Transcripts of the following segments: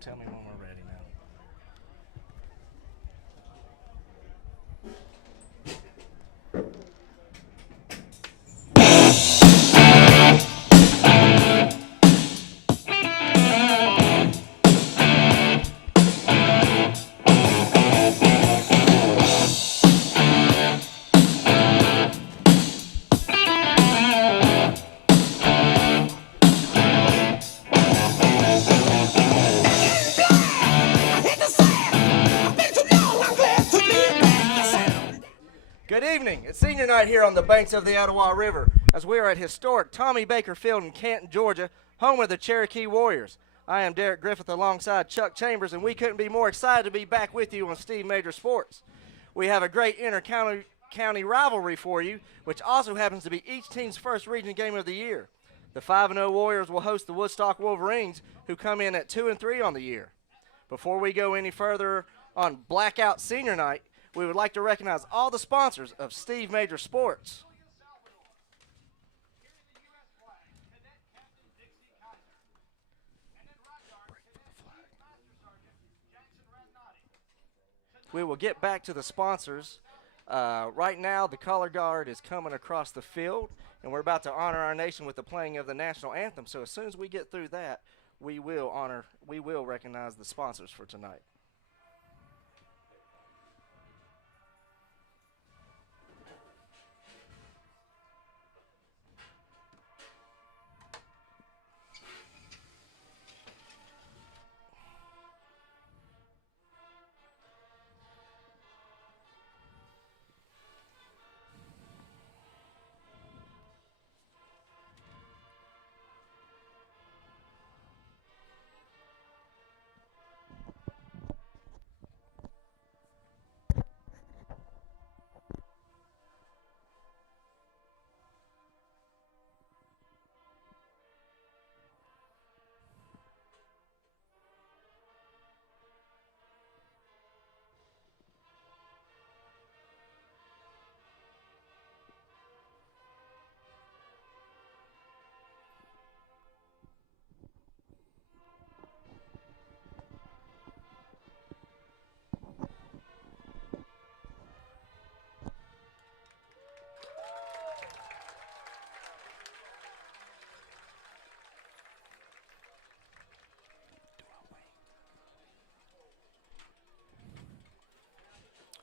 Tell me when we're ready now. Good evening. It's senior night here on the banks of the Ottawa River as we are at historic Tommy Baker Field in Canton, Georgia, home of the Cherokee Warriors. I am Derek Griffith alongside Chuck Chambers, and we couldn't be more excited to be back with you on Steve Major Sports. We have a great inter-county rivalry for you, which also happens to be each team's first region game of the year. The 5-0 Warriors will host the Woodstock Wolverines, who come in at 2-3 on the year. Before we go any further on Blackout Senior Night, we would like to recognize all the sponsors of Steve Major Sports. We will get back to the sponsors. Right now, the color guard is coming across the field, and we're about to honor our nation with the playing of the national anthem. So as soon as we get through that, we will recognize the sponsors for tonight.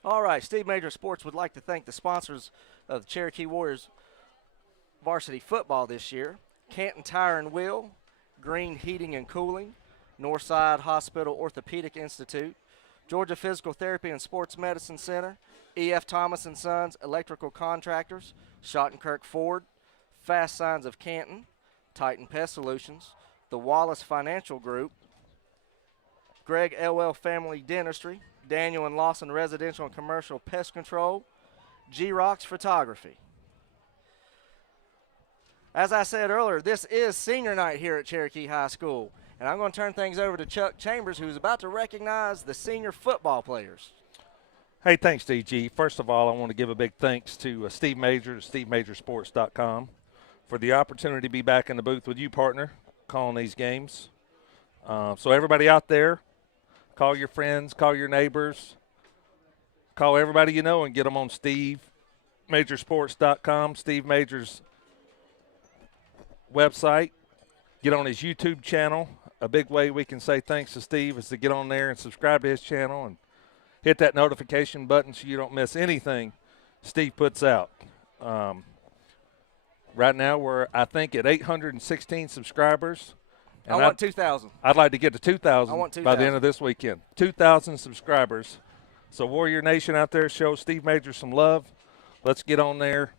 All right, Steve Major Sports would like to thank the sponsors of the Cherokee Warriors varsity football this year: Canton Tire and Wheel, Green Heating and Cooling, Northside Hospital Orthopedic Institute, Georgia Physical Therapy and Sports Medicine Center, E.F. Thomas & Sons Electrical Contractors, Schottenkirk Ford, Fast Signs of Canton, Titan Pest Solutions, the Wallace Financial Group, Greg Elwell Family Dentistry, Daniel and Lawson Residential and Commercial Pest Control, G-Rocks Photography. As I said earlier, this is senior night here at Cherokee High School, and I'm going to turn things over to Chuck Chambers, who's about to recognize the senior football players. Hey, thanks, DG. First of all, I want to give a big thanks to Steve Major, SteveMajorSports.com, for the opportunity to be back in the booth with you, partner, calling these games. So everybody out there, call your friends, call your neighbors, call everybody you know and get them on SteveMajorSports.com, Steve Major's website. Get on his YouTube channel. A big way we can say thanks to Steve is to get on there and subscribe to his channel and hit that notification button so you don't miss anything Steve puts out. Right now we're, I think, at 816 subscribers. I want 2,000. I'd like to get to 2,000 by the end 2,000. of this weekend. 2,000 subscribers. So Warrior Nation out there, show Steve Major some love. Let's get on there.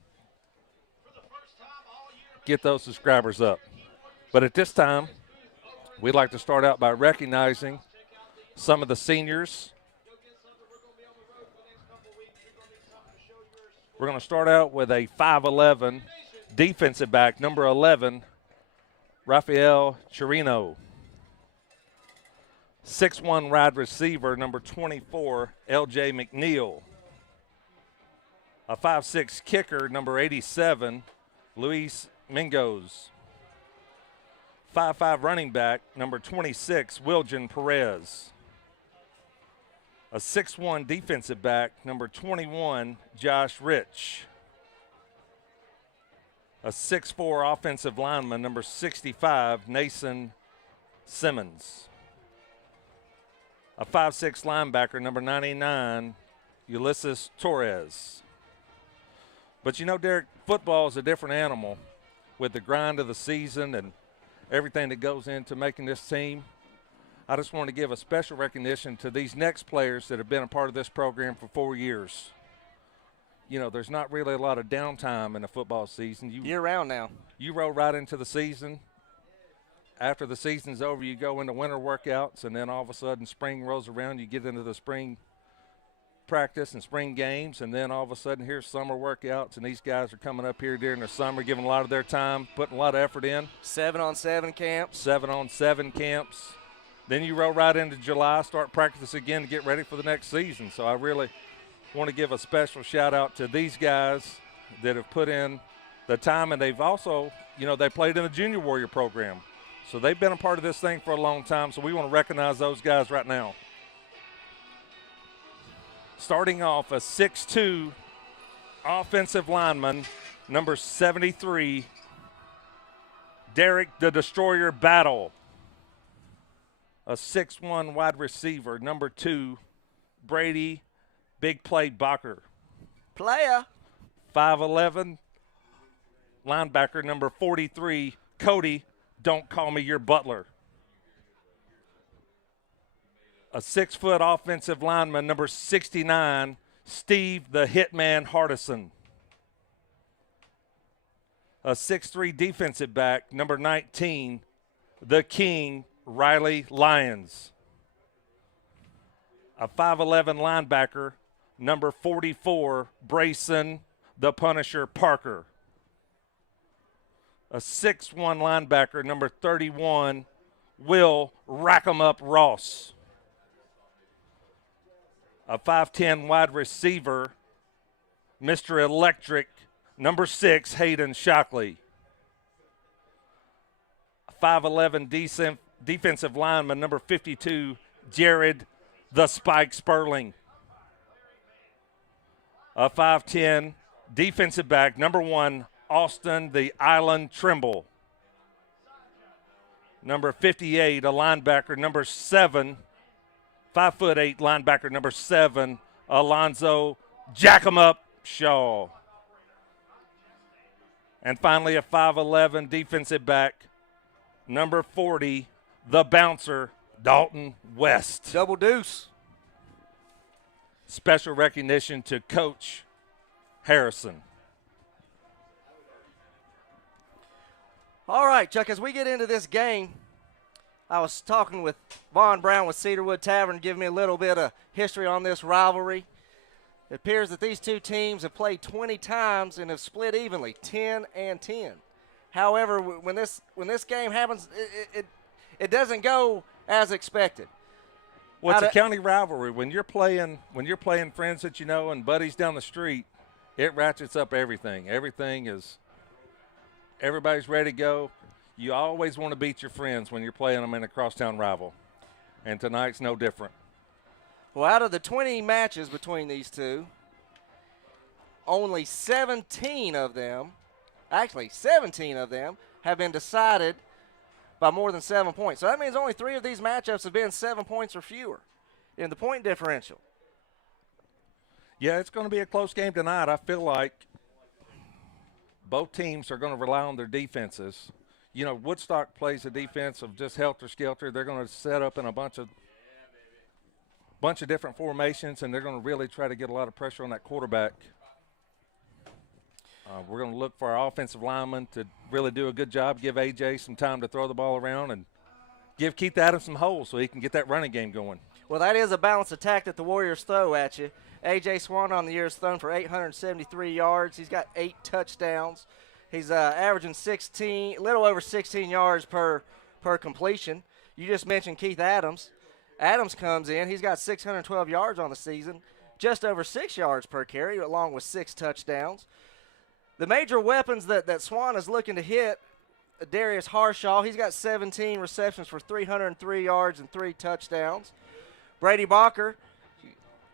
Get those subscribers up. But at this time, We'd like to start out by recognizing some of the seniors. We're going to start out with a 5'11" defensive back, number 11, Rafael Chirino. 6'1" wide receiver, number 24, L.J. McNeil. A 5'6" kicker, number 87, Luis Mingos. 5'5" running back, number 26, Wiljan Perez. A 6'1" defensive back, number 21, Josh Rich. A 6'4" offensive lineman, number 65, Nason Simmons. A 5'6" linebacker, number 99, Ulysses Torres. But you know, Derek, football is a different animal with the grind of the season and everything that goes into making this team. I just want to give a special recognition to these next players that have been a part of this program for 4 years. You know, there's not really a lot of downtime in the football season. Year-round now. You roll right into the season. After the season's over, you go into winter workouts, and then all of a sudden spring rolls around. You get into the spring practice and spring games, and then all of a sudden here's summer workouts, and these guys are coming up here during the summer, giving a lot of their time, putting a lot of effort in. 7-on-7 camps. 7-on-7 camps. Then you roll right into July, start practice again to get ready for the next season. So I really want to give a special shout out to these guys that have put in the time, and they've also, you know, they played in the Junior Warrior program. So they've been a part of this thing for a long time, so we want to recognize those guys right now. Starting off, a 6'2" offensive lineman, number 73, Derek the Destroyer Battle. A 6'1" wide receiver, number 2, Brady Big Play Bacher. Player. 5'11" linebacker, number 43, Cody Don't Call Me Your Butler. A 6-foot offensive lineman, number 69, Steve the Hitman Hardison. A 6'3" defensive back, number 19, the King, Riley Lyons. A 5'11" linebacker, number 44, Brayson the Punisher Parker. A 6'1" linebacker, number 31, Will Rack'em-Up Ross. A 5'10" wide receiver, Mr. Electric, number 6, Hayden Shockley. A 5'11" defensive lineman, number 52, Jared the Spike Sperling. A 5'10" defensive back, number 1, Austin the Island Trimble. Number 58, a linebacker, number 7, 5'8" linebacker, number 7, Alonzo Jack-em-Up Shaw. And finally, a 5'11" defensive back, number 40, the bouncer, Dalton West. Double deuce. Special recognition to Coach Harrison. All right, Chuck, as we get into this game, I was talking with Vaughn Brown with Cedarwood Tavern, giving me a little bit of history on this rivalry. It appears that these two teams have played 20 times and have split evenly, 10-10. However, when this game happens, it doesn't go as expected. Well, it's a county rivalry. When you're playing friends that you know and buddies down the street, it ratchets up everything. Everybody's ready to go. You always want to beat your friends when you're playing them in a crosstown rival. And tonight's no different. Well, out of the 20 matches between these two, only 17 of them have been decided by more than 7 points. So that means only 3 of these matchups have been 7 points or fewer in the point differential. Yeah, it's going to be a close game tonight. I feel like both teams are going to rely on their defenses. You know, Woodstock plays a defense of just helter-skelter. They're going to set up in a bunch of different formations, and they're going to really try to get a lot of pressure on that quarterback. We're going to look for our offensive linemen to really do a good job, give A.J. some time to throw the ball around, and give Keith Adams some holes so he can get that running game going. Well, that is a balanced attack that the Warriors throw at you. A.J. Swan on the year has thrown for 873 yards. He's got 8 touchdowns. He's averaging a little over 16 yards per completion. You just mentioned Keith Adams. Adams comes in. He's got 612 yards on the season, just over 6 yards per carry, along with 6 touchdowns. The major weapons that Swan is looking to hit, Darius Harshaw, he's got 17 receptions for 303 yards and 3 touchdowns. Brady Bacher,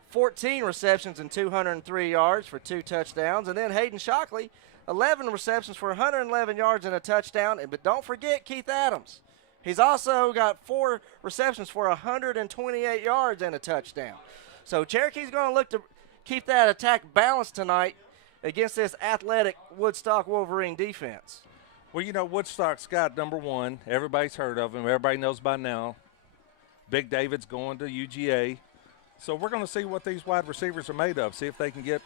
14 receptions and 203 yards for 2 touchdowns. And then Hayden Shockley, 11 receptions for 111 yards and a touchdown. But don't forget Keith Adams. He's also got 4 receptions for 128 yards and a touchdown. So Cherokee's going to look to keep that attack balanced tonight against this athletic Woodstock Wolverine defense. Well, you know, Woodstock's got number 1. Everybody's heard of him. Everybody knows by now. Big David's going to UGA. So we're going to see what these wide receivers are made of, see if they can get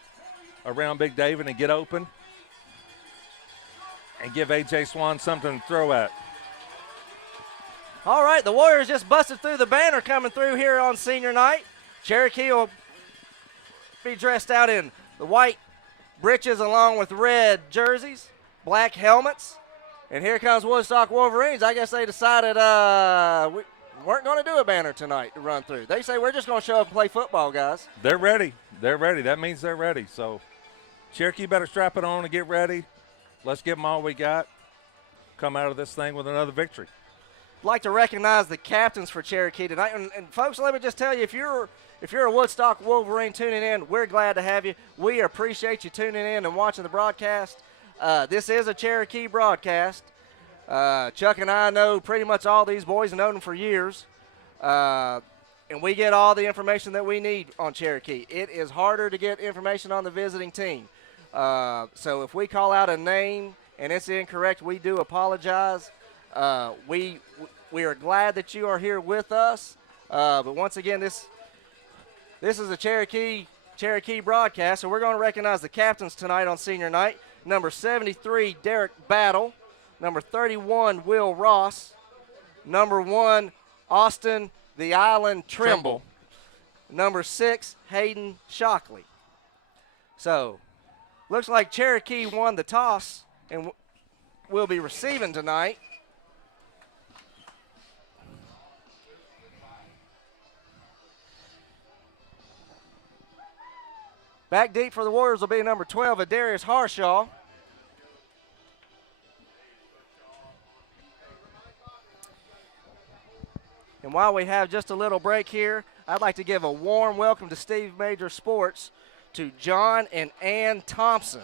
around Big David and get open and give A.J. Swan something to throw at. All right, the Warriors just busted through the banner coming through here on senior night. Cherokee will be dressed out in the white breeches along with red jerseys, black helmets. And here comes Woodstock Wolverines. I guess they decided we weren't going to do a banner tonight to run through. They say we're just going to show up and play football, guys. They're ready. They're ready. That means they're ready. So Cherokee better strap it on and get ready. Let's give them all we got. Come out of this thing with another victory. I'd like to recognize the captains for Cherokee tonight. And folks, let me just tell you, if you're a Woodstock Wolverine tuning in, we're glad to have you. We appreciate you tuning in and watching the broadcast. This is a Cherokee broadcast. Chuck and I know pretty much all these boys and known them for years. And we get all the information that we need on Cherokee. It is harder to get information on the visiting team. So if we call out a name and it's incorrect, we do apologize. We are glad that you are here with us. But once again, this is a Cherokee broadcast, so we're going to recognize the captains tonight on senior night. Number 73, Derek Battle. Number 31, Will Ross. Number 1, Austin the Island Trimble. Number 6, Hayden Shockley. So, looks like Cherokee won the toss and will be receiving tonight. Back deep for the Warriors will be number 12, Darius Harshaw. And while we have just a little break here, I'd like to give a warm welcome to Steve Major Sports to John and Ann Thompson.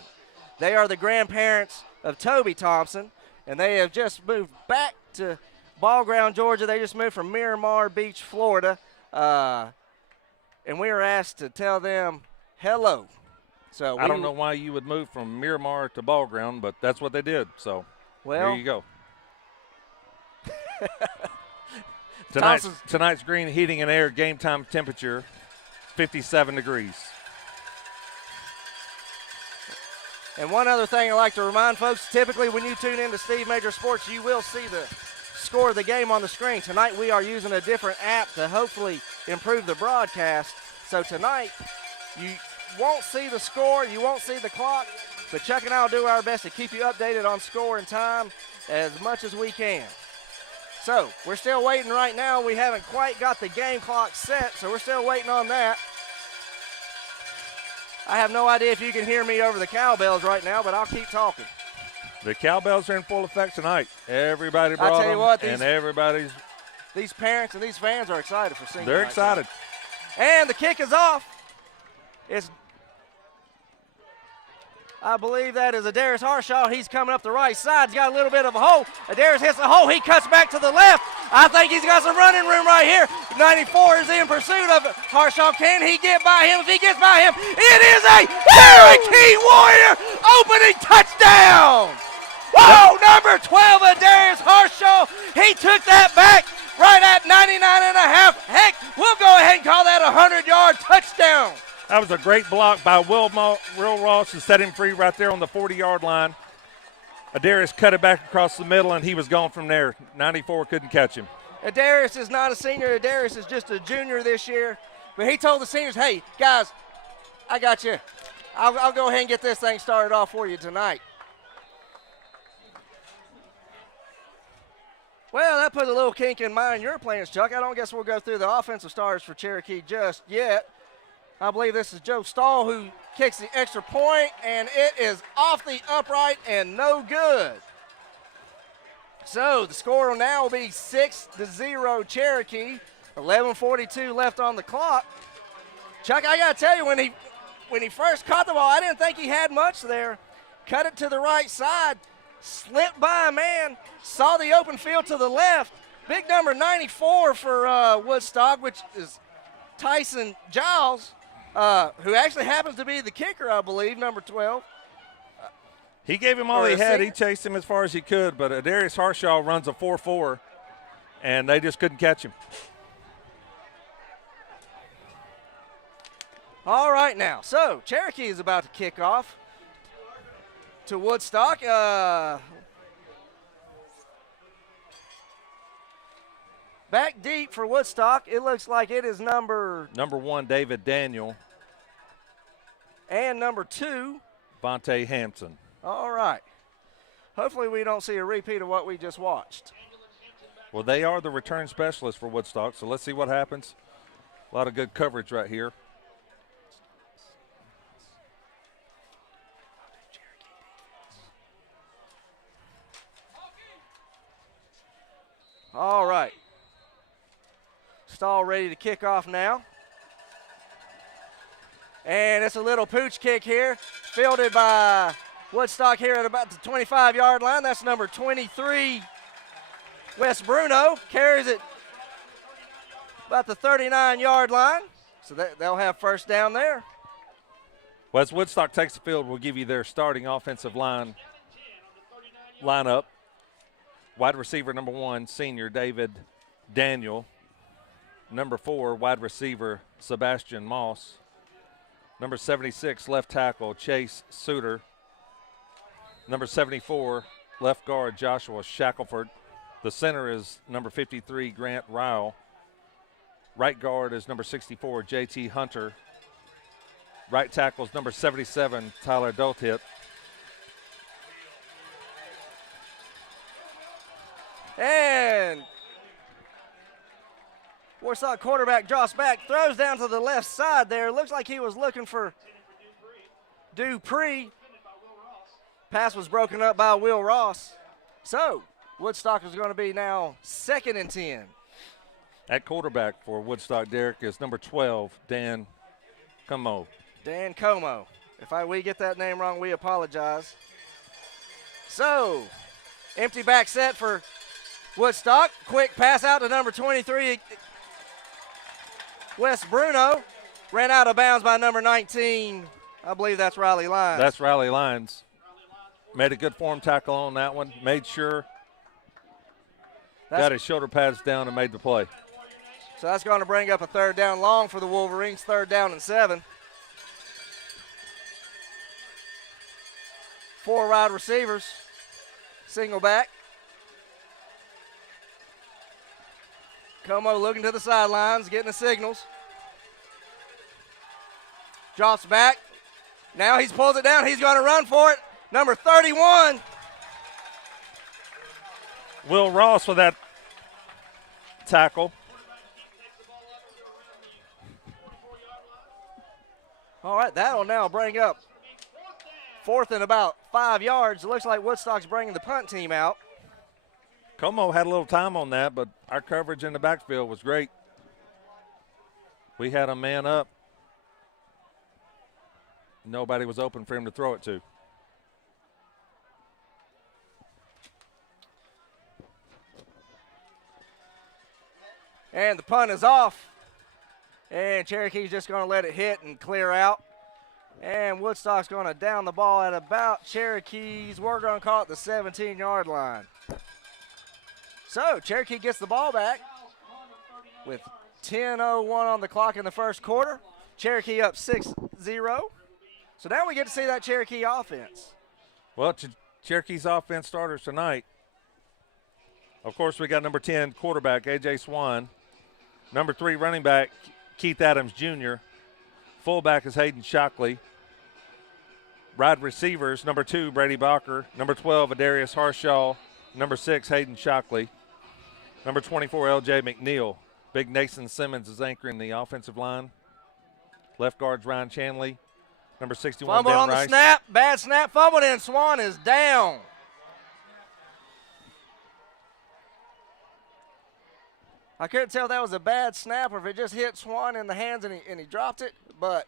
They are the grandparents of Toby Thompson, and they have just moved back to Ball Ground, Georgia. They just moved from Miramar Beach, Florida. And we are asked to tell them hello. So I don't know why you would move from Miramar to Ball Ground, but that's what they did. So there you go. Tonight's green heating and air game time temperature, 57 degrees. And one other thing I'd like to remind folks, typically when you tune in to Steve Major Sports, you will see the score of the game on the screen. Tonight we are using a different app to hopefully improve the broadcast. So tonight you won't see the score, you won't see the clock, but Chuck and I will do our best to keep you updated on score and time as much as we can. So we're still waiting right now. We haven't quite got the game clock set, so we're still waiting on that. I have no idea if you can hear me over the cowbells right now, but I'll keep talking. The cowbells are in full effect tonight. Everybody brought I tell you what, these parents and these fans are excited for senior They're night excited. tonight. And the kick is off. I believe that is Darius Harshaw. He's coming up the right side. He's got a little bit of a hole. Darius hits the hole. He cuts back to the left. I think he's got some running room right here. 94 is in pursuit of Harshaw. Can he get by him? If he gets by him, it is a Cherokee Warrior opening touchdown. Whoa, number 12, Darius Harshaw. He took that back right at 99 and a half. Heck, we'll go ahead and call that a 100-yard touchdown. That was a great block by Will Ross to set him free right there on the 40-yard line. Darius cut it back across the middle, and he was gone from there. 94 couldn't catch him. Adarius is not a senior. Adarius is just a junior this year. But he told the seniors, hey, guys, I got you. I'll go ahead and get this thing started off for you tonight. Well, that put a little kink in mine. Your plans, Chuck. I don't guess we'll go through the offensive starters for Cherokee just yet. I believe this is Joe Stahl who kicks the extra point, and it is off the upright and no good. So the score now will be 6-0 Cherokee. 11:42 left on the clock. Chuck, I got to tell you, when he first caught the ball, I didn't think he had much there. Cut it to the right side, slipped by a man, saw the open field to the left. Big number 94 for Woodstock, which is Tyson Giles, who actually happens to be the kicker, I believe, number 12. He gave him all he had. He chased him as far as he could, but Darius Harshaw runs a 4-4, and they just couldn't catch him. All right now, so Cherokee is about to kick off to Woodstock. Back deep for Woodstock. It looks like it is number 1, David Daniel. And number 2, Vontae Hampson. All right. Hopefully we don't see a repeat of what we just watched. Well, they are the return specialists for Woodstock, so let's see what happens. A lot of good coverage right here. All right. Stahl ready to kick off now. And it's a little pooch kick here, fielded by Woodstock here at about the 25-yard line. That's number 23, Wes Bruno. Carries it about the 39-yard line. So they'll have first down there. Well, as Woodstock takes the field, we'll give you their starting offensive lineup. Wide receiver number 1, senior David Daniel. Number 4, wide receiver Sebastian Moss. Number 76, left tackle Chase Suter. Number 74, left guard Joshua Shackelford. The center is number 53, Grant Ryle. Right guard is number 64, JT Hunter. Right tackle is number 77, Tyler Doltip. And Woodstock quarterback drops back, throws down to the left side there. Looks like he was looking for Dupree. Pass was broken up by Will Ross. So Woodstock is going to be now 2nd and 10. At quarterback for Woodstock, Derek, is number 12, Dan Como. Dan Como. If we get that name wrong, we apologize. So, empty back set for Woodstock. Quick pass out to number 23, Wes Bruno. Ran out of bounds by number 19. I believe that's Riley Lyons. That's Riley Lyons. Made a good form tackle on that one. Made sure. Got his shoulder pads down and made the play. So that's going to bring up a 3rd down long for the Wolverines. 3rd down and 7. 4 wide receivers. Single back. Como looking to the sidelines, getting the signals. Drops back. Now he pulls it down. He's going to run for it. Number 31. Will Ross with that tackle. All right, that'll now bring up 4th and about 5 yards. It looks like Woodstock's bringing the punt team out. Como had a little time on that, but our coverage in the backfield was great. We had a man up. Nobody was open for him to throw it to. And the punt is off. And Cherokee's just going to let it hit and clear out. And Woodstock's going to down the ball at about Cherokee's. We're going to call it the 17-yard line. So Cherokee gets the ball back with 10:01 on the clock in the first quarter. Cherokee up 6-0. So now we get to see that Cherokee offense. Well, Cherokee's offense starters tonight Of course, we got number 10 quarterback A.J. Swan. Number 3 running back Keith Adams Jr. Fullback is Hayden Shockley. Wide receivers, number 2 Brady Bacher. Number 12 Adarius Harshaw. Number 6 Hayden Shockley. Number 24 L.J. McNeil. Big Nathan Simmons is anchoring the offensive line. Left guard's Ryan Chanley. Number 61 Fumble Ben on Rice. the snap. Bad snap. Fumbled in. Swan is down. I couldn't tell if that was a bad snap or if it just hit Swan in the hands and he dropped it. But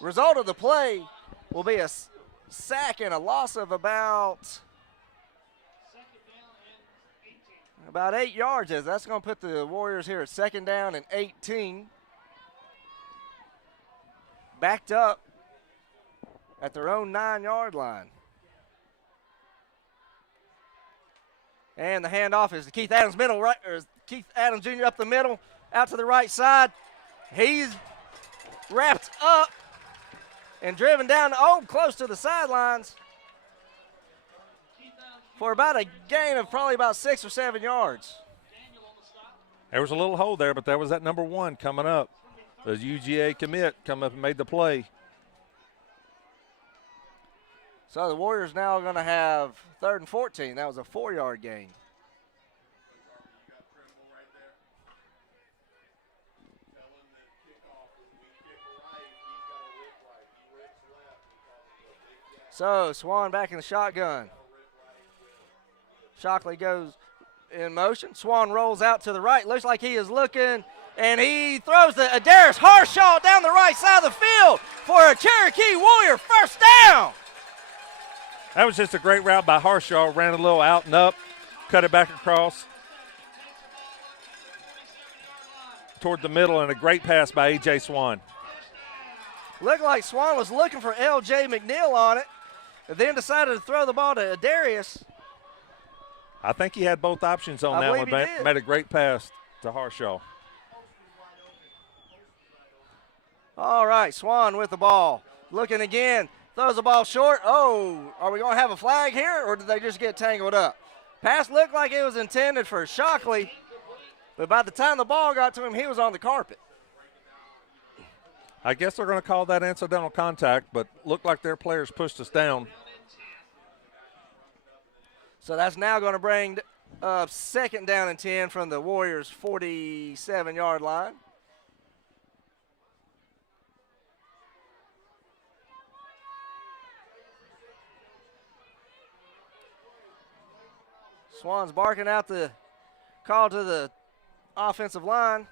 result of the play will be a sack and a loss of about 8 yards. That's going to put the Warriors here at 2nd down and 18. Backed up at their own 9-yard line. And the handoff is to Keith Adams Keith Adams Jr. up the middle, out to the right side. He's wrapped up and driven down, close to the sidelines for about a gain of probably about 6 or 7 yards. There was a little hole there, but that was that number 1 coming up. The UGA commit come up and made the play. So the Warriors now are going to have 3rd and 14. That was a 4-yard gain. So Swan back in the shotgun. Shockley goes in motion. Swan rolls out to the right. Looks like he is looking, and he throws the Adarius Harshaw down the right side of the field for a Cherokee Warrior first down. That was just a great route by Harshaw. Ran a little out and up, cut it back across toward the middle, and a great pass by A.J. Swan. Looked like Swan was looking for L.J. McNeil on it, and then decided to throw the ball to Adarius. I think he had both options on that one. Made a great pass to Harshaw. All right, Swan with the ball. Looking again, throws the ball short. Are we going to have a flag here, or did they just get tangled up? Pass looked like it was intended for Shockley, but by the time the ball got to him, he was on the carpet. I guess they're going to call that incidental contact, but looked like their players pushed us down. So that's now going to bring 2nd down and 10 from the Warriors' 47-yard line. Swan's barking out the call to the offensive line.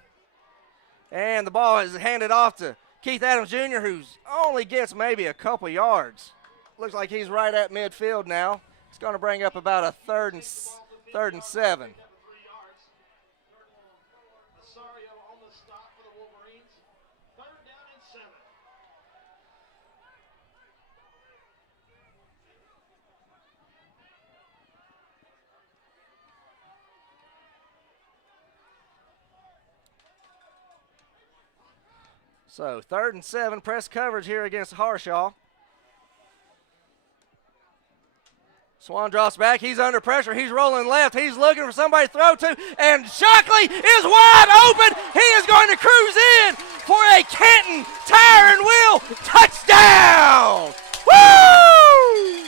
And the ball is handed off to Keith Adams Jr., who only gets maybe a couple yards. Looks like he's right at midfield now. It's going to bring up about a 3rd and 7. So 3rd and 7, press coverage here against Harshaw. Swan drops back. He's under pressure. He's rolling left. He's looking for somebody to throw to. And Shockley is wide open. He is going to cruise in for a Canton Tire and Wheel touchdown. Woo!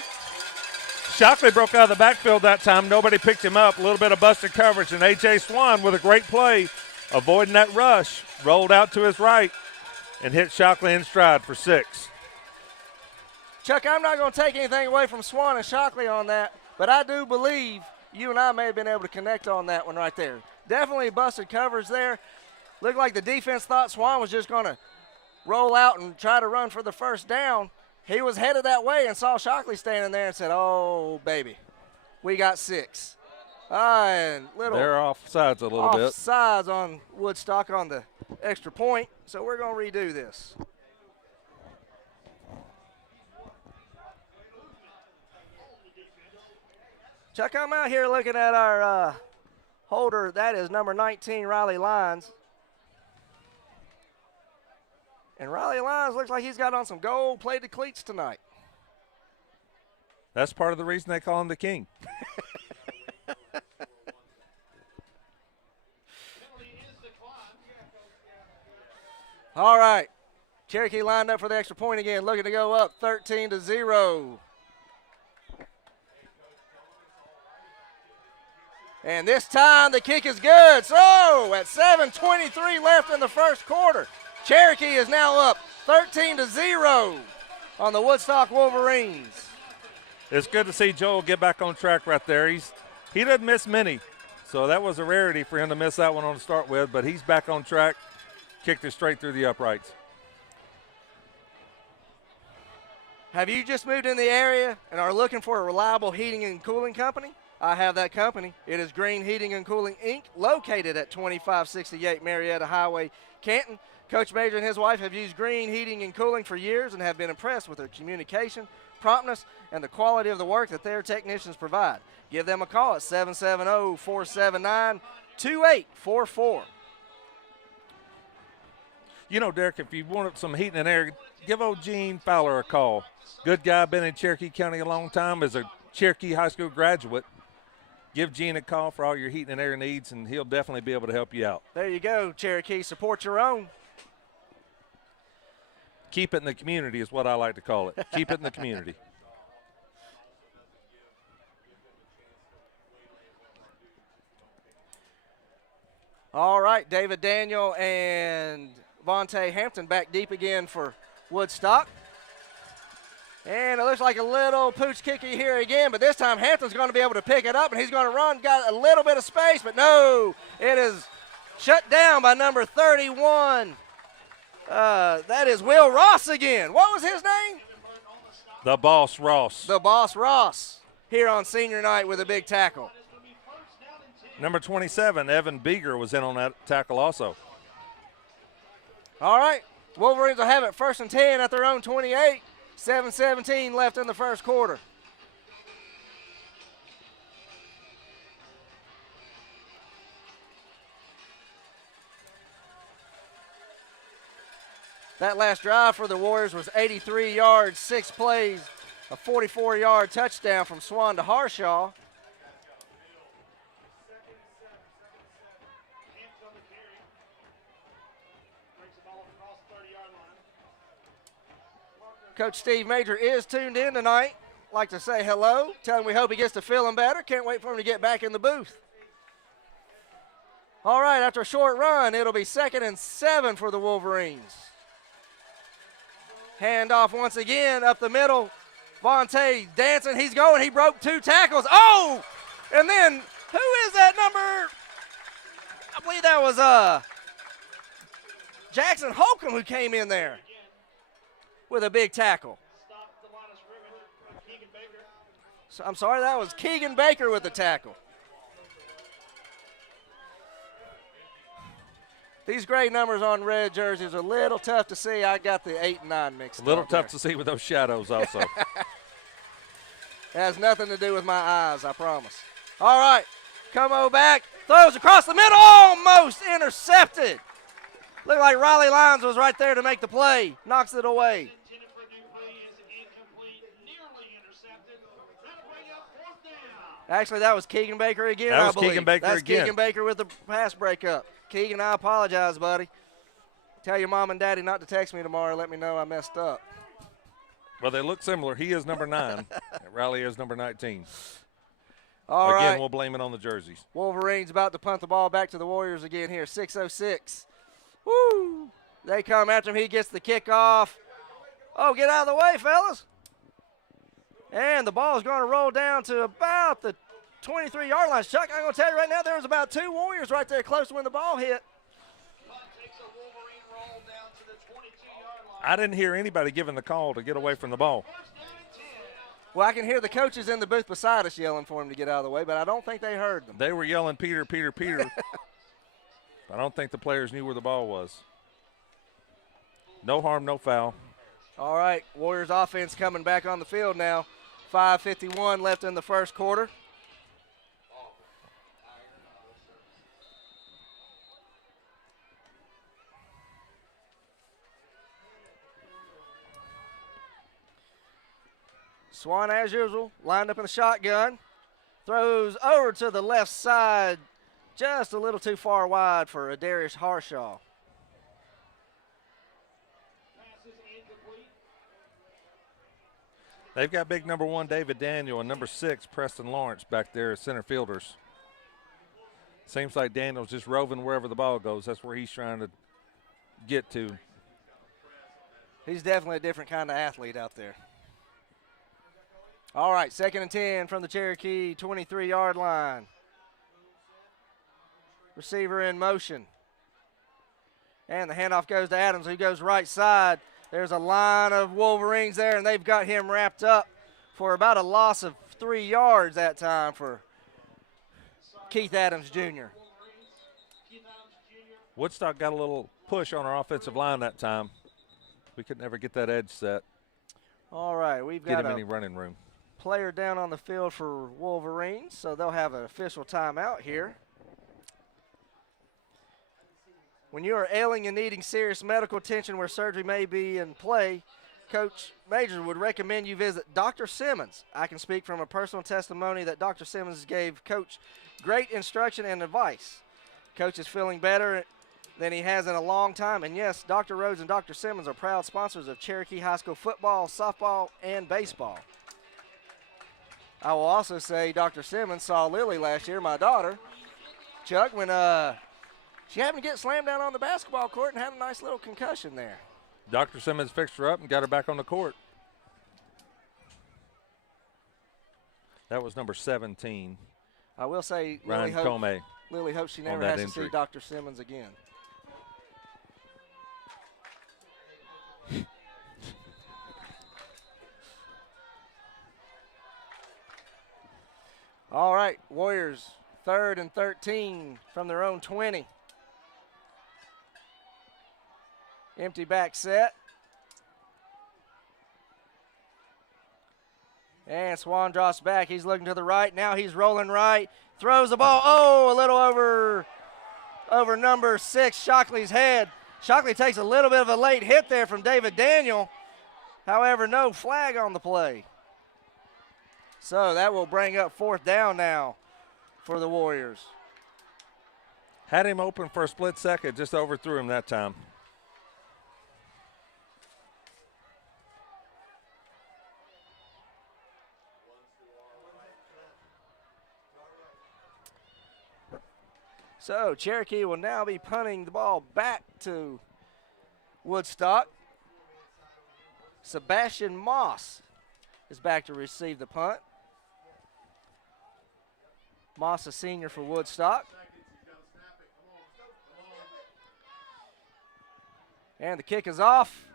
Shockley broke out of the backfield that time. Nobody picked him up. A little bit of busted coverage. And A.J. Swan with a great play, avoiding that rush, rolled out to his right and hit Shockley in stride for 6. Chuck, I'm not going to take anything away from Swan and Shockley on that, but I do believe you and I may have been able to connect on that one right there. Definitely busted coverage there. Looked like the defense thought Swan was just going to roll out and try to run for the first down. He was headed that way and saw Shockley standing there and said, oh, baby, we got 6. And they're offsides a little bit. Offsides on Woodstock on the extra point, so we're going to redo this. Chuck, I'm out here looking at our holder. That is number 19, Riley Lyons. And Riley Lyons looks like he's got on some gold-plated cleats tonight. That's part of the reason they call him the king. All right. Cherokee lined up for the extra point again, looking to go up 13-0. And this time the kick is good. So at 7:23 left in the first quarter, Cherokee is now up 13-0 on the Woodstock Wolverines. It's good to see Joel get back on track right there. He doesn't miss many, so that was a rarity for him to miss that one on the start with, but he's back on track, kicked it straight through the uprights. Have you just moved in the area and are looking for a reliable heating and cooling company? I have that company. It is Green Heating and Cooling, Inc., located at 2568 Marietta Highway, Canton. Coach Major and his wife have used Green Heating and Cooling for years and have been impressed with their communication, promptness, and the quality of the work that their technicians provide. Give them a call at 770-479-2844. You know, Derek, if you want some heating and air, give old Gene Fowler a call. Good guy, been in Cherokee County a long time, is a Cherokee High School graduate. Give Gene a call for all your heating and air needs, and he'll definitely be able to help you out. There you go, Cherokee. Support your own. Keep it in the community is what I like to call it. Keep it in the community. All right, David Daniel and Vontae Hampton back deep again for Woodstock. And it looks like a little pooch kicky here again, but this time Hampton's going to be able to pick it up, and he's going to run. Got a little bit of space, but no, it is shut down by number 31. That is Will Ross again. What was his name? The Boss Ross. The Boss Ross here on senior night with a big tackle. Number 27, Evan Beeger, was in on that tackle also. All right, Wolverines will have it 1st and 10 at their own 28. 7:17 left in the first quarter. That last drive for the Warriors was 83 yards, 6 plays, a 44-yard touchdown from Swan to Harshaw. Coach Steve Major is tuned in tonight. Like to say hello. Tell him we hope he gets to feeling better. Can't wait for him to get back in the booth. All right, after a short run, it'll be 2nd and 7 for the Wolverines. Handoff once again up the middle. Vontae dancing. He's going. He broke 2 tackles. Oh! And then, who is that number? I believe that was Jackson Holcomb who came in there with a big tackle. So, I'm sorry, that was Keegan Baker with the tackle. These gray numbers on red jerseys are a little tough to see. I got the 8 and 9 mixed up. A little tough to see with those shadows also. It has nothing to do with my eyes, I promise. All right, Como back, throws across the middle, almost intercepted. Looked like Riley Lyons was right there to make the play. Knocks it away. Actually, that was Keegan Baker again, That was I believe. Keegan Baker That's again. Keegan Baker with the pass breakup. Keegan, I apologize, buddy. Tell your mom and daddy not to text me tomorrow. Let me know I messed up. Well, they look similar. He is number 9. Riley is number 19. All Again, right. we'll blame it on the jerseys. Wolverines about to punt the ball back to the Warriors again here. 6:06. Woo! They come after him. He gets the kickoff. Oh, get out of the way, fellas. And the ball is going to roll down to about the 23-yard line. Chuck, I'm going to tell you right now, there was about 2 Warriors right there close to when the ball hit. I didn't hear anybody giving the call to get away from the ball. Well, I can hear the coaches in the booth beside us yelling for him to get out of the way, but I don't think they heard them. They were yelling, Peter, Peter, Peter. I don't think the players knew where the ball was. No harm, no foul. All right, Warriors offense coming back on the field now. 5:51 left in the first quarter. Swan, as usual, lined up in the shotgun. Throws over to the left side, just a little too far wide for Adarius Harshaw. They've got big number 1, David Daniel, and number 6, Preston Lawrence, back there as center fielders. Seems like Daniel's just roving wherever the ball goes. That's where he's trying to get to. He's definitely a different kind of athlete out there. All right, 2nd and 10 from the Cherokee 23-yard line. Receiver in motion. And the handoff goes to Adams, who goes right side. There's a line of Wolverines there, and they've got him wrapped up for about a loss of 3 yards that time for Keith Adams Jr. Woodstock got a little push on our offensive line that time. We could never get that edge set. All right, we've Get got him any running room. Player down on the field for Wolverines, so they'll have an official timeout here. When you are ailing and needing serious medical attention where surgery may be in play, Coach Majors would recommend you visit Dr. Simmons. I can speak from a personal testimony that Dr. Simmons gave Coach great instruction and advice. Coach is feeling better than he has in a long time, and yes, Dr. Rhodes and Dr. Simmons are proud sponsors of Cherokee High School football, softball, and baseball. I will also say Dr. Simmons saw Lily last year, my daughter, Chuck, when she happened to get slammed down on the basketball court and had a nice little concussion there. Dr. Simmons fixed her up and got her back on the court. That was number 17. I will say Ryan Comey. Lily hopes she never has to see Dr. Simmons again. All right, Warriors 3rd and 13 from their own 20. Empty back set. And Swan drops back. He's looking to the right. Now he's rolling right. Throws the ball. Oh, a little over number 6, Shockley's head. Shockley takes a little bit of a late hit there from David Daniel. However, no flag on the play. So that will bring up 4th down now for the Warriors. Had him open for a split second, just overthrew him that time. So Cherokee will now be punting the ball back to Woodstock. Sebastian Moss is back to receive the punt. Moss, a senior for Woodstock. And the kick is off.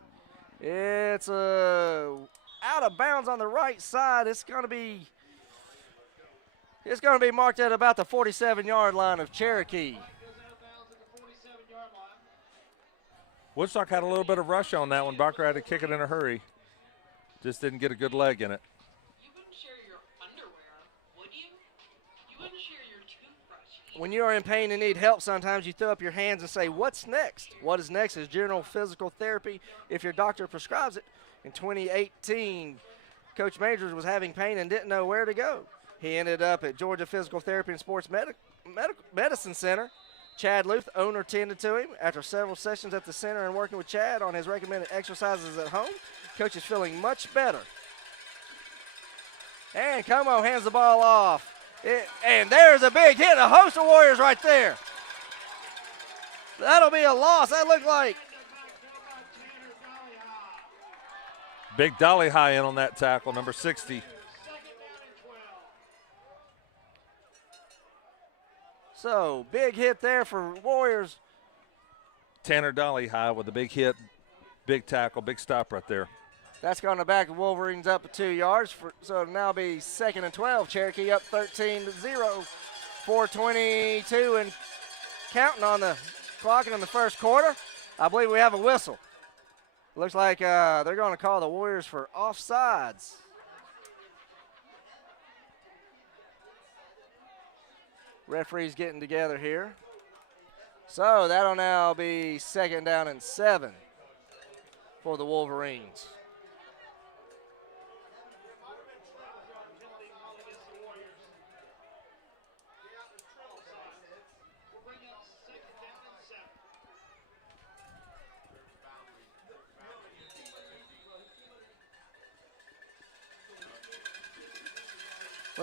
It's out of bounds on the right side. It's going to be marked at about the 47-yard line of Cherokee. Woodstock had a little bit of rush on that one. Barker had to kick it in a hurry. Just didn't get a good leg in it. You wouldn't share your underwear, would you? You wouldn't share your toothbrush. When you are in pain and need help, sometimes you throw up your hands and say, what's next? What is next is general physical therapy if your doctor prescribes it. In 2018, Coach Majors was having pain and didn't know where to go. He ended up at Georgia Physical Therapy and Sports Medicine Center. Chad Luth, owner, tended to him. After several sessions at the center and working with Chad on his recommended exercises at home, Coach is feeling much better. And Como hands the ball off. And there's a big hit, a host of Warriors right there. That'll be a loss. That looked like. Big Dolly High in on that tackle, number 60. So, big hit there for Warriors. Tanner Dolly High with a big hit, big tackle, big stop right there. That's going to back the Wolverines up 2 yards. So it'll now be 2nd and 12. Cherokee up 13-0. 4:22 and counting on the clock in the first quarter. I believe we have a whistle. Looks like they're going to call the Warriors for offsides. Referees getting together here. So that'll now be 2nd down and 7 for the Wolverines.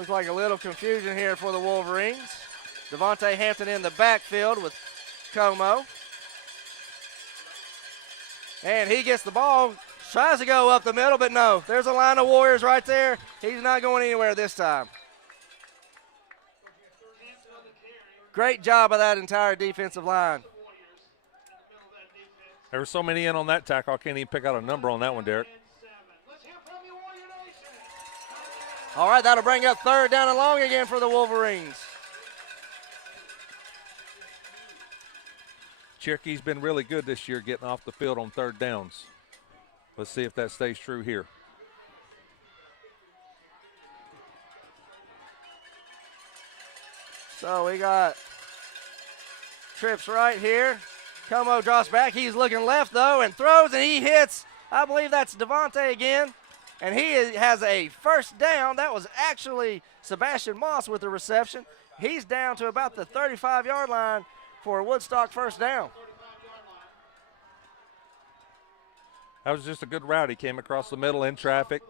Looks like a little confusion here for the Wolverines. Devontae Hampton in the backfield with Como. And he gets the ball, tries to go up the middle, but no. There's a line of Warriors right there. He's not going anywhere this time. Great job of that entire defensive line. There were so many in on that tackle, I can't even pick out a number on that one, Derek. All right, that'll bring up third down and long again for the Wolverines. Cherokee's been really good this year getting off the field on third downs. Let's see if that stays true here. So we got trips right here. Como drops back. He's looking left, though, and throws, and he hits. I believe that's Devontae again. And he has a first down. That was actually Sebastian Moss with the reception. He's down to about the 35-yard line for a Woodstock first down. That was just a good route. He came across the middle in traffic,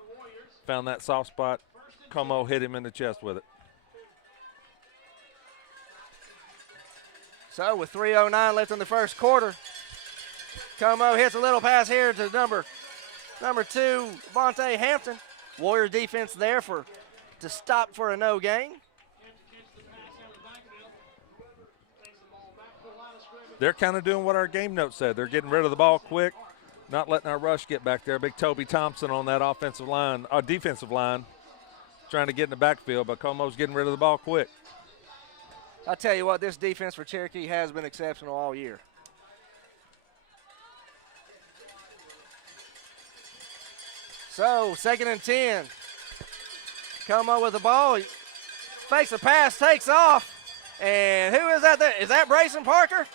found that soft spot. Como hit him in the chest with it. So with 3:09 left in the first quarter, Como hits a little pass here to number 2, Vontae Hampton. Warrior defense there to stop for a no gain. They're kind of doing what our game note said. They're getting rid of the ball quick, not letting our rush get back there. Big Toby Thompson on that defensive line, trying to get in the backfield, but Como's getting rid of the ball quick. I tell you what, this defense for Cherokee has been exceptional all year. So, 2nd and 10. Como with the ball. He fakes a pass, takes off. And who is that there? Is that Brayson Parker?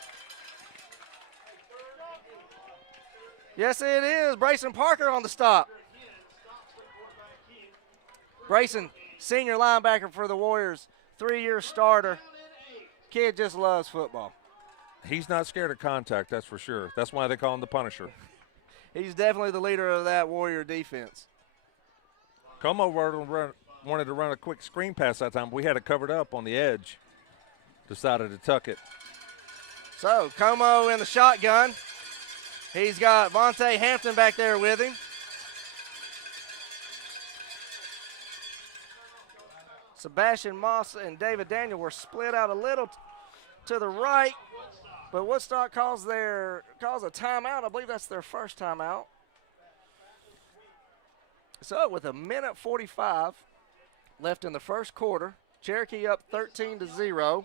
Yes, it is. Brayson Parker on the stop. Brayson, senior linebacker for the Warriors, 3-year starter. Kid just loves football. He's not scared of contact, that's for sure. That's why they call him the Punisher. He's definitely the leader of that Warrior defense. Como wanted to run a quick screen pass that time. We had it covered up on the edge. Decided to tuck it. So, Como in the shotgun. He's got Vontae Hampton back there with him. Sebastian Moss and David Daniel were split out a little to the right, but Woodstock calls a timeout. I believe that's their first timeout. So with 1:45 left in the first quarter, Cherokee up 13-0.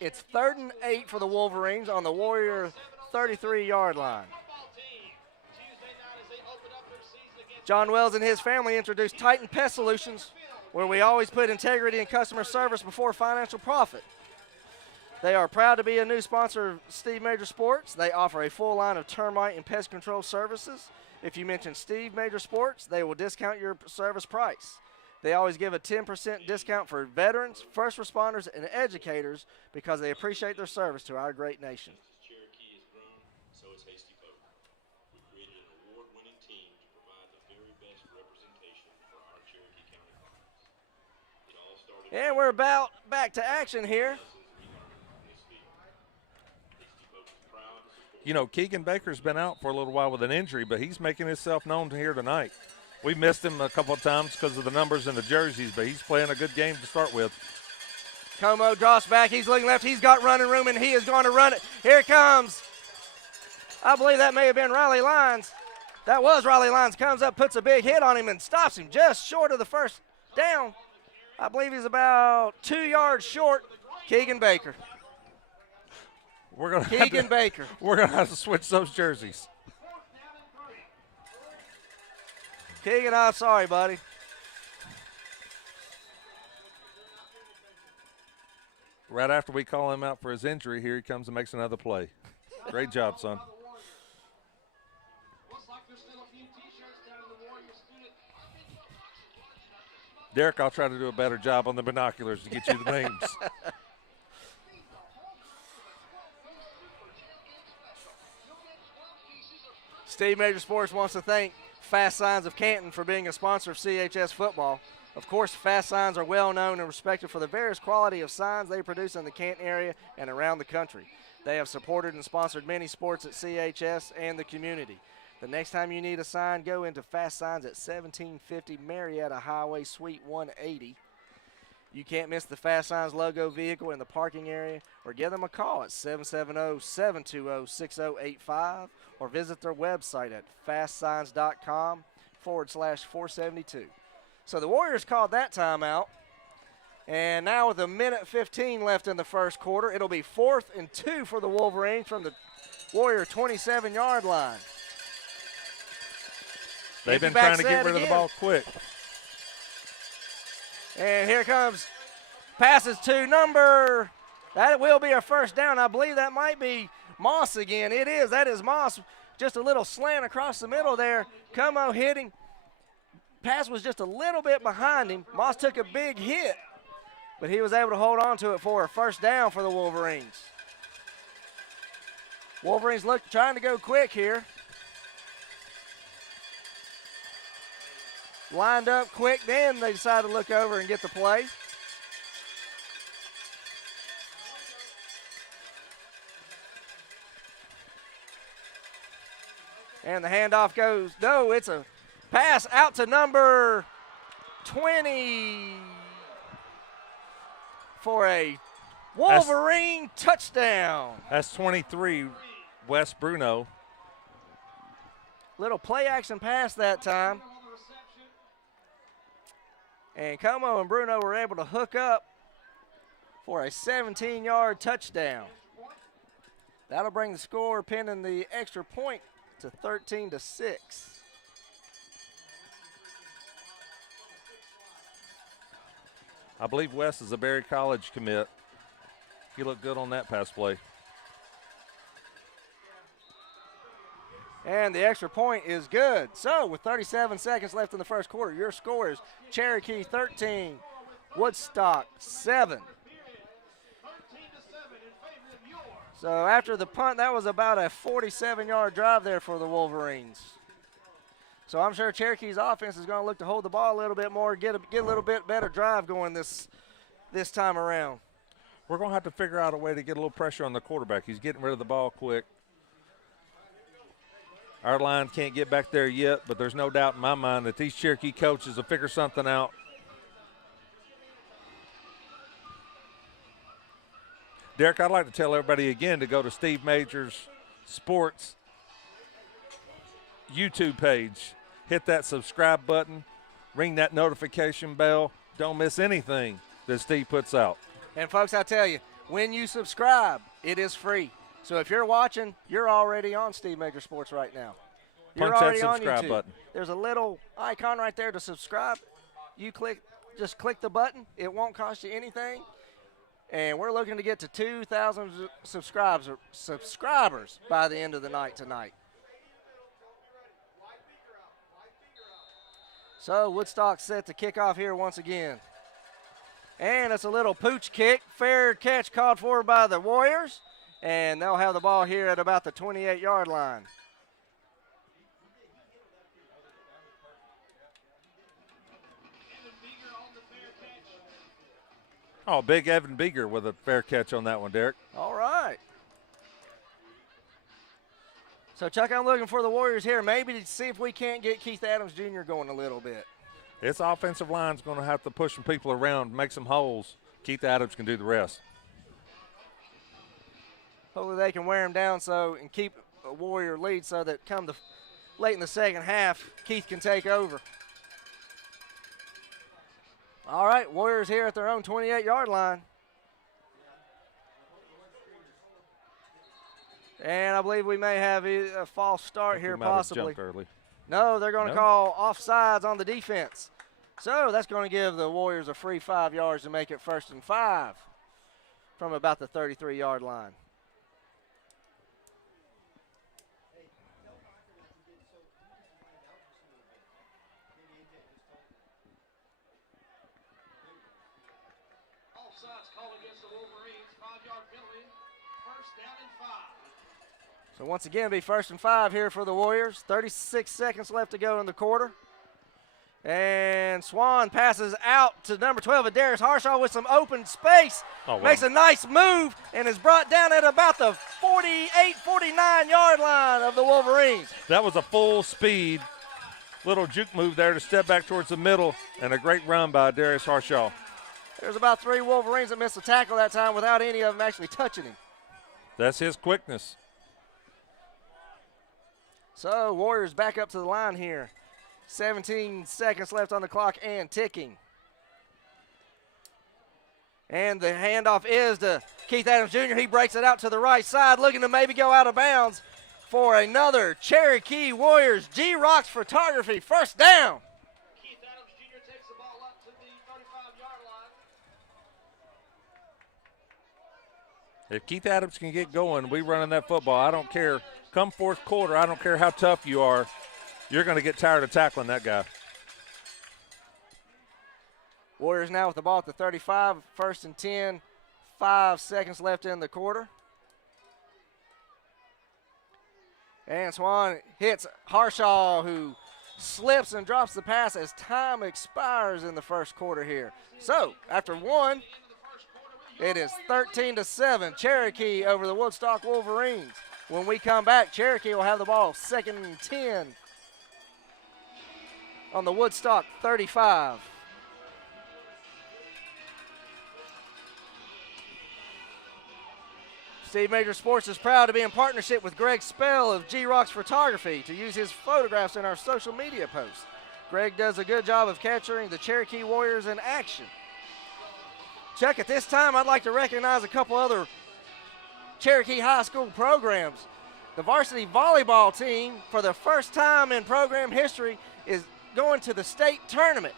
It's 3rd and 8 for the Wolverines on the Warrior 33-yard line. John Wells and his family introduced Titan Pest Solutions, where we always put integrity and customer service before financial profit. They are proud to be a new sponsor of Steve Major Sports. They offer a full line of termite and pest control services. If you mention Steve Major Sports, they will discount your service price. They always give a 10% discount for veterans, first responders, and educators because they appreciate their service to our great nation. Cherokee has grown, so has Hasty Folk. We created an award-winning team to provide the very best representation for our Cherokee County farmers. It all started. And we're about back to action here. You know, Keegan Baker's been out for a little while with an injury, but he's making himself known here tonight. We missed him a couple of times because of the numbers in the jerseys, but he's playing a good game to start with. Como drops back. He's looking left. He's got running room, and he is going to run it. Here it comes. I believe that may have been Riley Lyons. That was Riley Lyons. Comes up, puts a big hit on him, and stops him just short of the first down. I believe he's about 2 yards short. Keegan Baker. We're going to have to switch those jerseys. Keegan, I'm sorry, buddy. Right after we call him out for his injury, here he comes and makes another play. Great job, son. Derek, I'll try to do a better job on the binoculars to get you the names. Steve Major Sports wants to thank Fast Signs of Canton for being a sponsor of CHS football. Of course, Fast Signs are well known and respected for the various quality of signs they produce in the Canton area and around the country. They have supported and sponsored many sports at CHS and the community. The next time you need a sign, go into Fast Signs at 1750 Marietta Highway, Suite 180. You can't miss the Fast Signs logo vehicle in the parking area, or give them a call at 770-720-6085 or visit their website at fastsigns.com/472. So the Warriors called that timeout, and now with 1:15 left in the first quarter, it'll be 4th and 2 for the Wolverines from the Warrior 27-yard line. They've been trying to get rid of the ball quick. And here comes passes to number, that will be a first down. I believe that might be Moss again. It is, that is Moss. Just a little slant across the middle there. Como hitting. Pass was just a little bit behind him. Moss took a big hit, but he was able to hold on to it for a first down for the Wolverines. Wolverines trying to go quick here. Lined up quick, then they decided to look over and get the play. And the handoff goes, no, it's a pass out to number 20 for a Wolverine touchdown. That's 23, Wes Bruno. Little play action pass that time. And Como and Bruno were able to hook up for a 17-yard touchdown. That'll bring the score, pinning the extra point, to 13-6. I believe Wes is a Berry College commit. He looked good on that pass play. And the extra point is good. So with 37 seconds left in the first quarter, your score is Cherokee 13, Woodstock 7. So after the punt, that was about a 47-yard drive there for the Wolverines. So I'm sure Cherokee's offense is going to look to hold the ball a little bit more, get a little bit better drive going this time around. We're going to have to figure out a way to get a little pressure on the quarterback. He's getting rid of the ball quick. Our line can't get back there yet, but there's no doubt in my mind that these Cherokee coaches will figure something out. Derek, I'd like to tell everybody again to go to Steve Major's Sports YouTube page. Hit that subscribe button, ring that notification bell. Don't miss anything that Steve puts out. And, folks, I tell you, when you subscribe, it is free. So if you're watching, you're already on Steve Major Sports right now. You're Punch that already on subscribe YouTube. button. There's a little icon right there to subscribe. You just click the button. It won't cost you anything. And we're looking to get to 2,000 subscribers by the end of the night tonight. So Woodstock set to kick off here once again. And it's a little pooch kick. Fair catch called for by the Warriors. And they'll have the ball here at about the 28-yard line. Oh, big Evan Beeger with a fair catch on that one, Derek. All right. So, Chuck, I'm looking for the Warriors here, maybe to see if we can't get Keith Adams Jr. going a little bit. This offensive line's going to have to push some people around, make some holes. Keith Adams can do the rest. Hopefully they can wear him down and keep a Warrior lead so that come late in the second half, Keith can take over. All right, Warriors here at their own 28-yard line. And I believe we may have a false start here possibly. Early. No, they're going to call offsides on the defense. So that's going to give the Warriors a free 5 yards to make it 1st and 5 from about the 33-yard line. So once again, it'll be 1st and 5 here for the Warriors. 36 seconds left to go in the quarter. And Swan passes out to number 12, Darius Harshaw, with some open space. Oh, wow. Makes a nice move and is brought down at about the 48, 49-yard line of the Wolverines. That was a full speed little juke move there to step back towards the middle, and a great run by Darius Harshaw. There's about 3 Wolverines that missed a tackle that time without any of them actually touching him. That's his quickness. So Warriors back up to the line here. 17 seconds left on the clock and ticking. And the handoff is to Keith Adams Jr. He breaks it out to the right side, looking to maybe go out of bounds for another Cherokee Warriors G-Rocks photography. First down. Keith Adams Jr. takes the ball up to the 35-yard line. If Keith Adams can get going, we running that football. I don't care. Come fourth quarter, I don't care how tough you are. You're going to get tired of tackling that guy. Warriors now with the ball at the 35, 1st and 10, 5 seconds left in the quarter. And Swan hits Harshaw, who slips and drops the pass as time expires in the first quarter here. So after 1, it is 13-7, Cherokee over the Woodstock Wolverines. When we come back, Cherokee will have the ball 2nd and 10 on the Woodstock 35. Steve Major Sports is proud to be in partnership with Greg Spell of G-Rocks Photography to use his photographs in our social media posts. Greg does a good job of capturing the Cherokee Warriors in action. Chuck, at this time, I'd like to recognize a couple other Cherokee High School programs. The varsity volleyball team, for the first time in program history, is going to the state tournament.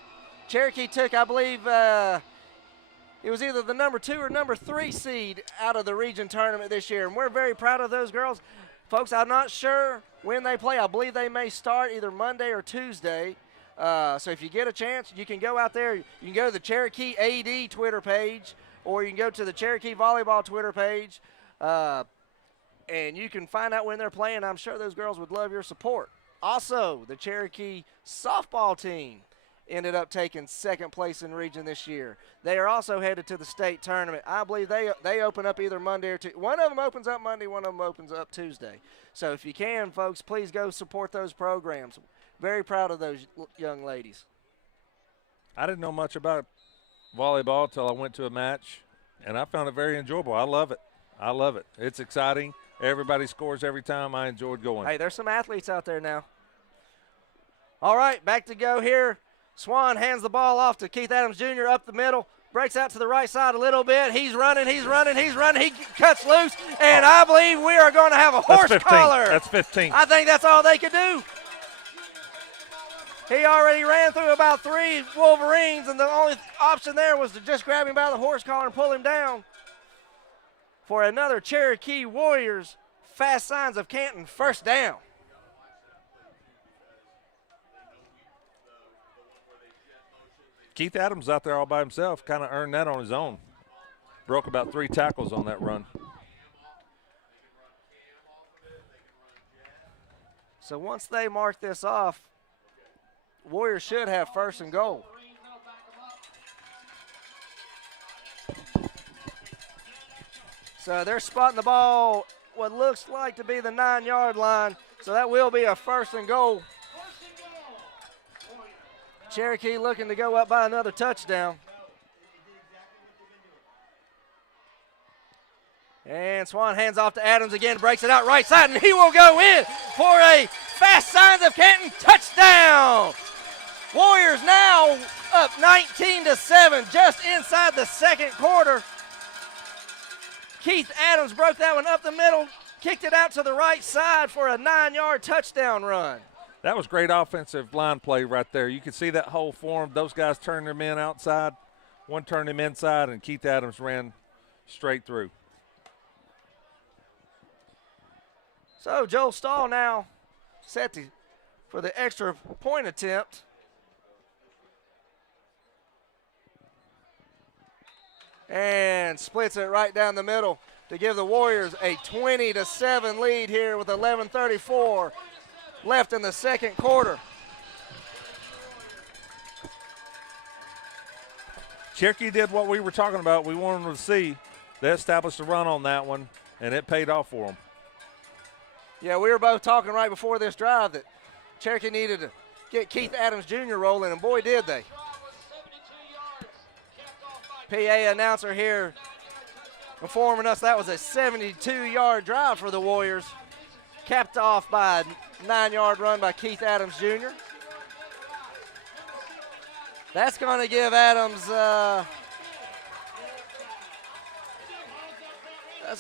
Cherokee took, I believe, it was either the number 2 or number 3 seed out of the region tournament this year, and we're very proud of those girls. Folks, I'm not sure when they play. I believe they may start either Monday or Tuesday. So if you get a chance, you can go out there. You can go to the Cherokee AD Twitter page, or you can go to the Cherokee Volleyball Twitter page, and you can find out when they're playing. I'm sure those girls would love your support. Also, the Cherokee softball team ended up taking 2nd place in region this year. They are also headed to the state tournament. I believe they open up either Monday or Tuesday. One of them opens up Monday, one of them opens up Tuesday. So if you can, folks, please go support those programs. Very proud of those young ladies. I didn't know much about volleyball until I went to a match, and I found it very enjoyable. I love it. I love it. It's exciting. Everybody scores every time. I enjoyed going. Hey, there's some athletes out there now. All right, back to go here. Swan hands the ball off to Keith Adams Jr. up the middle. Breaks out to the right side a little bit. He's running. He cuts loose, and I believe we are going to have a horse collar. That's 15. I think that's all they could do. He already ran through about 3 Wolverines, and the only option there was to just grab him by the horse collar and pull him down. For another Cherokee Warriors, Fast Signs of Canton, first down. Keith Adams out there all by himself, kind of earned that on his own. Broke about 3 tackles on that run. So once they mark this off, Warriors should have 1st and goal. So they're spotting the ball what looks like to be the 9-yard line. So that will be a 1st and goal. Cherokee looking to go up by another touchdown. And Swan hands off to Adams again, breaks it out right side, and he will go in for a Fast Signs of Canton touchdown. Warriors now up 19-7, just inside the 2nd quarter. Keith Adams broke that one up the middle, kicked it out to the right side for a 9-yard touchdown run. That was great offensive line play right there. You could see that whole form. Those guys turned their men outside. One turned him inside, and Keith Adams ran straight through. So Joel Stahl now set for the extra point attempt. And splits it right down the middle to give the Warriors a 20-7 lead here with 11:34 left in the second quarter. Cherokee did what we were talking about. We wanted them to see. They established a run on that one, and it paid off for them. Yeah, we were both talking right before this drive that Cherokee needed to get Keith Adams Jr. rolling, and boy, did they. PA announcer here informing us that was a 72-yard drive for the Warriors, capped off by a 9-yard run by Keith Adams Jr. That's going to give Adams, that's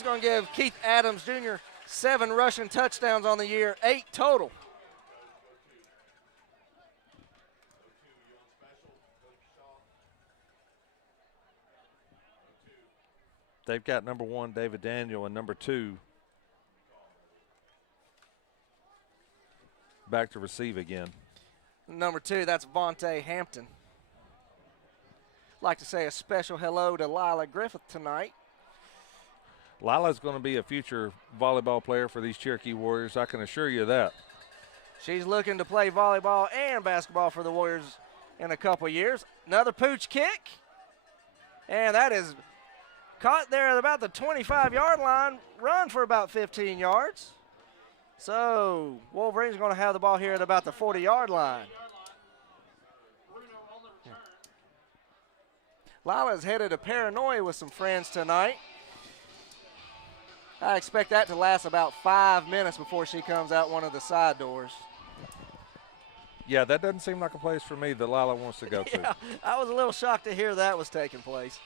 going to give Keith Adams Jr. 7 rushing touchdowns on the year, 8 total. They've got number 1, David Daniel, and number 2 back to receive again. Number 2, that's Vontae Hampton. Like to say a special hello to Lila Griffith tonight. Lila's going to be a future volleyball player for these Cherokee Warriors. I can assure you that. She's looking to play volleyball and basketball for the Warriors in a couple years. Another pooch kick. And that is caught there at about the 25-yard line, run for about 15 yards. So Wolverines are going to have the ball here at about the 40-yard line. Lila's headed to Paranoia with some friends tonight. I expect that to last about 5 minutes before she comes out one of the side doors. Yeah, that doesn't seem like a place for me that Lila wants to go to. Yeah, I was a little shocked to hear that was taking place.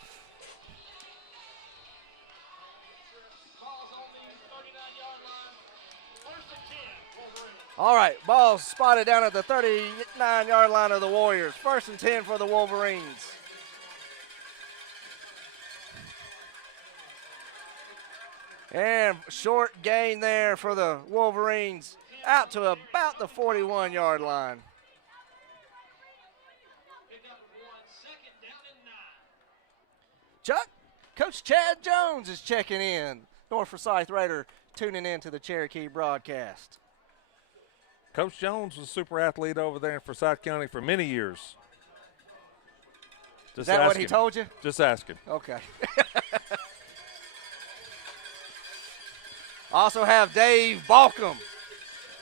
All right, ball spotted down at the 39-yard line of the Warriors. 1st and 10 for the Wolverines. And short gain there for the Wolverines out to about the 41-yard line. Coach Chad Jones is checking in. North Forsyth Raider tuning in to the Cherokee broadcast. Coach Jones was a super athlete over there in Forsyth County for many years. Is that what he told you? Just ask him. Okay. Also have Dave Balcom,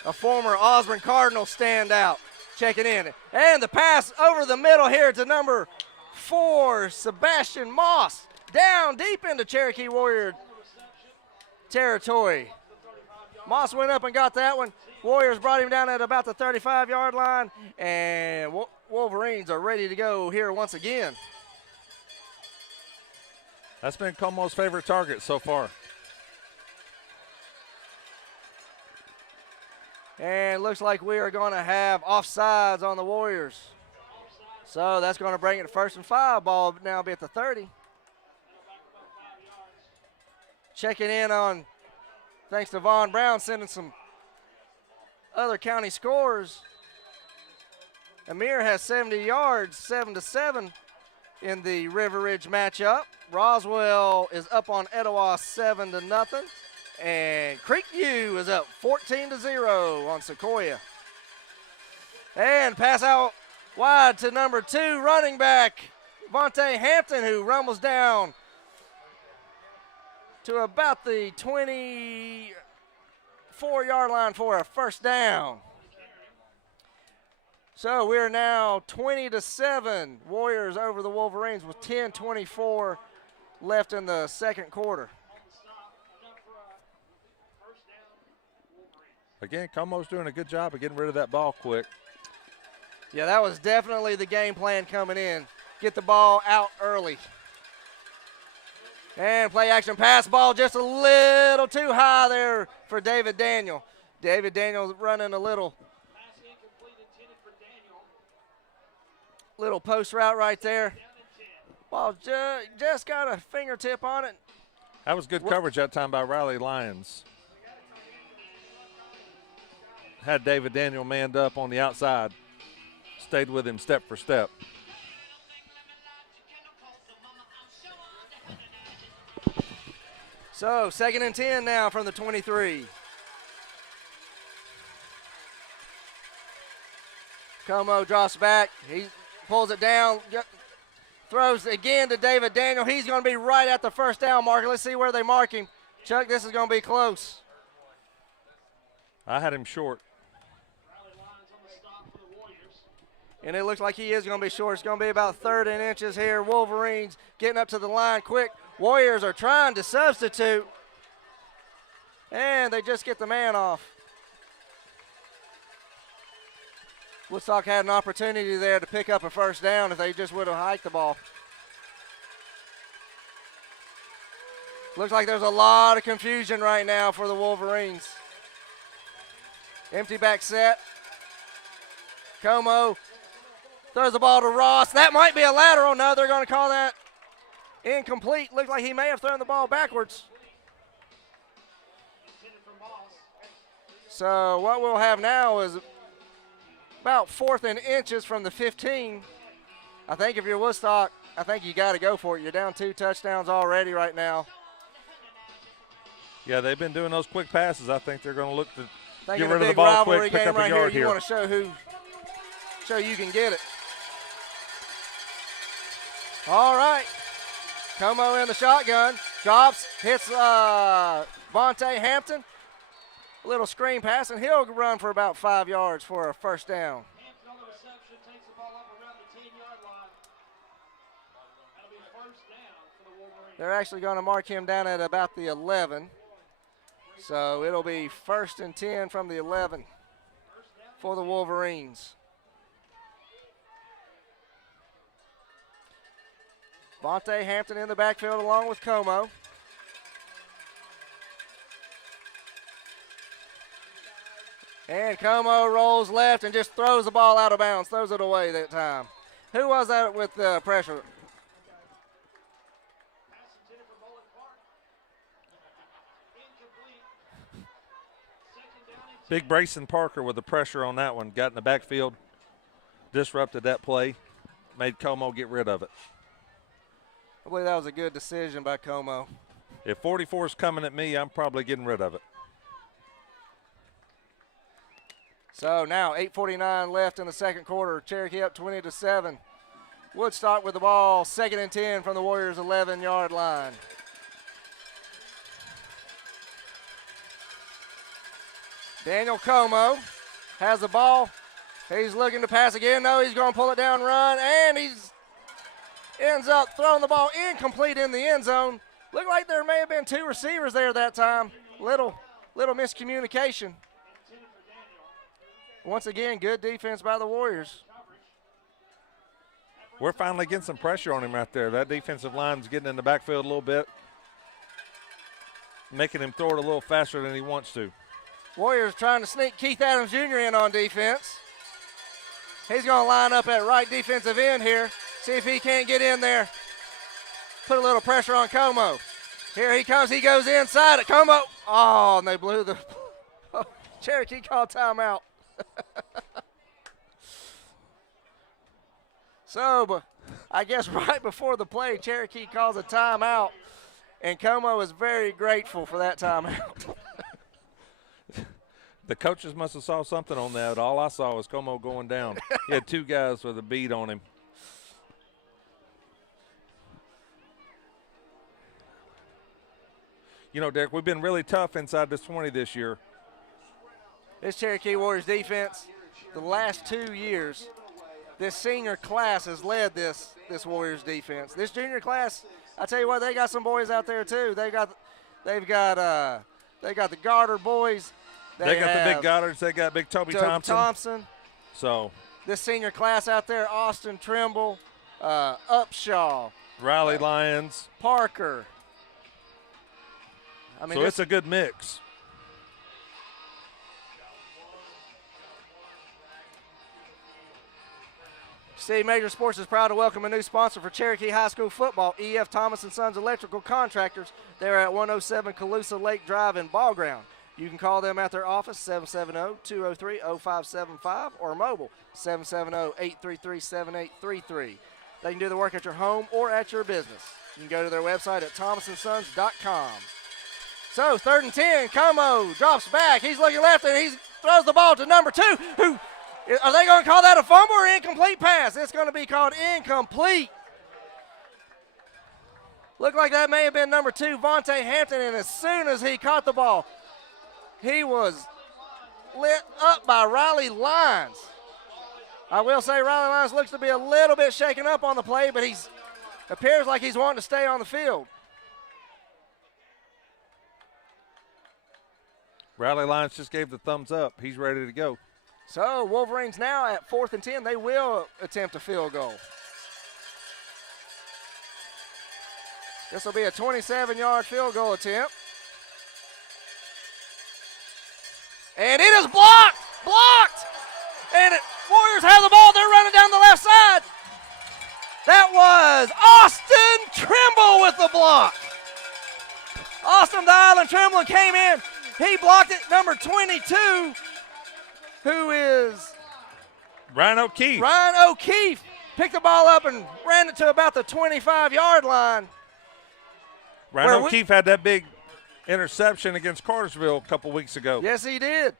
a former Osborne Cardinal standout, checking in. And the pass over the middle here to number 4, Sebastian Moss, down deep into Cherokee Warrior territory. Moss went up and got that one. Warriors brought him down at about the 35-yard line, and Wolverines are ready to go here once again. That's been Como's favorite target so far. And looks like we are going to have offsides on the Warriors. So that's going to bring it to 1st and 5. Ball now be at the 30. Checking in on, thanks to Vaughn Brown, sending some other county scores. Amir has 70 yards, 7-7 in the River Ridge matchup. Roswell is up on Etowah 7-0. And Creekview is up 14-0 on Sequoia. And pass out wide to number 2, running back Vontae Hampton, who rumbles down to about the 24-yard line for a 1st down. So we're now 20-7, Warriors over the Wolverines with 10:24 left in the second quarter. Again, Como's doing a good job of getting rid of that ball quick. Yeah, that was definitely the game plan coming in. Get the ball out early. And play action pass, ball just a little too high there for David Daniel. David Daniel running a little post route right there. Ball just got a fingertip on it. That was good coverage that time by Riley Lyons. Had David Daniel manned up on the outside. Stayed with him step for step. So 2nd and 10 now from the 23. Como drops back. He pulls it down. Throws again to David Daniel. He's going to be right at the first down marker. Let's see where they mark him. Chuck, this is going to be close. I had him short. And it looks like he is going to be short. It's going to be about 3rd and inches here. Wolverines getting up to the line quick. Warriors are trying to substitute. And they just get the man off. Woodstock had an opportunity there to pick up a first down if they just would have hiked the ball. Looks like there's a lot of confusion right now for the Wolverines. Empty back set. Como throws the ball to Ross. That might be a lateral. No, they're going to call that incomplete. Looks like he may have thrown the ball backwards. So what we'll have now is about 4th and inches from the 15. I think if you're Woodstock, I think you got to go for it. You're down 2 touchdowns already right now. Yeah, they've been doing those quick passes. I think they're going to look to Get rid of the ball quick, pick up a yard You here. want to show you can get it. All right. Como in the shotgun. Drops, hits Vontae Hampton. A little screen pass, and he'll run for about 5 yards for a first down. Hampton on the reception takes the ball up around the 10-yard line. That'll be first down for the Wolverines. They're actually going to mark him down at about the 11. So it'll be 1st and 10 from the 11 for the Wolverines. Vontae Hampton in the backfield along with Como. And Como rolls left and just throws the ball out of bounds, throws it away that time. Who was that with the pressure? Big Brayson Parker with the pressure on that one. Got in the backfield, disrupted that play, made Como get rid of it. I believe that was a good decision by Como. If 44 is coming at me, I'm probably getting rid of it. So now 8:49 left in the second quarter. Cherokee up 20-7. Woodstock with the ball, 2nd and 10 from the Warriors' 11-yard line. Daniel Como has the ball. He's looking to pass again. No, he's going to pull it down, run, and he's ends up throwing the ball incomplete in the end zone. Looked like there may have been 2 receivers there that time. Little miscommunication. Once again, good defense by the Warriors. We're finally getting some pressure on him right there. That defensive line's getting in the backfield a little bit, making him throw it a little faster than he wants to. Warriors trying to sneak Keith Adams Jr. in on defense. He's going to line up at right defensive end here. See if he can't get in there. Put a little pressure on Como. Here he comes. He goes inside it. Como. Oh, and they blew the Cherokee called timeout. So, but I guess right before the play, Cherokee calls a timeout, and Como is very grateful for that timeout. The coaches must have saw something on that. All I saw was Como going down. He had 2 guys with a bead on him. You know, Derek, we've been really tough inside this 20 this year. This Cherokee Warriors defense, the last 2 years, this senior class has led this Warriors defense. This junior class, I tell you what, they got some boys out there too. They've got the Garter boys. They got the big Goddards. They got big Toby Thompson. So this senior class out there, Austin Trimble, Upshaw, Riley Lyons, Parker. I mean, so it's a good mix. Steve Major Sports is proud to welcome a new sponsor for Cherokee High School football, E.F. Thomas & Sons Electrical Contractors. They're at 107 Calusa Lake Drive in Ball Ground. You can call them at their office, 770-203-0575, or mobile, 770-833-7833. They can do the work at your home or at your business. You can go to their website at thomasandsons.com. So 3rd and 10, Como drops back. He's looking left and he throws the ball to number 2. Who are they going to call that a fumble or incomplete pass? It's going to be called incomplete. Looked like that may have been number 2, Vontae Hampton, and as soon as he caught the ball, he was lit up by Riley Lyons. I will say Riley Lyons looks to be a little bit shaken up on the play, but he appears like he's wanting to stay on the field. Riley Lyons just gave the thumbs up. He's ready to go. So Wolverines now at 4th and 10. They will attempt a field goal. This will be a 27-yard field goal attempt. And it is blocked! Blocked! And Warriors have the ball. They're running down the left side. That was Austin Trimble with the block. Austin the Island Trimble came in. He blocked it. Number 22, who is Ryan O'Keefe. Ryan O'Keefe, picked the ball up and ran it to about the 25-yard line. Ryan O'Keefe had that big interception against Cartersville a couple weeks ago. Yes, he did.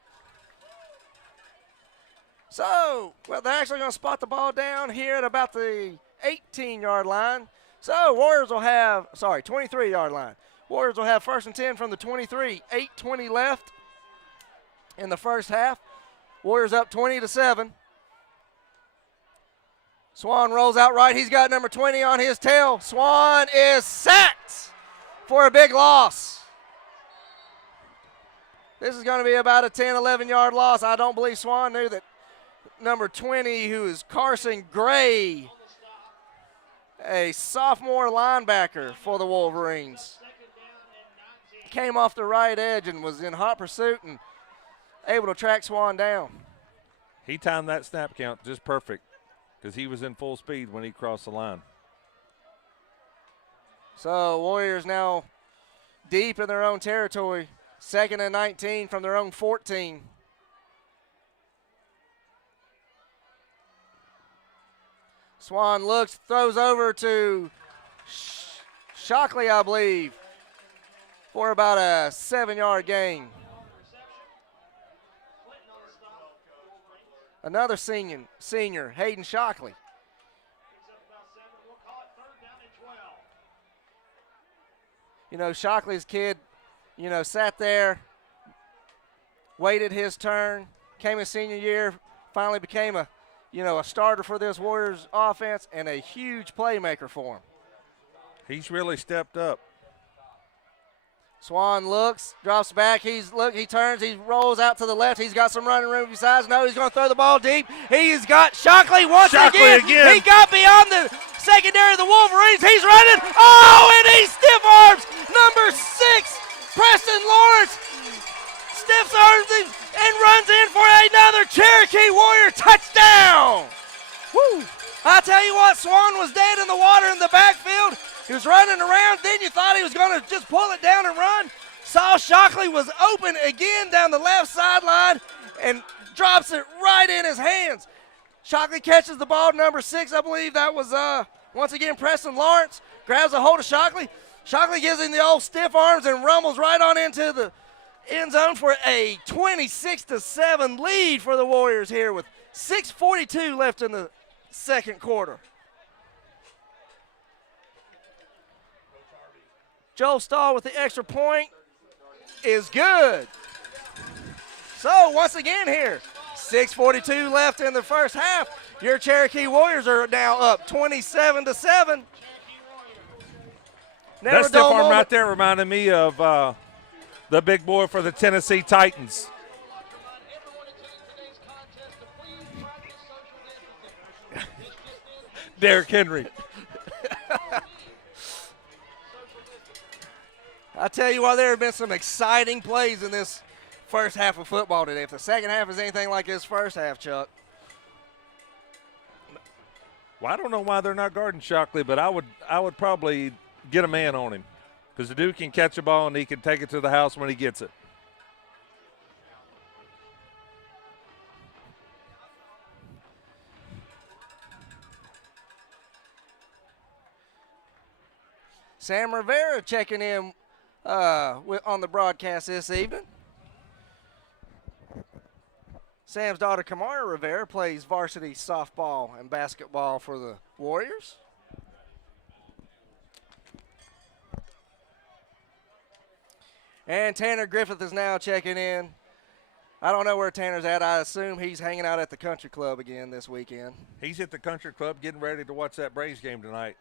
So, well, they're actually going to spot the ball down here at about the 18-yard line. So, Warriors will have, 23-yard line. Warriors will have 1st and 10 from the 23. 8:20 left in the first half. Warriors up 20-7. Swan rolls out right. He's got number 20 on his tail. Swan is sacked for a big loss. This is going to be about a 10, 11-yard loss. I don't believe Swan knew that number 20, who is Carson Gray, a sophomore linebacker for the Wolverines, came off the right edge and was in hot pursuit and able to track Swan down. He timed that snap count just perfect because he was in full speed when he crossed the line. So Warriors now deep in their own territory, 2nd and 19 from their own 14. Swan looks, throws over to Shockley, I believe, for about a 7-yard gain. Another senior, Hayden Shockley. You know, Shockley's kid, sat there, waited his turn, came his senior year, finally became a starter for this Warriors offense and a huge playmaker for him. He's really stepped up. Swan looks, drops back. He turns, he rolls out to the left. He's got some running room besides. No, he's going to throw the ball deep. He's got Shockley again. He got beyond the secondary of the Wolverines. He's running. Oh, and he stiff arms number 6, Preston Lawrence. Stiff arms him and runs in for another Cherokee Warrior touchdown. Woo! I tell you what, Swan was dead in the water in the backfield. He was running around. Then you thought he was going to just pull it down and run. Saw Shockley was open again down the left sideline and drops it right in his hands. Shockley catches the ball, number 6. I believe that was, once again, Preston Lawrence. Grabs a hold of Shockley. Shockley gives him the old stiff arms and rumbles right on into the end zone for a 26-7 lead for the Warriors here with 6:42 left in the second quarter. Joel Stahl with the extra point is good. So once again here, 6:42 left in the first half. Your Cherokee Warriors are now up 27-7. That stiff arm right there reminded me of the big boy for the Tennessee Titans. Derrick Henry. I tell you what, there have been some exciting plays in this first half of football today. If the second half is anything like this first half, Chuck. Well, I don't know why they're not guarding Shockley, but I would probably get a man on him because the dude can catch a ball and he can take it to the house when he gets it. Sam Rivera checking in on the broadcast this evening. Sam's daughter, Kamara Rivera, plays varsity softball and basketball for the Warriors. And Tanner Griffith is now checking in. I don't know where Tanner's at. I assume he's hanging out at the country club again this weekend. He's at the country club getting ready to watch that Braves game tonight.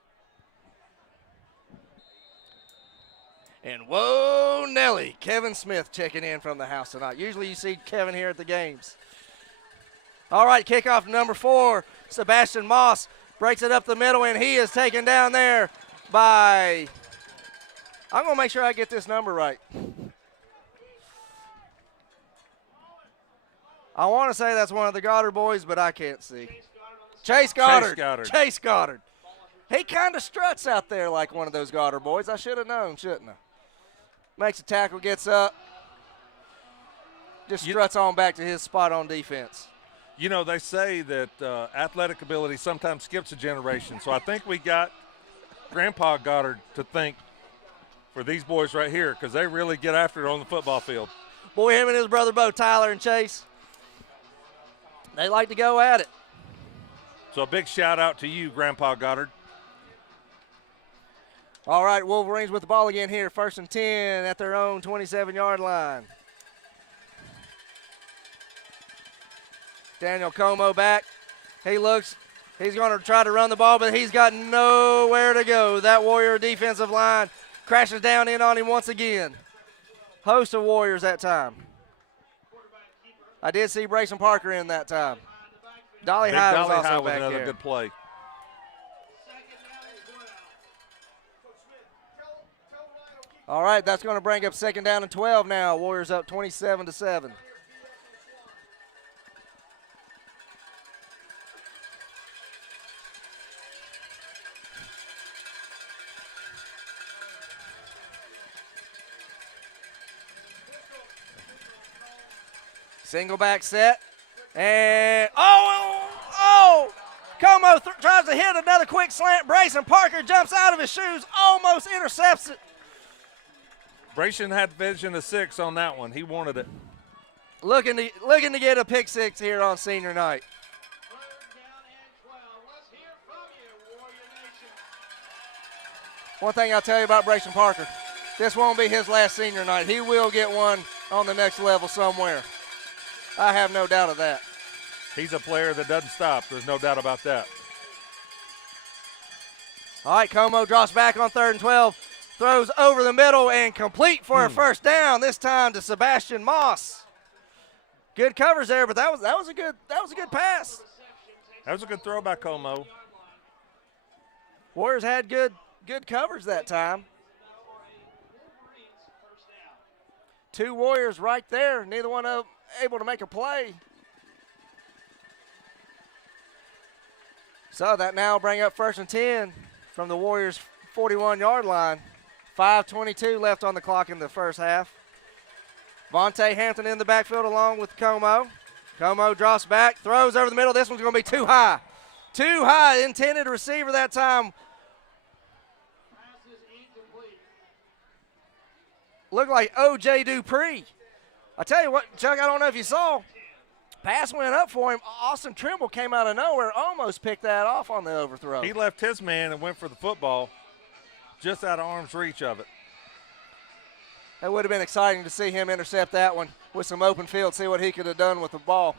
And whoa, Nelly, Kevin Smith checking in from the house tonight. Usually you see Kevin here at the games. All right, kickoff number 4. Sebastian Moss breaks it up the middle, and he is taken down there by, I'm going to make sure I get this number right. I want to say that's one of the Goddard boys, but I can't see. Chase Goddard. Chase Goddard. He kind of struts out there like one of those Goddard boys. I should have known, shouldn't I? Makes a tackle, gets up. Just struts on back to his spot on defense. You know, they say that athletic ability sometimes skips a generation. So I think we got Grandpa Goddard to thank for these boys right here because they really get after it on the football field. Boy, him and his brother Bo, Tyler and Chase, they like to go at it. So a big shout out to you, Grandpa Goddard. All right, Wolverines with the ball again here. 1st and 10 at their own 27-yard line. Daniel Como back. He looks, he's going to try to run the ball, but he's got nowhere to go. That Warrior defensive line crashes down in on him once again. Host of Warriors that time. I did see Brayson Parker in that time. Dolly Hyde was also back another here. good play. All right, that's going to bring up 2nd down and 12 now. Warriors up 27-7. Single back set. And, Como tries to hit another quick slant. Brayson Parker jumps out of his shoes, almost intercepts it. Brayson had vision of 6 on that one. He wanted it. Looking to get a pick 6 here on senior night. 3rd down and 12. Let's hear from you, Warrior Nation. One thing I'll tell you about Brayson Parker, this won't be his last senior night. He will get one on the next level somewhere. I have no doubt of that. He's a player that doesn't stop. There's no doubt about that. All right, Como drops back on 3rd and 12, throws over the middle and complete for a 1st down. This time to Sebastian Moss. Good covers there, but that was a good pass. That was a good throw by Como. Warriors had good covers that time. 2 Warriors right there. Neither one of them able to make a play. So that now bring up 1st and 10 from the Warriors' 41-yard line. 5:22 left on the clock in the first half. Vontae Hampton in the backfield along with Como. Como drops back, throws over the middle. This one's going to be too high. Too high. Intended receiver that time. Looked like O.J. Dupree. I tell you what, Chuck, I don't know if you saw. Pass went up for him. Austin Trimble came out of nowhere, almost picked that off on the overthrow. He left his man and went for the football just out of arm's reach of it. That would have been exciting to see him intercept that one with some open field, see what he could have done with the ball.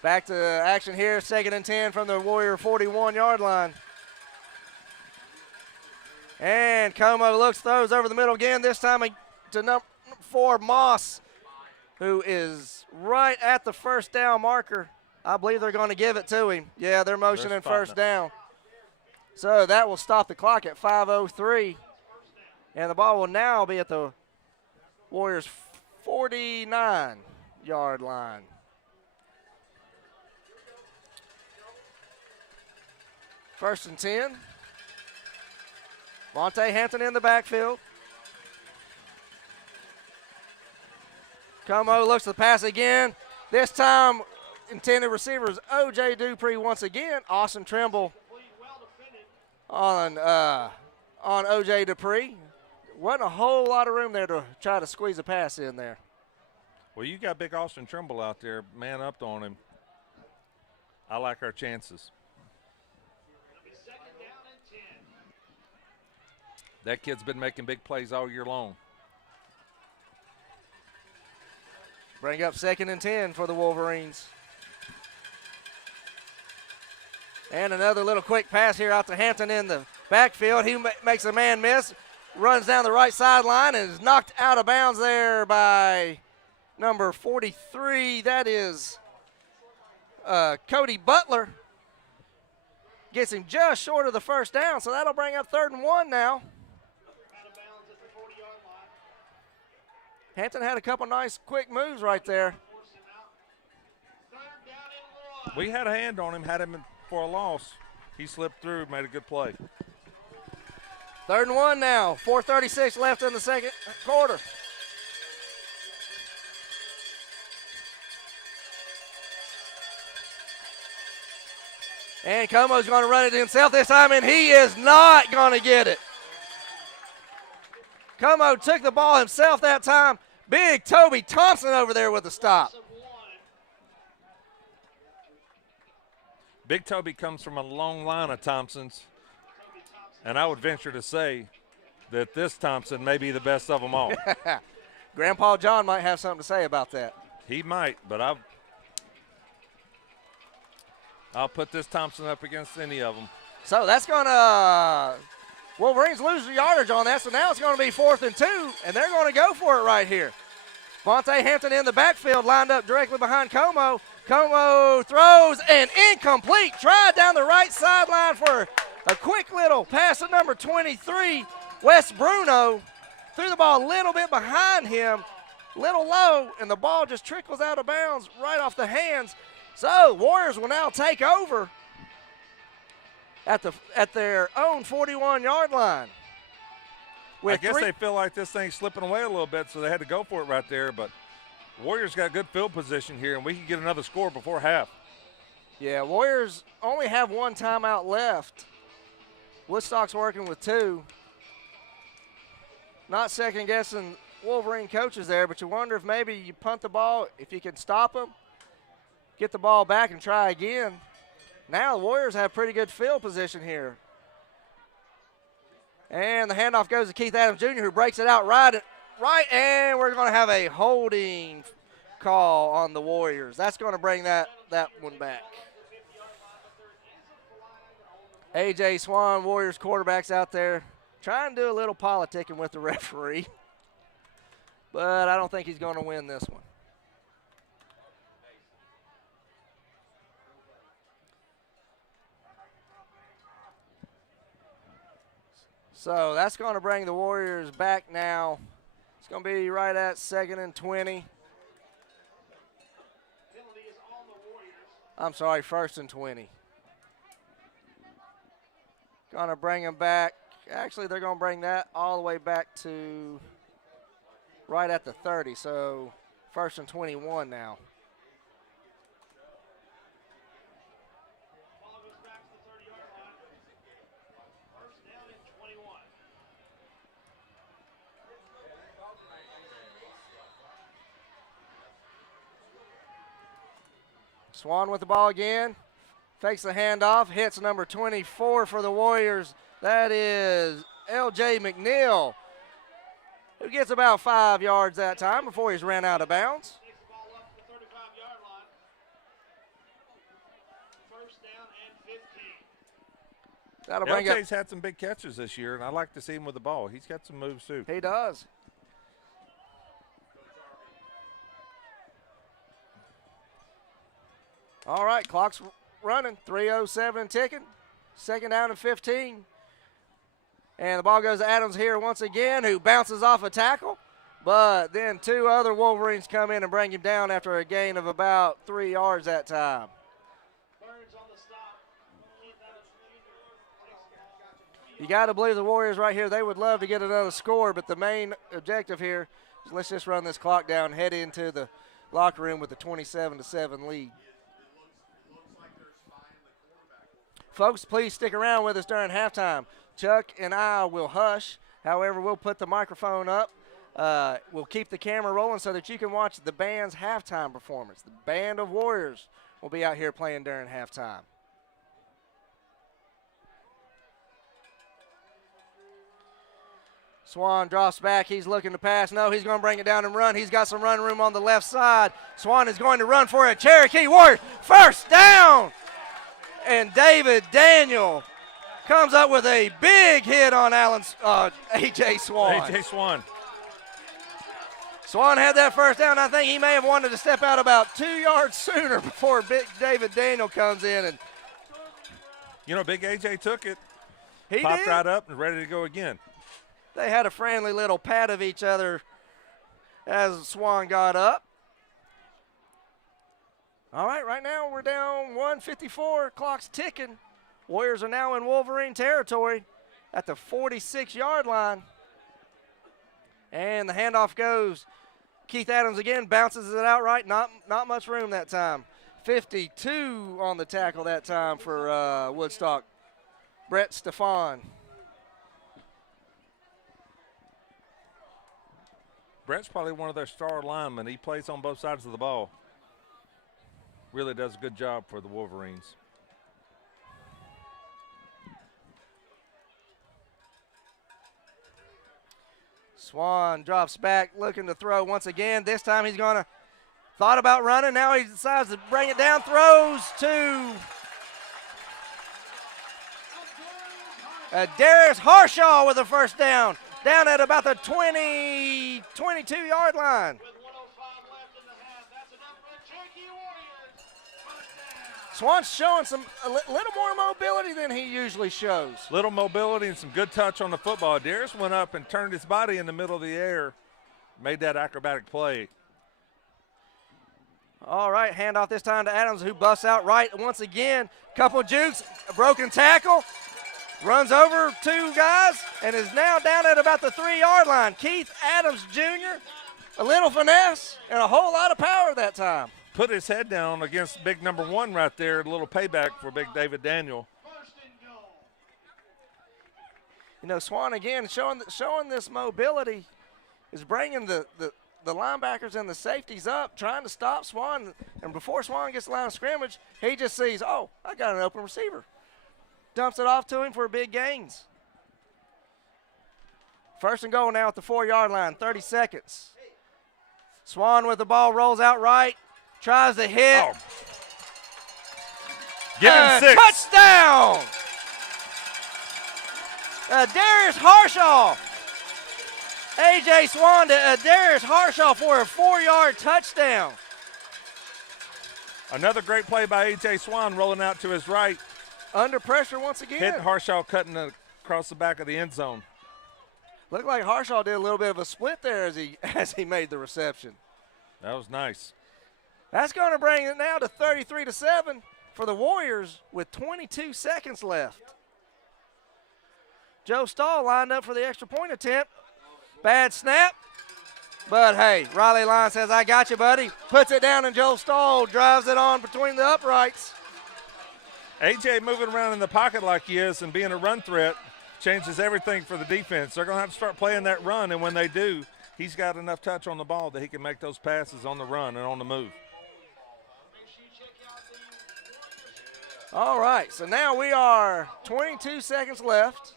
Back to action here, 2nd and 10 from the Warrior 41-yard line. And Como looks, throws over the middle again, this time to number 4, Moss, who is right at the 1st down marker. I believe they're going to give it to him. Yeah, they're motioning 1st down. So that will stop the clock at 5:03. And the ball will now be at the Warriors' 49-yard line. First and 10. Vontae Hampton in the backfield. Como looks to the pass again. This time, intended receiver is O.J. Dupree once again. Austin Trimble on O.J. Dupree. Wasn't a whole lot of room there to try to squeeze a pass in there. Well, you got big Austin Trimble out there. Man up on him. I like our chances. It'll be second down and 10. That kid's been making big plays all year long. Bring up second and 10 for the Wolverines. And another little quick pass here out to Hampton in the backfield. He makes a man miss, runs down the right sideline, and is knocked out of bounds there by number 43. That is Cody Butler. Gets him just short of the first down, so that'll bring up 3rd and 1 now. Out of bounds at the 40-yard line. Hampton had a couple nice quick moves right there. Force him out. 3rd down and 1. We had a hand on him, had him for a loss. He slipped through, made a good play. 3rd and 1 now. 4:36 left in the second quarter. And Como's going to run it himself this time, and he is not going to get it. Como took the ball himself that time. Big Toby Thompson over there with the stop. Big Toby comes from a long line of Thompsons, and I would venture to say that this Thompson may be the best of them all. Grandpa John might have something to say about that. He might, but I'll put this Thompson up against any of them. So that's going to Wolverines lose the yardage on that, so now it's going to be 4th and 2, and they're going to go for it right here. Vontae Hampton in the backfield, lined up directly behind Como. Como throws and incomplete. Tried down the right sideline for a quick little pass to number 23, Wes Bruno. Threw the ball a little bit behind him, little low, and the ball just trickles out of bounds right off the hands. So Warriors will now take over at their own 41-yard line. I guess they feel like this thing's slipping away a little bit, so they had to go for it right there. But Warriors got good field position here, and we can get another score before half. Yeah, Warriors only have 1 timeout left. Woodstock's working with 2. Not second-guessing Wolverine coaches there, but you wonder if maybe you punt the ball, if you can stop them, get the ball back and try again. Now the Warriors have pretty good field position here. And the handoff goes to Keith Adams Jr., who breaks it out right, and we're going to have a holding call on the Warriors. That's going to bring that one back. A.J. Swan, Warriors quarterback's out there trying to do a little politicking with the referee, but I don't think he's going to win this one. So that's going to bring the Warriors back now. It's going to be right at 2nd and 20. I'm sorry, 1st and 20. Going to bring them back. Actually, they're going to bring that all the way back to right at the 30. So 1st and 21 now. Swan with the ball again. Fakes the handoff. Hits number 24 for the Warriors. That is L.J. McNeil, who gets about 5 yards that time before he's ran out of bounds. Takes the ball up to the 35-yard line. 1st down and 15. That'll bring up. LJ's had some big catches this year, and I like to see him with the ball. He's got some moves, too. He does. All right, clock's running. 3:07 ticking. 2nd down and 15. And the ball goes to Adams here once again, who bounces off a tackle. But then 2 other Wolverines come in and bring him down after a gain of about 3 yards that time. Burns on the stop. You got to believe the Warriors right here. They would love to get another score, but the main objective here is let's just run this clock down, head into the locker room with a 27-7 lead. Folks, please stick around with us during halftime. Chuck and I will hush. However, we'll put the microphone up. We'll keep the camera rolling so that you can watch the band's halftime performance. The Band of Warriors will be out here playing during halftime. Swan drops back. He's looking to pass. No, he's going to bring it down and run. He's got some run room on the left side. Swan is going to run for it. Cherokee Warriors, first down. And David Daniel comes up with a big hit on A.J. Swan. A.J. Swan. Swan had that first down. I think he may have wanted to step out about 2 yards sooner before big David Daniel comes in. And You know, big A.J. took it. he Popped did. right up and ready to go again. They had a friendly little pat of each other as Swan got up. All right now we're down 1:54. Clock's ticking. Warriors are now in Wolverine territory at the 46-yard line. And the handoff goes. Keith Adams again bounces it out right. Not much room that time. 52 on the tackle that time for Woodstock. Brett Stefan. Brett's probably one of their star linemen. He plays on both sides of the ball. Really does a good job for the Wolverines. Swan drops back, looking to throw once again. This time he's going to thought about running. Now he decides to bring it down. Throws to Darius Harshaw with a first down. Down at about the 22-yard line. With 1:05 left in the half, that's enough for the Cherokee Warriors. First down. Swan's showing a little more mobility than he usually shows. Little mobility and some good touch on the football. Darius went up and turned his body in the middle of the air, made that acrobatic play. All right, handoff this time to Adams, who busts out right once again. Couple jukes, a broken tackle. Runs over 2 guys and is now down at about the 3-yard line. Keith Adams Jr., a little finesse and a whole lot of power that time. Put his head down against big number 1 right there. A little payback for big David Daniel. First and goal. You know, Swan again showing this mobility is bringing the linebackers and the safeties up, trying to stop Swan. And before Swan gets the line of scrimmage, he just sees, oh, I got an open receiver. Dumps it off to him for big gains. First and goal now at the 4-yard line, 30 seconds. Swan with the ball, rolls out right, tries to hit. Oh. Give him 6. Touchdown! Darius Harshaw. A.J. Swan to Darius Harshaw for a 4-yard touchdown. Another great play by A.J. Swan rolling out to his right. Under pressure once again. Hit Harshaw cutting across the back of the end zone. Looked like Harshaw did a little bit of a split there as he made the reception. That was nice. That's going to bring it now to 33-7 for the Warriors with 22 seconds left. Joe Stahl lined up for the extra point attempt. Bad snap. But, hey, Riley Line says, I got you, buddy. Puts it down, and Joe Stahl drives it on between the uprights. A.J. moving around in the pocket like he is and being a run threat changes everything for the defense. They're going to have to start playing that run, and when they do, he's got enough touch on the ball that he can make those passes on the run and on the move. All right, so now we are 22 seconds left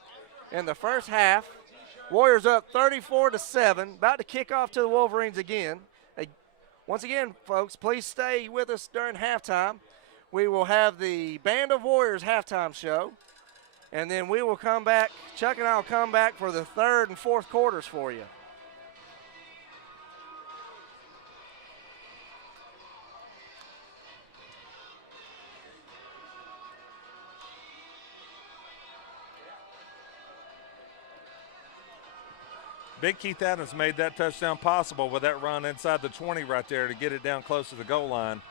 in the first half. Warriors up 34-7, about to kick off to the Wolverines again. Once again, folks, please stay with us during halftime. We will have the Band of Warriors halftime show, and then we will come back. Chuck and I will come back for the third and fourth quarters for you. Big Keith Adams made that touchdown possible with that run inside the 20 right there to get it down close to the goal line.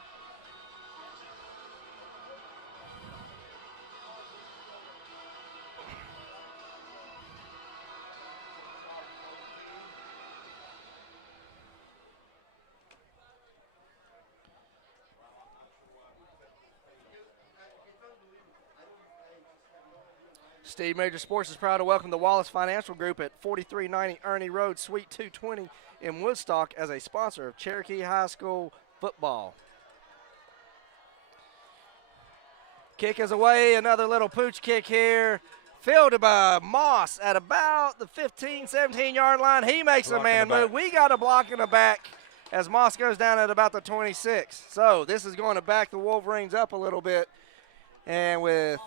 Steve Major Sports is proud to welcome the Wallace Financial Group at 4390 Ernie Road, Suite 220 in Woodstock as a sponsor of Cherokee High School football. Kick is away, another little pooch kick here. Fielded by Moss at about the 15, 17-yard line. He makes a man move. We got a block in the back as Moss goes down at about the 26. So this is going to back the Wolverines up a little bit. And with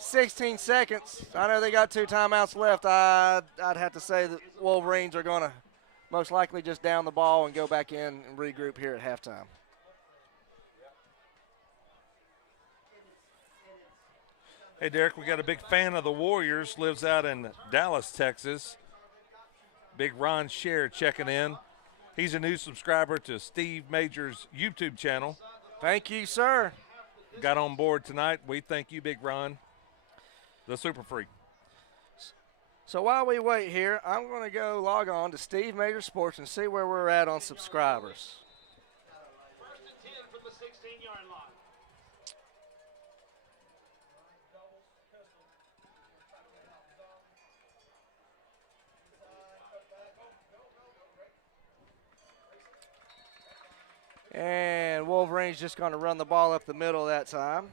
16 seconds, I know they got 2 timeouts left. I'd have to say that Wolverines are going to most likely just down the ball and go back in and regroup here at halftime. Hey, Derek, we got a big fan of the Warriors, lives out in Dallas, Texas. Big Ron Scher checking in. He's a new subscriber to Steve Major's YouTube channel. Thank you, sir. Got on board tonight. We thank you, Big Ron, the Super Freak. So while we wait here, I'm going to go log on to Steve Major Sports and see where we're at on subscribers. 1st and 10 from the 16-yard line. And Wolverines just going to run the ball up the middle that time.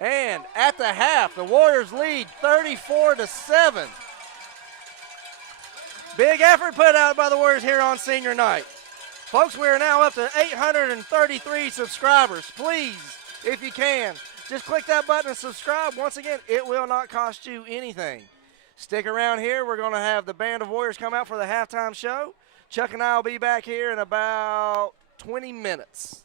And at the half, the Warriors lead 34-7. Big effort put out by the Warriors here on senior night. Folks, we are now up to 833 subscribers. Please, if you can, just click that button and subscribe. Once again, it will not cost you anything. Stick around here. We're going to have the Band of Warriors come out for the halftime show. Chuck and I will be back here in about 20 minutes.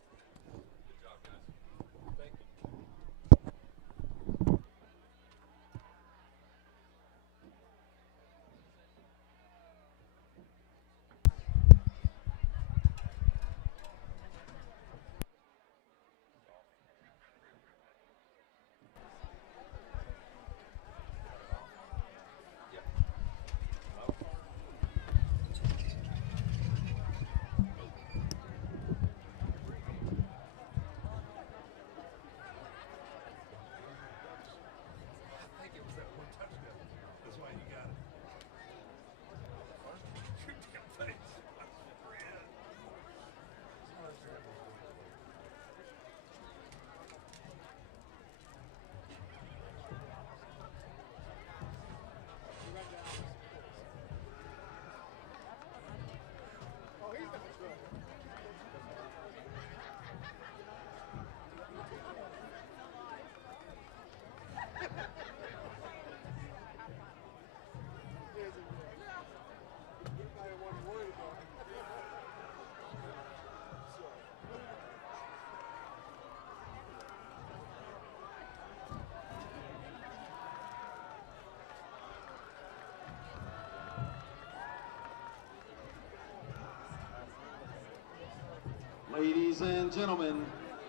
Ladies and gentlemen,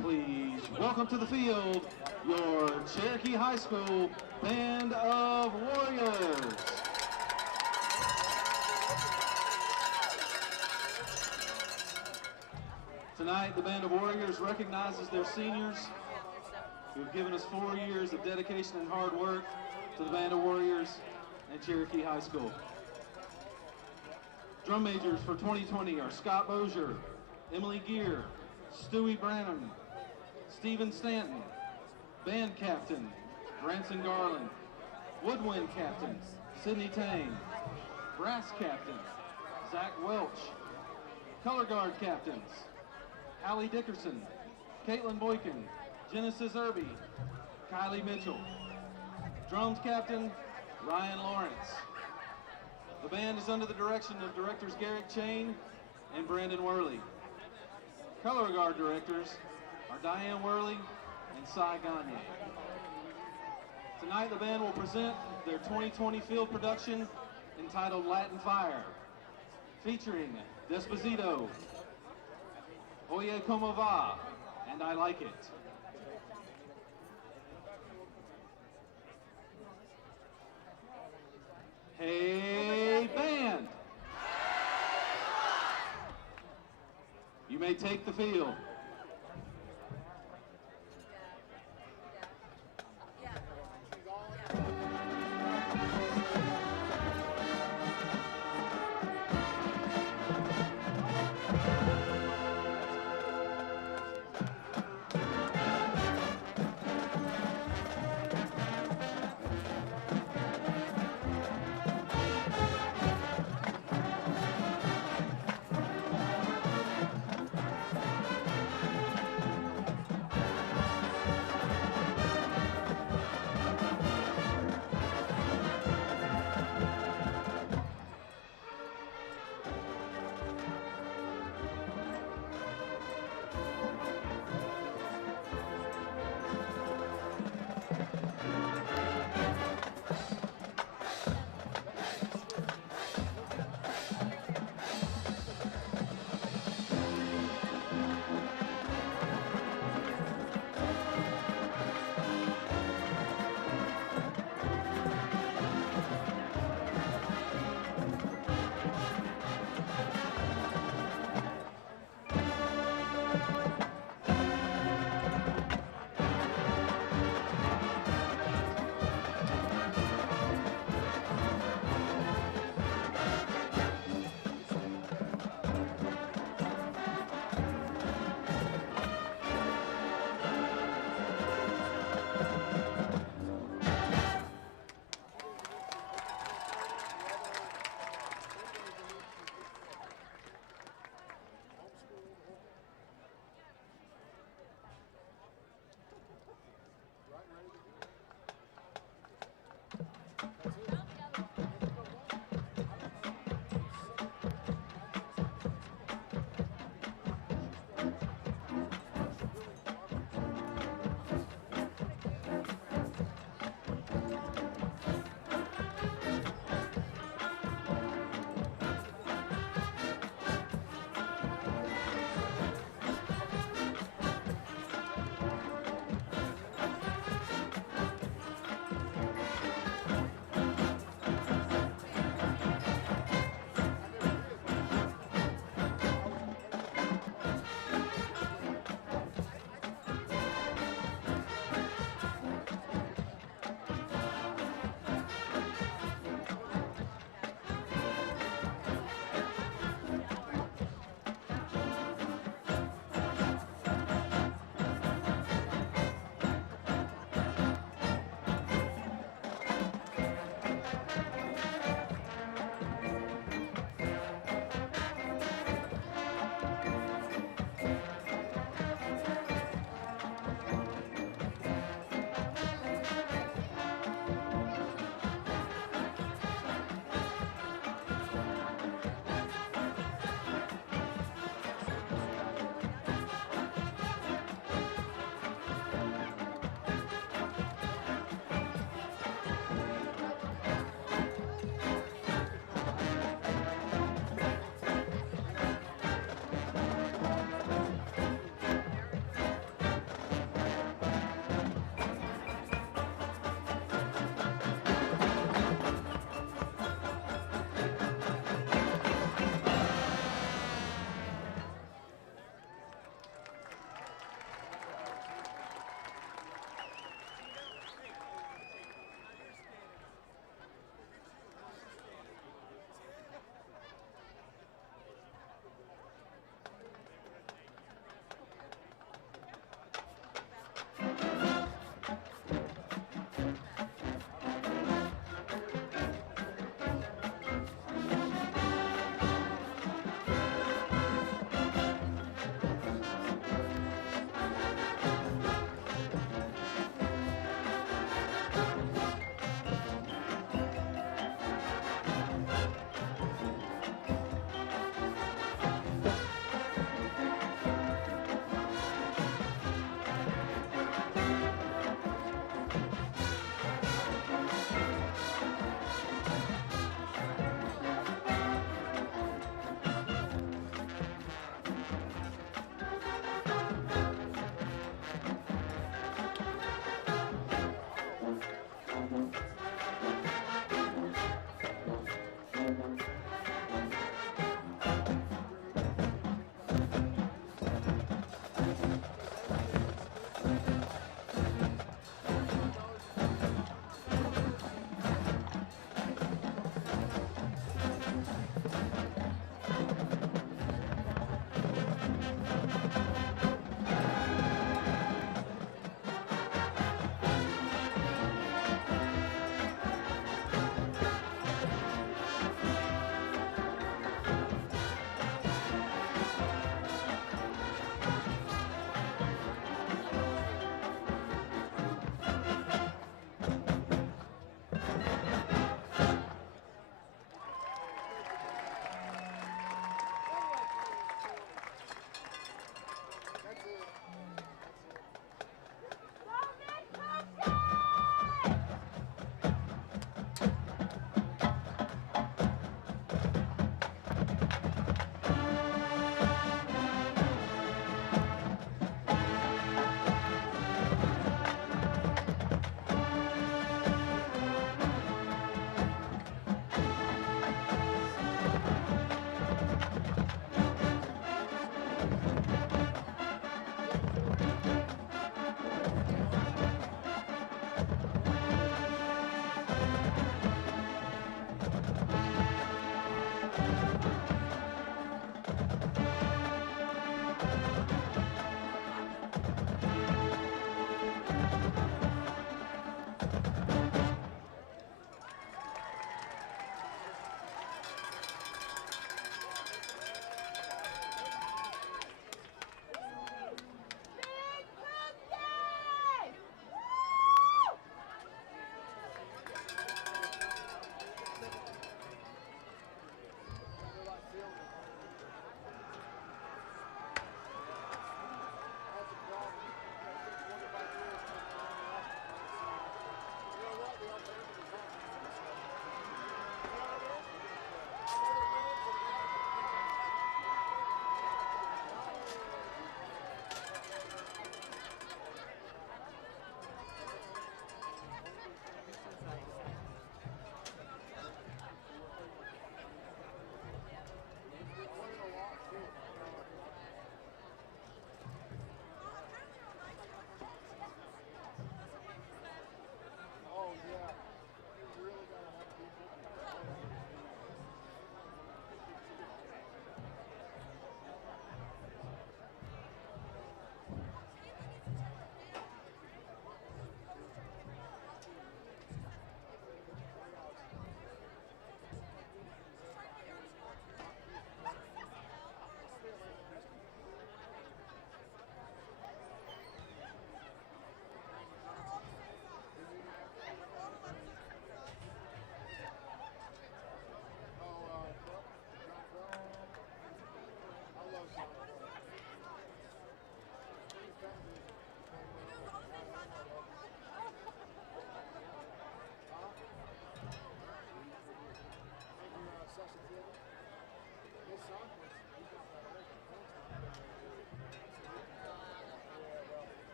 please welcome to the field your Cherokee High School Band of Warriors. Tonight, the Band of Warriors recognizes their seniors who have given us 4 years of dedication and hard work to the Band of Warriors and Cherokee High School. Drum majors for 2020 are Scott Bozier, Emily Gear, Stewie Branham, Stephen Stanton, Band Captain, Branson Garland, Woodwind Captain, Sidney Tang, Brass Captain, Zach Welch, Color Guard Captains, Hallie Dickerson, Caitlin Boykin, Genesis Irby, Kylie Mitchell, Drums Captain, Ryan Lawrence. The band is under the direction of directors Garrick Chain and Brandon Worley. Color Guard directors are Diane Worley and Cy Gagne. Tonight the band will present their 2020 field production entitled Latin Fire, featuring Desposito, Oye Como Va, and I Like It. Hey, band! You may take the field.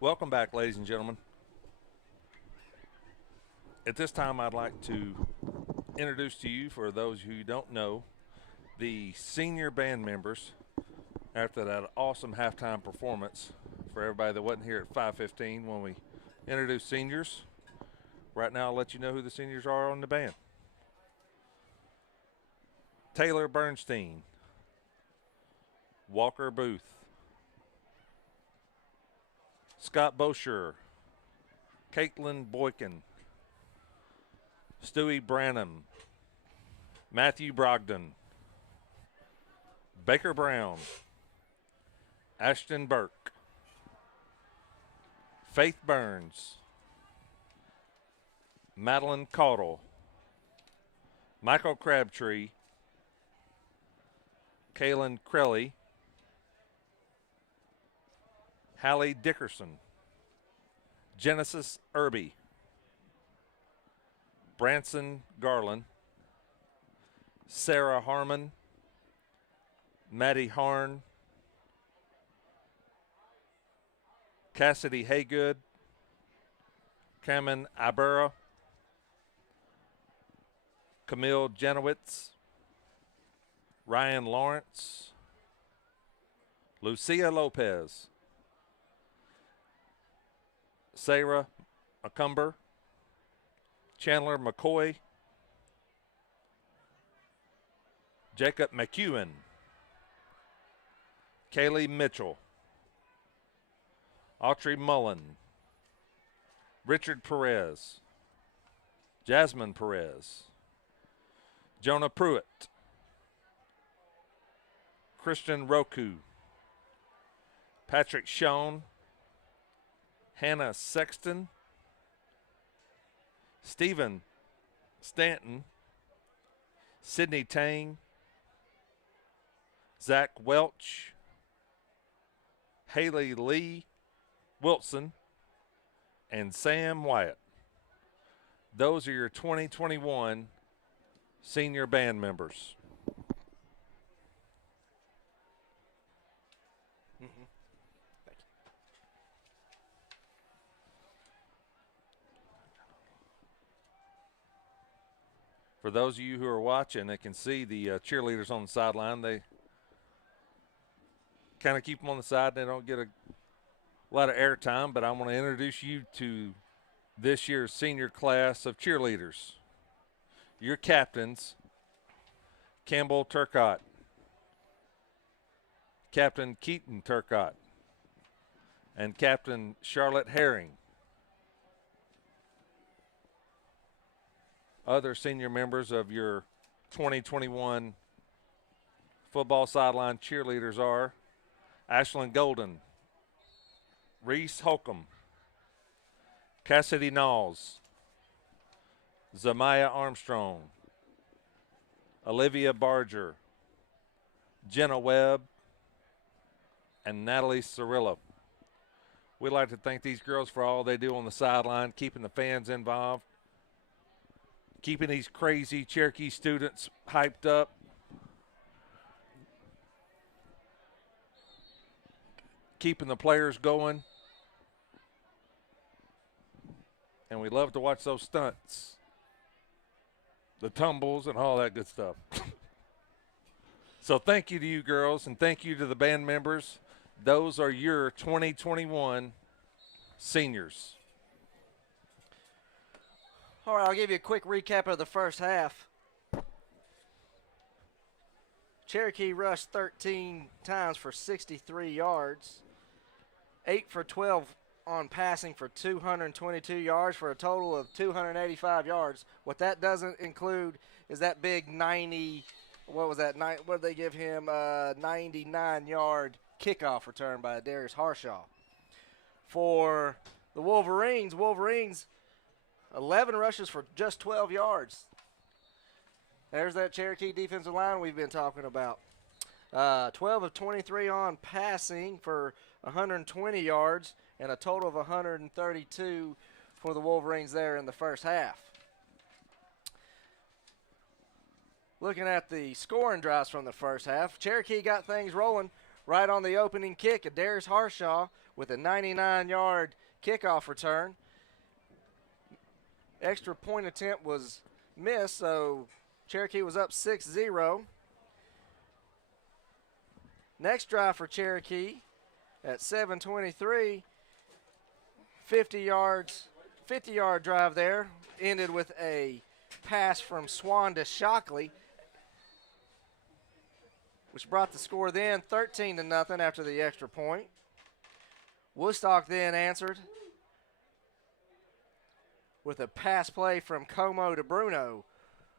Welcome back, ladies and gentlemen. At this time, I'd like to introduce to you, for those who don't know, the senior band members after that awesome halftime performance. For everybody that wasn't here at 5:15 when we introduced seniors, right now I'll let you know who the seniors are on the band. Taylor Bernstein, Walker Booth, Scott Bosher, Caitlin Boykin, Stewie Branham, Matthew Brogdon, Baker Brown, Ashton Burke, Faith Burns, Madeline Caudle, Michael Crabtree, Kaylin Crelly, Hallie Dickerson, Genesis Irby, Branson Garland, Sarah Harmon, Maddie Harn, Cassidy Haygood, Cameron Ibarra, Camille Janowitz, Ryan Lawrence, Lucia Lopez, Sarah McCumber, Chandler McCoy, Jacob McEwen, Kaylee Mitchell, Autry Mullen, Richard Perez, Jasmine Perez, Jonah Pruitt, Christian Roku, Patrick Schoen, Hannah Sexton, Stephen Stanton, Sydney Tang, Zach Welch, Haley Lee Wilson, and Sam Wyatt. Those are your 2021 senior band members. Thank you. For those of you who are watching, they can see the cheerleaders on the sideline. They kind of keep them on the side. They don't get a lot of airtime, but I want to introduce you to this year's senior class of cheerleaders. Your captains, Campbell Turcott, Captain Keaton Turcott, and Captain Charlotte Herring. Other senior members of your 2021 football sideline cheerleaders are Ashlyn Golden, Reese Holcomb, Cassidy Knowles, Zamaya Armstrong, Olivia Barger, Jenna Webb, and Natalie Cirillo. We'd like to thank these girls for all they do on the sideline, keeping the fans involved, keeping these crazy Cherokee students hyped up. Keeping the players going. And we love to watch those stunts, the tumbles, and all that good stuff. So thank you to you girls, and thank you to the band members. Those are your 2021 seniors. All right, I'll give you a quick recap of the first half. Cherokee rushed 13 times for 63 yards, 8 for 12 on passing for 222 yards for a total of 285 yards. What that doesn't include is that big 90, what was that, what did they give him, 99-yard kickoff return by Darius Harshaw. For the Wolverines, 11 rushes for just 12 yards. There's that Cherokee defensive line we've been talking about. 12 of 23 on passing for 120 yards and a total of 132 for the Wolverines there in the first half. Looking at the scoring drives from the first half, Cherokee got things rolling right on the opening kick of Darius Harshaw with a 99-yard kickoff return. Extra point attempt was missed, so Cherokee was up 6-0. Next drive for Cherokee at 7:23, 50-yard drive there, ended with a pass from Swan to Shockley, which brought the score then 13-0 after the extra point. Woodstock then answered with a pass play from Como to Bruno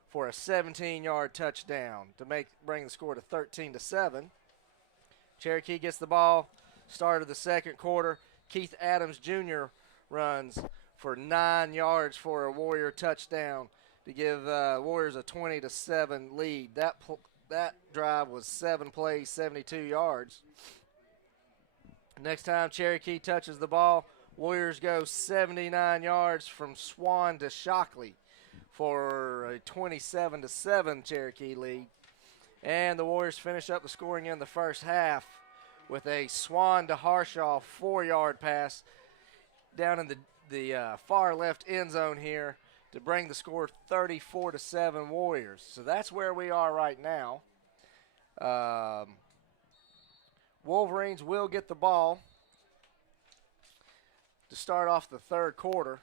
for a 17-yard touchdown to bring the score to 13-7. Cherokee gets the ball, start of the second quarter. Keith Adams Jr. runs for 9 yards for a Warrior touchdown to give Warriors a 20-7 lead. That drive was 7 plays, 72 yards. Next time Cherokee touches the ball, Warriors go 79 yards from Swan to Shockley for a 27-7 Cherokee lead. And the Warriors finish up the scoring in the first half with a Swan to Harshaw 4-yard pass down in the far left end zone here to bring the score 34-7 Warriors. So that's where we are right now. Wolverines will get the ball to start off the third quarter.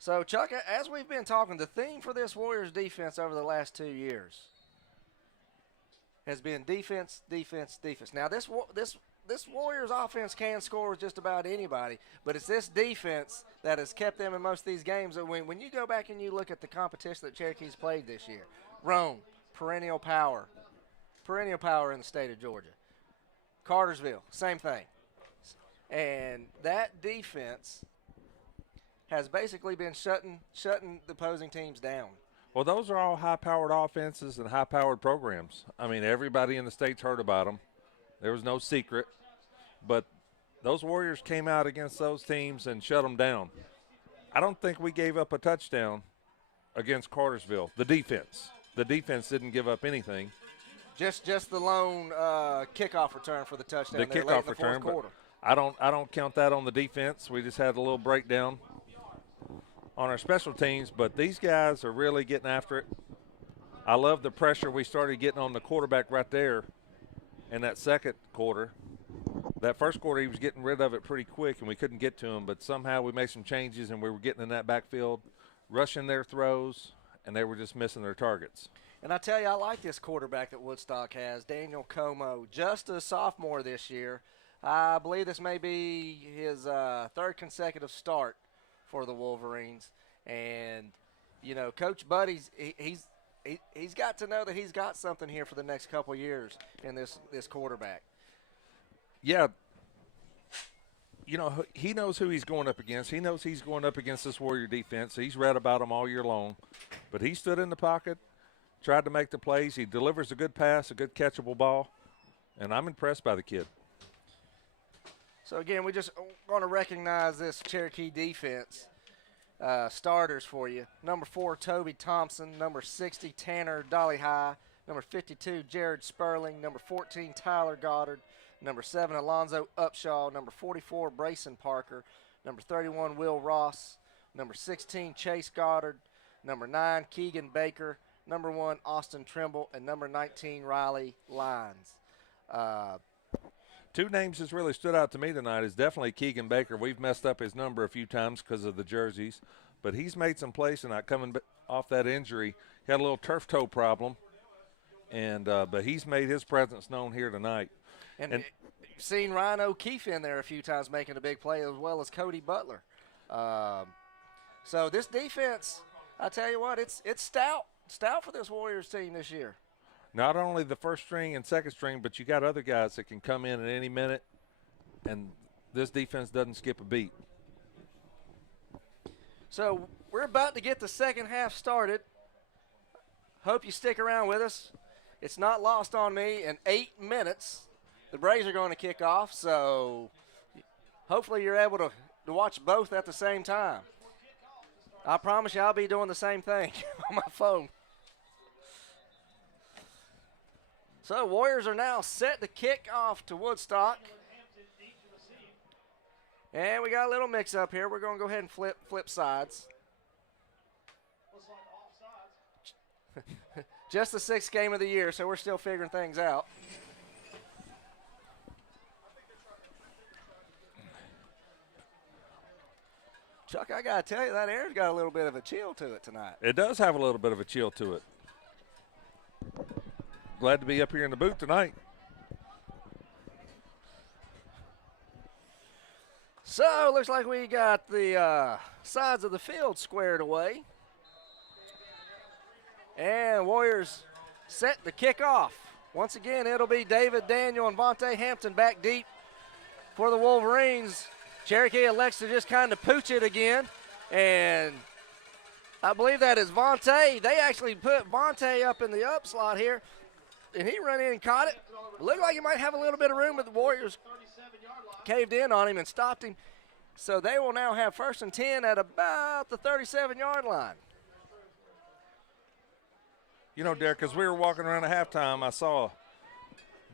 So, Chuck, as we've been talking, the theme for this Warriors defense over the last 2 years has been defense, defense, defense. Now, this Warriors offense can score with just about anybody, but it's this defense that has kept them in most of these games. And when you go back and you look at the competition that Cherokee's played this year, Rome, perennial power in the state of Georgia. Cartersville, same thing. And that defense has basically been shutting the opposing teams down. Well, those are all high-powered offenses and high-powered programs. I mean, everybody in the state's heard about them. There was no secret. But those Warriors came out against those teams and shut them down. I don't think we gave up a touchdown against Cartersville. The defense didn't give up anything. Just the lone kickoff return for the touchdown. The there kickoff late in the return, fourth quarter. I don't count that on the defense. We just had a little breakdown on our special teams, but these guys are really getting after it. I love the pressure we started getting on the quarterback right there in that second quarter. That first quarter, he was getting rid of it pretty quick, and we couldn't get to him, but somehow we made some changes, and we were getting in that backfield, rushing their throws, and they were just missing their targets. And I tell you, I like this quarterback that Woodstock has, Daniel Como, just a sophomore this year. I believe this may be his third consecutive start for the Wolverines. And, you know, Coach Buddy's he's got to know that he's got something here for the next couple years in this quarterback. Yeah. You know, he knows who he's going up against. He knows he's going up against this Warrior defense. He's read about them all year long. But he stood in the pocket, tried to make the plays. He delivers a good pass, a good catchable ball. And I'm impressed by the kid. So, again, we just want to recognize this Cherokee defense. Starters for you. Number 4, Toby Thompson. Number 60, Tanner Dollyhigh. Number 52, Jared Sperling. Number 14, Tyler Goddard. Number 7, Alonzo Upshaw. Number 44, Brayson Parker. Number 31, Will Ross. Number 16, Chase Goddard. Number 9, Keegan Baker. Number 1, Austin Trimble. And number 19, Riley Lyons. Two names that's really stood out to me tonight is definitely Keegan Baker. We've messed up his number a few times because of the jerseys, but he's made some plays tonight coming off that injury. He had a little turf toe problem, and but he's made his presence known here tonight. And seen Ryan O'Keefe in there a few times making a big play, as well as Cody Butler. So this defense, I tell you what, it's stout for this Warriors team this year. Not only the first string and second string, but you got other guys that can come in at any minute, and this defense doesn't skip a beat. So we're about to get the second half started. Hope you stick around with us. It's not lost on me. In 8 minutes, the Braves are going to kick off, so hopefully you're able to watch both at the same time. I promise you I'll be doing the same thing on my phone. So Warriors are now set to kick off to Woodstock. And we got a little mix up here. We're going to go ahead and flip sides. Just the 6th game of the year, so we're still figuring things out. Chuck, I got to tell you, that air's got a little bit of a chill to it tonight. It does have a little bit of a chill to it. Glad to be up here in the booth tonight. So, looks like we got the sides of the field squared away. And Warriors set to kick off. Once again, it'll be David Daniel and Vontae Hampton back deep for the Wolverines. Cherokee elects to just kind of pooch it again. And I believe that is Vontae. They actually put Vontae up in the up slot here. And he ran in and caught it. Looked like he might have a little bit of room, but the Warriors caved in on him and stopped him. So they will now have 1st and 10 at about the 37-yard line. You know, Derek, as we were walking around at halftime, I saw a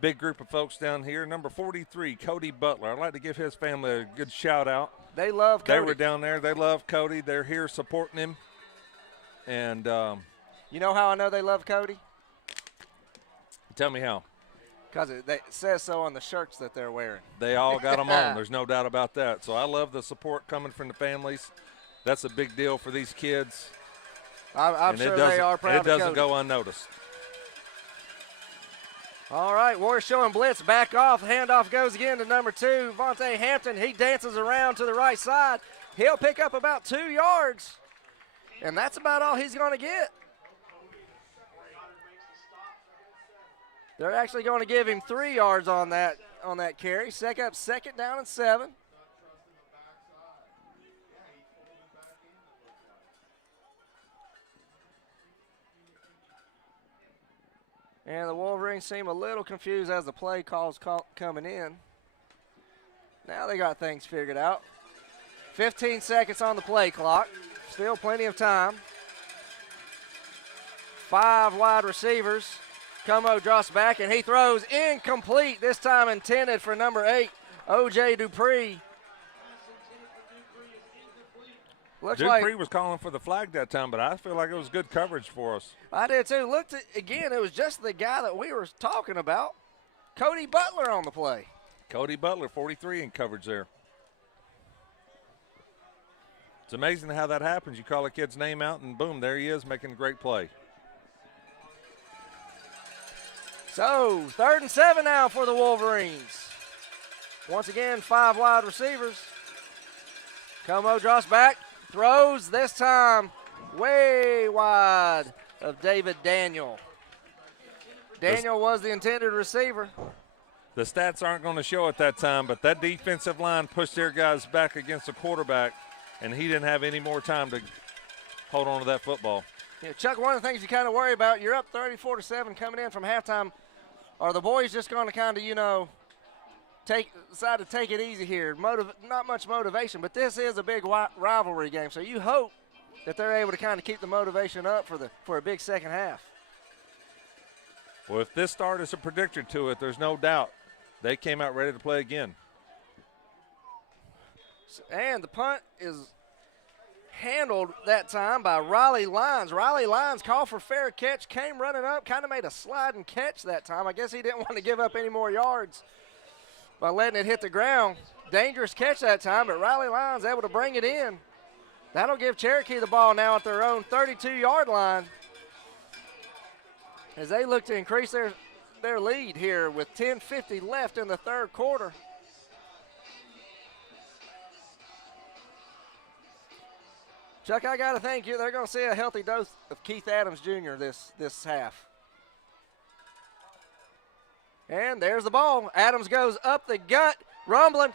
big group of folks down here. Number 43, Cody Butler. I'd like to give his family a good shout-out. They love Cody. They were down there. They love Cody. They're here supporting him. And you know how I know they love Cody? Tell me how. Because it says so on the shirts that they're wearing. They all got them on. There's no doubt about that. So I love the support coming from the families. That's a big deal for these kids. I'm sure they are proud of Cody. It doesn't go unnoticed. All right, Warriors showing blitz. Back off. Handoff goes again to number 2, Vontae Hampton. He dances around to the right side. He'll pick up about 2 yards. And that's about all he's going to get. They're actually going to give him 3 yards on that carry. Second down and 7. And the Wolverines seem a little confused as the play calls coming in. Now they got things figured out. 15 seconds on the play clock. Still plenty of time. 5 wide receivers. Como drops back, and he throws incomplete, this time intended for number 8, O.J. Dupree. Dupree was calling for the flag that time, but I feel like it was good coverage for us. I did too. Looked at, again, it was just the guy that we were talking about, Cody Butler on the play. Cody Butler, 43 in coverage there. It's amazing how that happens. You call a kid's name out, and boom, there he is making a great play. So, 3rd and 7 now for the Wolverines. Once again, 5 wide receivers. Como drops back, throws, this time way wide of David Daniel. Daniel was the intended receiver. The stats aren't going to show at that time, but that defensive line pushed their guys back against the quarterback, and he didn't have any more time to hold on to that football. Yeah, Chuck, one of the things you kind of worry about, you're up 34-7 coming in from halftime. Are the boys just going to kind of, decide to take it easy here. Not much motivation, but this is a big rivalry game, so you hope that they're able to kind of keep the motivation up for a big second half. Well, if this start is a predictor to it, there's no doubt they came out ready to play again. And the punt is handled that time by Riley Lyons. Riley Lyons called for fair catch, came running up, kind of made a sliding catch that time. I guess he didn't want to give up any more yards by letting it hit the ground. Dangerous catch that time, but Riley Lyons able to bring it in. That'll give Cherokee the ball now at their own 32-yard line as they look to increase their lead here with 10:50 left in the third quarter. Chuck, I got to thank you. They're going to see a healthy dose of Keith Adams Jr. this half. And there's the ball. Adams goes up the gut, rumbling,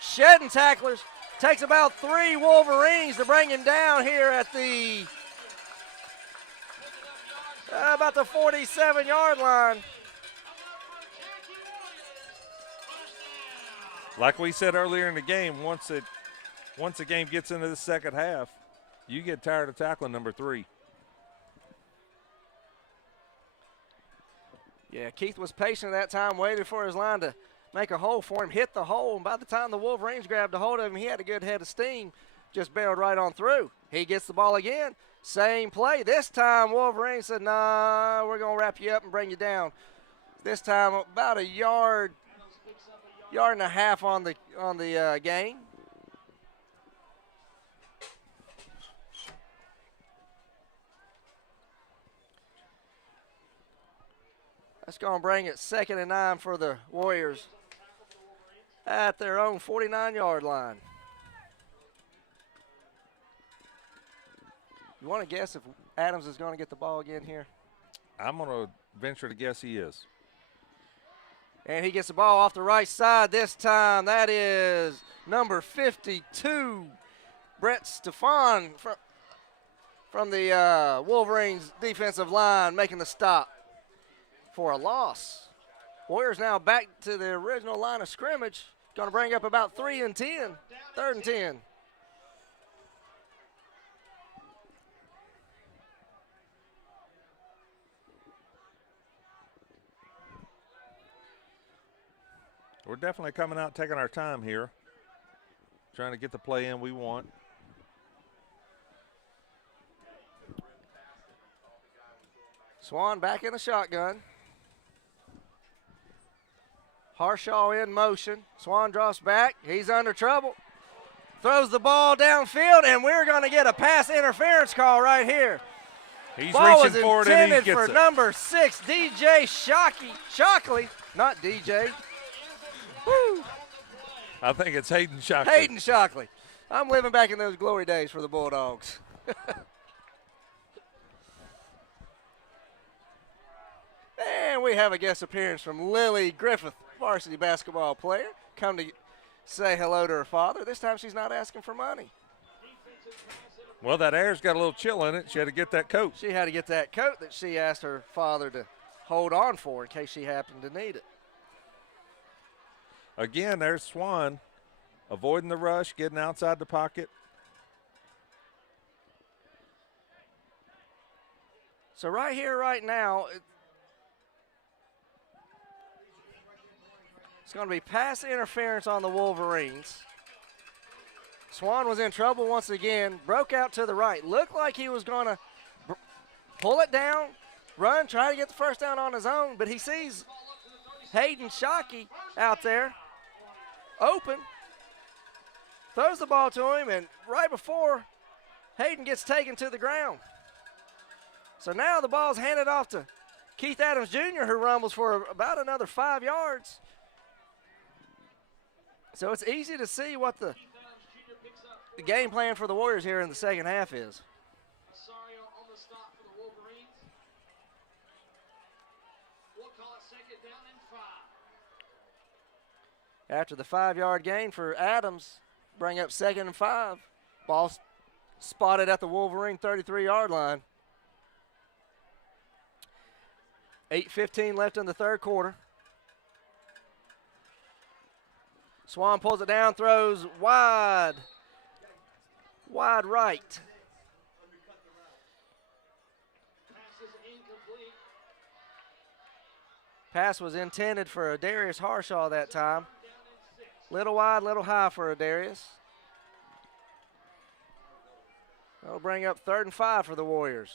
shedding tacklers. Takes about 3 Wolverines to bring him down here at the about the 47-yard line. Like we said earlier in the game, once the game gets into the second half, you get tired of tackling number 3. Yeah, Keith was patient that time, waited for his line to make a hole for him, hit the hole, and by the time the Wolverines grabbed a hold of him, he had a good head of steam, just barreled right on through. He gets the ball again, same play. This time Wolverines said, nah, we're going to wrap you up and bring you down. This time about a yard and a half on the gain. That's going to bring it 2nd and 9 for the Warriors at their own 49-yard line. You want to guess if Adams is going to get the ball again here? I'm going to venture to guess he is. And he gets the ball off the right side this time. That is number 52, Brett Stefan from the Wolverines defensive line making the stop for a loss. Warriors now back to the original line of scrimmage. Going to bring up about 3 and 10, 3rd and 10. We're definitely coming out taking our time here, trying to get the play in we want. Swan back in the shotgun. Harshaw in motion. Swan drops back. He's under trouble. Throws the ball downfield, and we're going to get a pass interference call right here. He's ball reaching forward and he gets gets for it. number 6, DJ Shockley, not DJ. Woo. I think it's Hayden Shockley. Hayden Shockley. I'm living back in those glory days for the Bulldogs. And we have a guest appearance from Lily Griffith, varsity basketball player, come to say hello to her father. This time she's not asking for money. Well, that air's got a little chill in it. She had to get that coat. She had to get that coat that she asked her father to hold on for in case she happened to need it. Again, there's Swan avoiding the rush, getting outside the pocket. So right here, right now, it's going to be pass interference on the Wolverines. Swan was in trouble once again, broke out to the right. Looked like he was going to pull it down, run, try to get the first down on his own, but he sees Hayden Shockey out there, open, throws the ball to him, and right before Hayden gets taken to the ground. So now the ball's handed off to Keith Adams Jr., who rumbles for about another 5 yards. So it's easy to see what the game plan for the Warriors here in the second half is. Sorry on the stop for the Wolverines. We'll call it 2nd down and 5. After the 5-yard gain for Adams, bring up 2nd and 5. Ball spotted at the Wolverine 33-yard line. 8:15 left in the third quarter. Swan pulls it down, throws wide right. Pass is incomplete. Pass was intended for Darius Harshaw that time. Down and 6. Little wide, little high for Darius. That'll bring up 3rd and 5 for the Warriors.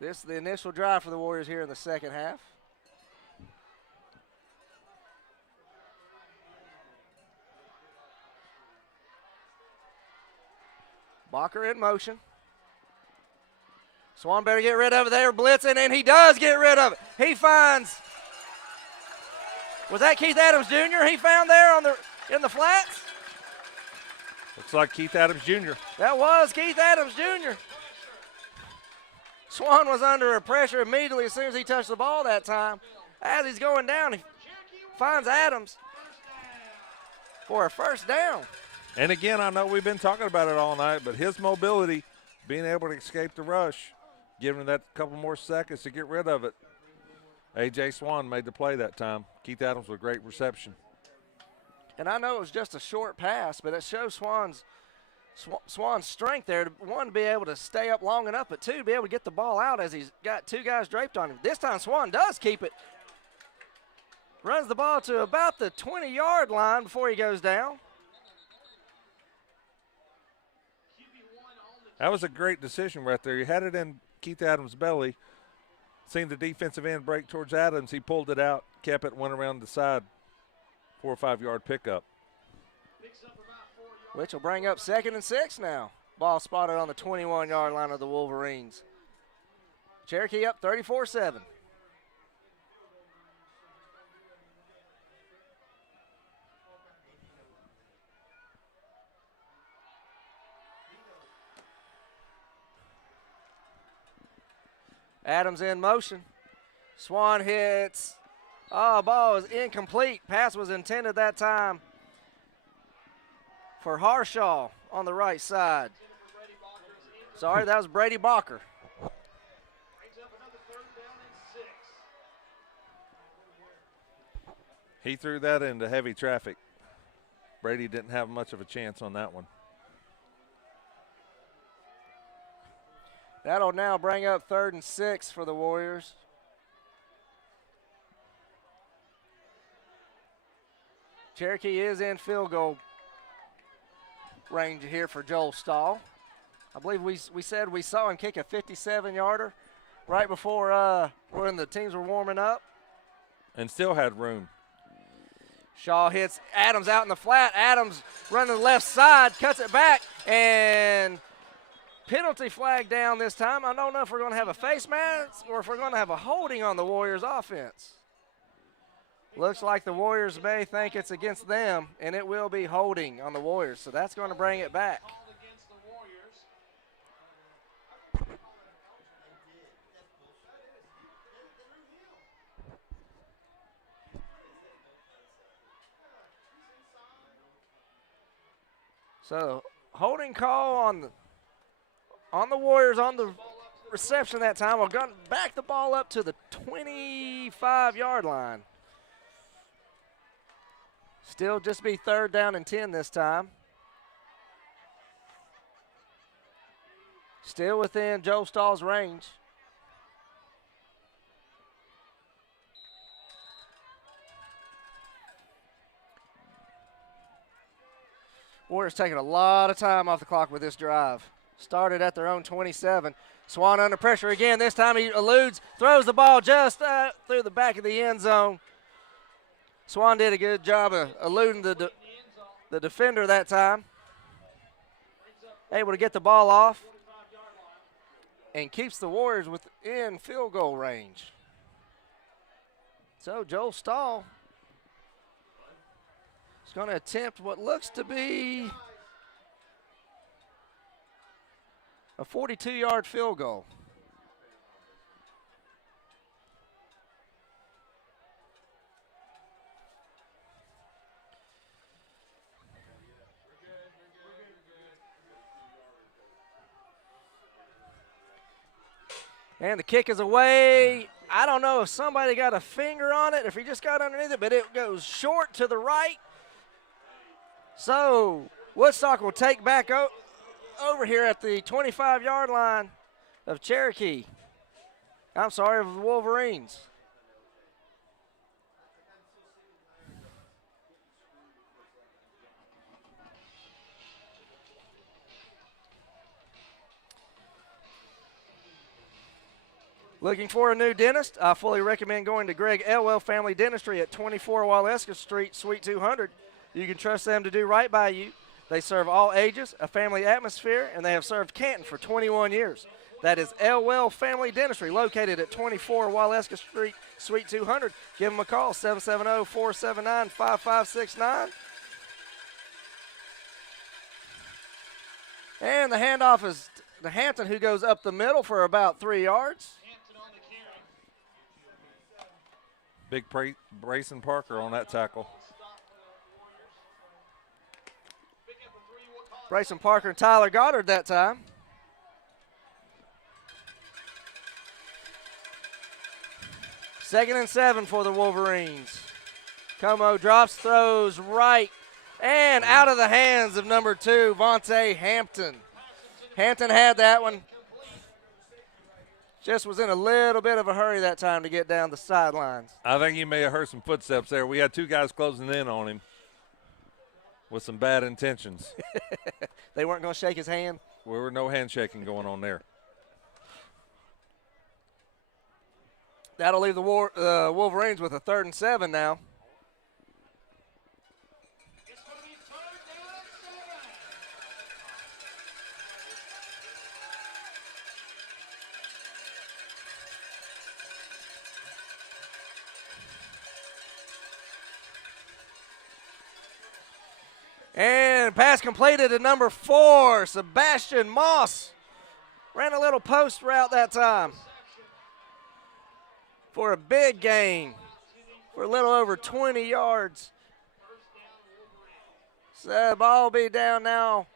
This is the initial drive for the Warriors here in the second half. Bacher in motion. Swan better get rid of it. They're blitzing, and he does get rid of it. He finds, was that Keith Adams Jr. he found there in the flats? Looks like Keith Adams Jr. That was Keith Adams Jr. Swan was under pressure immediately as soon as he touched the ball that time. As he's going down, he finds Adams for a first down. And again, I know we've been talking about it all night, but his mobility, being able to escape the rush, giving him that couple more seconds to get rid of it. A.J. Swan made the play that time. Keith Adams with great reception. And I know it was just a short pass, but it shows Swan's strength there to, one, to be able to stay up long enough, but two, to be able to get the ball out as he's got two guys draped on him. This time Swan does keep it. Runs the ball to about the 20-yard line before he goes down. That was a great decision right there. He had it in Keith Adams' belly. Seen the defensive end break towards Adams. He pulled it out, kept it, went around the side. 4 or 5 yard pickup. Which will bring up 2nd and 6 now. Ball spotted on the 21-yard line of the Wolverines. Cherokee up 34-7. Adams in motion. Swan hits. Oh, ball is incomplete. Pass was intended that time for Harshaw on the right side. Sorry, that was Brady Bacher. He threw that into heavy traffic. Brady didn't have much of a chance on that one. That'll now bring up 3rd and 6 for the Warriors. Cherokee is in field goal range here for Joel Stahl. I believe we said we saw him kick a 57-yarder right before when the teams were warming up. And still had room. Shaw hits Adams out in the flat. Adams running the left side, cuts it back, and penalty flag down this time. I don't know if we're going to have a face mask or if we're going to have a holding on the Warriors offense. Looks like the Warriors may think it's against them, and it will be holding on the Warriors, so that's going to bring it back. So holding call on the Warriors on the reception that time. We're going to back the ball up to the 25-yard line. Still just be 3rd down and 10 this time. Still within Joe Stahl's range. Warriors taking a lot of time off the clock with this drive. Started at their own 27. Swan under pressure again. This time he eludes, throws the ball just through the back of the end zone. Swan did a good job of eluding the defender that time. Able to get the ball off and keeps the Warriors within field goal range. So Joel Stahl is going to attempt what looks to be a 42-yard field goal. And the kick is away I don't know if somebody got a finger on it, if he just got underneath it, but it goes short to the right. So Woodstock will take back over here at the 25-yard line of Cherokee. I'm sorry, of the Wolverines. Looking for a new dentist? I fully recommend going to Greg Elwell Family Dentistry at 24 Waleska Street, Suite 200. You can trust them to do right by you. They serve all ages, a family atmosphere, and they have served Canton for 21 years. That is Elwell Family Dentistry, located at 24 Waleska Street, Suite 200. Give them a call, 770-479-5569. And the handoff is to Hampton, who goes up the middle for about 3 yards. Big Brayson Parker on that tackle. Brayson Parker and Tyler Goddard that time. Second and 7 for the Wolverines. Como drops, throws right, and out of the hands of number 2, Vontae Hampton. Hampton had that one. Just was in a little bit of a hurry that time to get down the sidelines. I think you may have heard some footsteps there. We had 2 guys closing in on him with some bad intentions. They weren't going to shake his hand? There were no handshaking going on there. That'll leave the Wolverines with a 3rd and 7 now. It's going to be 3rd down and 7. And pass completed to number 4, Sebastian Moss. Ran a little post route that time for a big gain for a little over 20 yards. So the ball will be down now,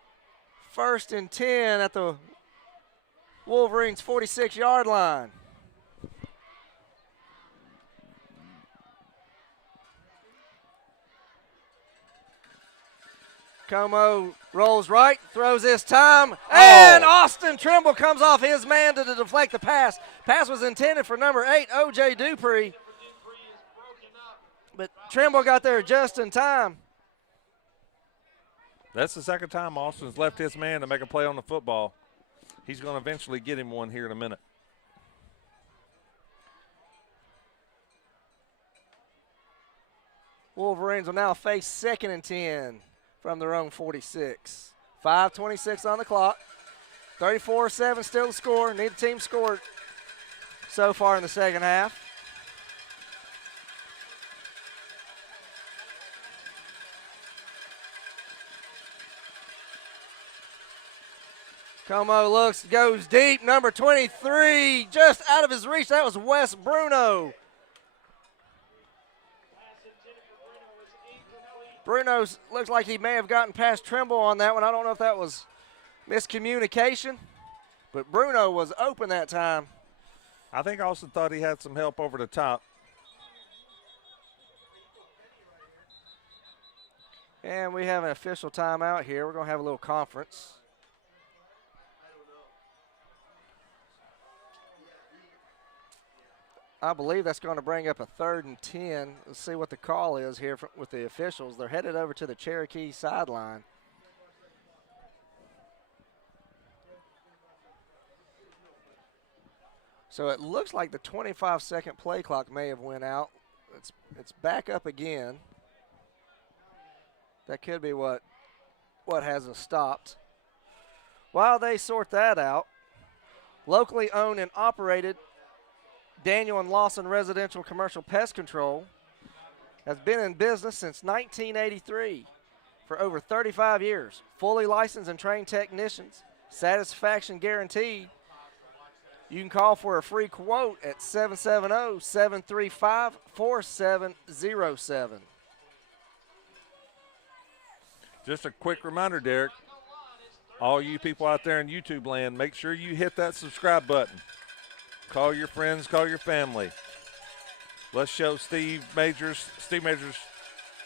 1st and 10 at the Wolverines' 46-yard line. Como rolls right, throws this time, and Austin Trimble comes off his man to deflect the pass. Pass was intended for number 8, O.J. Dupree, but Trimble got there just in time. That's the second time Austin's left his man to make a play on the football. He's going to eventually get him one here in a minute. Wolverines will now face 2nd and 10 from their own 46. 5:26 on the clock. 34-7 still the score. Neither team scored so far in the second half. Como looks, goes deep. Number 23, just out of his reach. That was Wes Bruno. Bruno looks like he may have gotten past Trimble on that one. I don't know if that was miscommunication, but Bruno was open that time. I think Austin thought he had some help over the top. And we have an official timeout here. We're going to have a little conference. I believe that's going to bring up a 3rd and 10. Let's see what the call is here with the officials. They're headed over to the Cherokee sideline. So it looks like the 25-second play clock may have went out. It's back up again. That could be what has us stopped. While they sort that out, locally owned and operated Daniel and Lawson Residential Commercial Pest Control has been in business since 1983 for over 35 years. Fully licensed and trained technicians, satisfaction guaranteed. You can call for a free quote at 770-735-4707. Just a quick reminder, Derek, all you people out there in YouTube land, make sure you hit that subscribe button. Call your friends, call your family. Let's show Steve Majors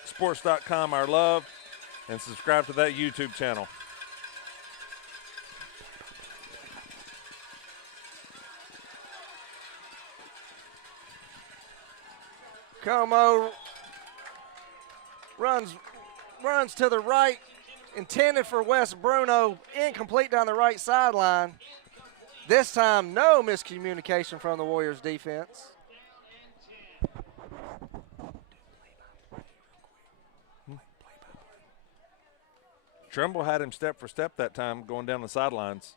Sports.com our love and subscribe to that YouTube channel. Como runs to the right, intended for Wes Bruno, incomplete down the right sideline. This time, no miscommunication from the Warriors defense. Trimble had him step for step that time going down the sidelines.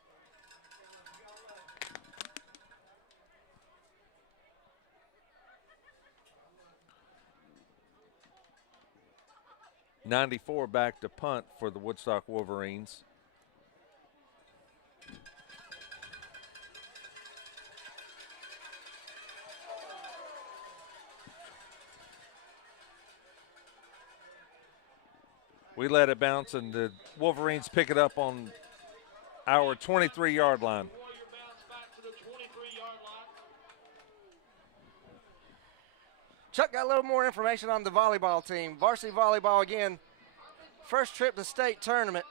.94 back to punt for the Woodstock Wolverines. We let it bounce, and the Wolverines pick it up on our 23-yard line. Warrior bounce back to the 23-yard line. Chuck got a little more information on the volleyball team. Varsity volleyball again, first trip to state tournament.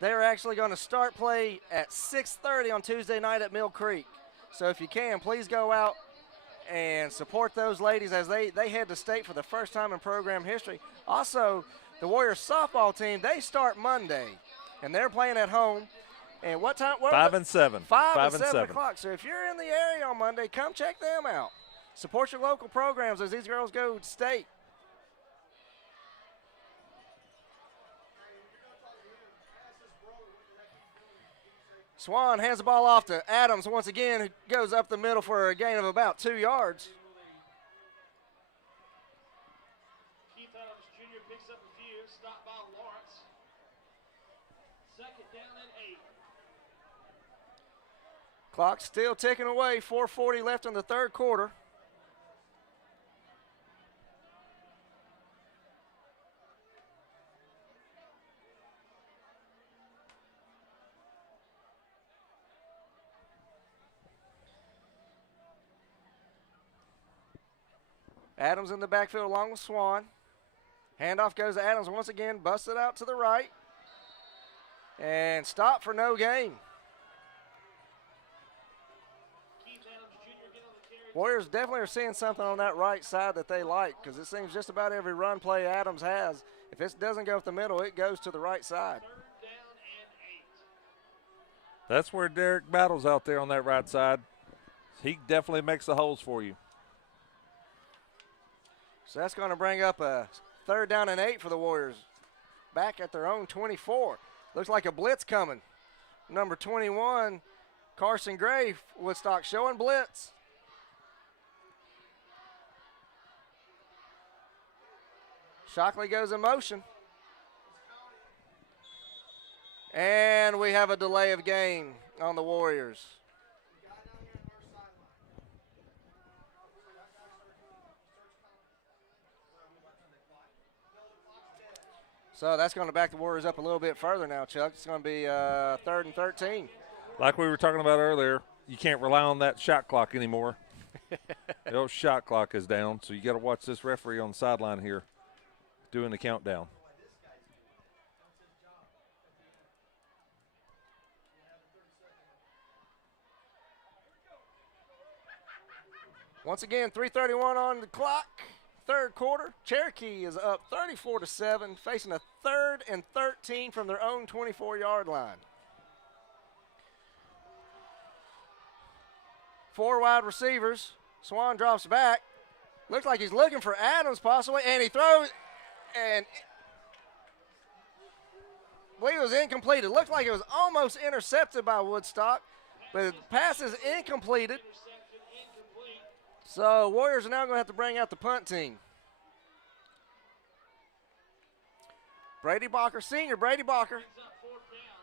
They're actually going to start play at 6:30 on Tuesday night at Mill Creek. So if you can, please go out and support those ladies as they head to state for the first time in program history. Also, the Warriors softball team, they start Monday, and they're playing at home. And what time? 5 and 7. 5 and 7 o'clock. So if you're in the area on Monday, come check them out. Support your local programs as these girls go to state. Swan hands the ball off to Adams once again, who goes up the middle for a gain of about 2 yards. Keith Adams Jr. picks up a few. Stopped by Lawrence. Second down and 8. Clock still ticking away. 4:40 left in the third quarter. Adams in the backfield along with Swan. Handoff goes to Adams once again, busted out to the right. And stopped for no gain. Keith Adams Jr. get on the carry. Warriors definitely are seeing something on that right side that they like, because it seems just about every run play Adams has, if it doesn't go up the middle, it goes to the right side. Third down and 8. That's where Derek battles out there on that right side. He definitely makes the holes for you. So that's going to bring up a third down and 8 for the Warriors. Back at their own 24. Looks like a blitz coming. Number 21, Carson Gray, Woodstock showing blitz. Shockley goes in motion. And we have a delay of game on the Warriors. So that's going to back the Warriors up a little bit further now, Chuck. It's going to be 3rd and 13. Like we were talking about earlier, you can't rely on that shot clock anymore. The old shot clock is down, so you got to watch this referee on the sideline here doing the countdown. Once again, 3:31 on the clock. Third quarter. Cherokee is up 34-7, facing a 3rd and 13 from their own 24-yard line. 4 wide receivers. Swan drops back. Looks like he's looking for Adams possibly, and he throws, and I believe it was incomplete. It looked like it was almost intercepted by Woodstock, but the pass is incompleted. Intercepted, incomplete. So Warriors are now going to have to bring out the punt team. Brady Bacher, senior Brady Bacher. Brings up fourth down.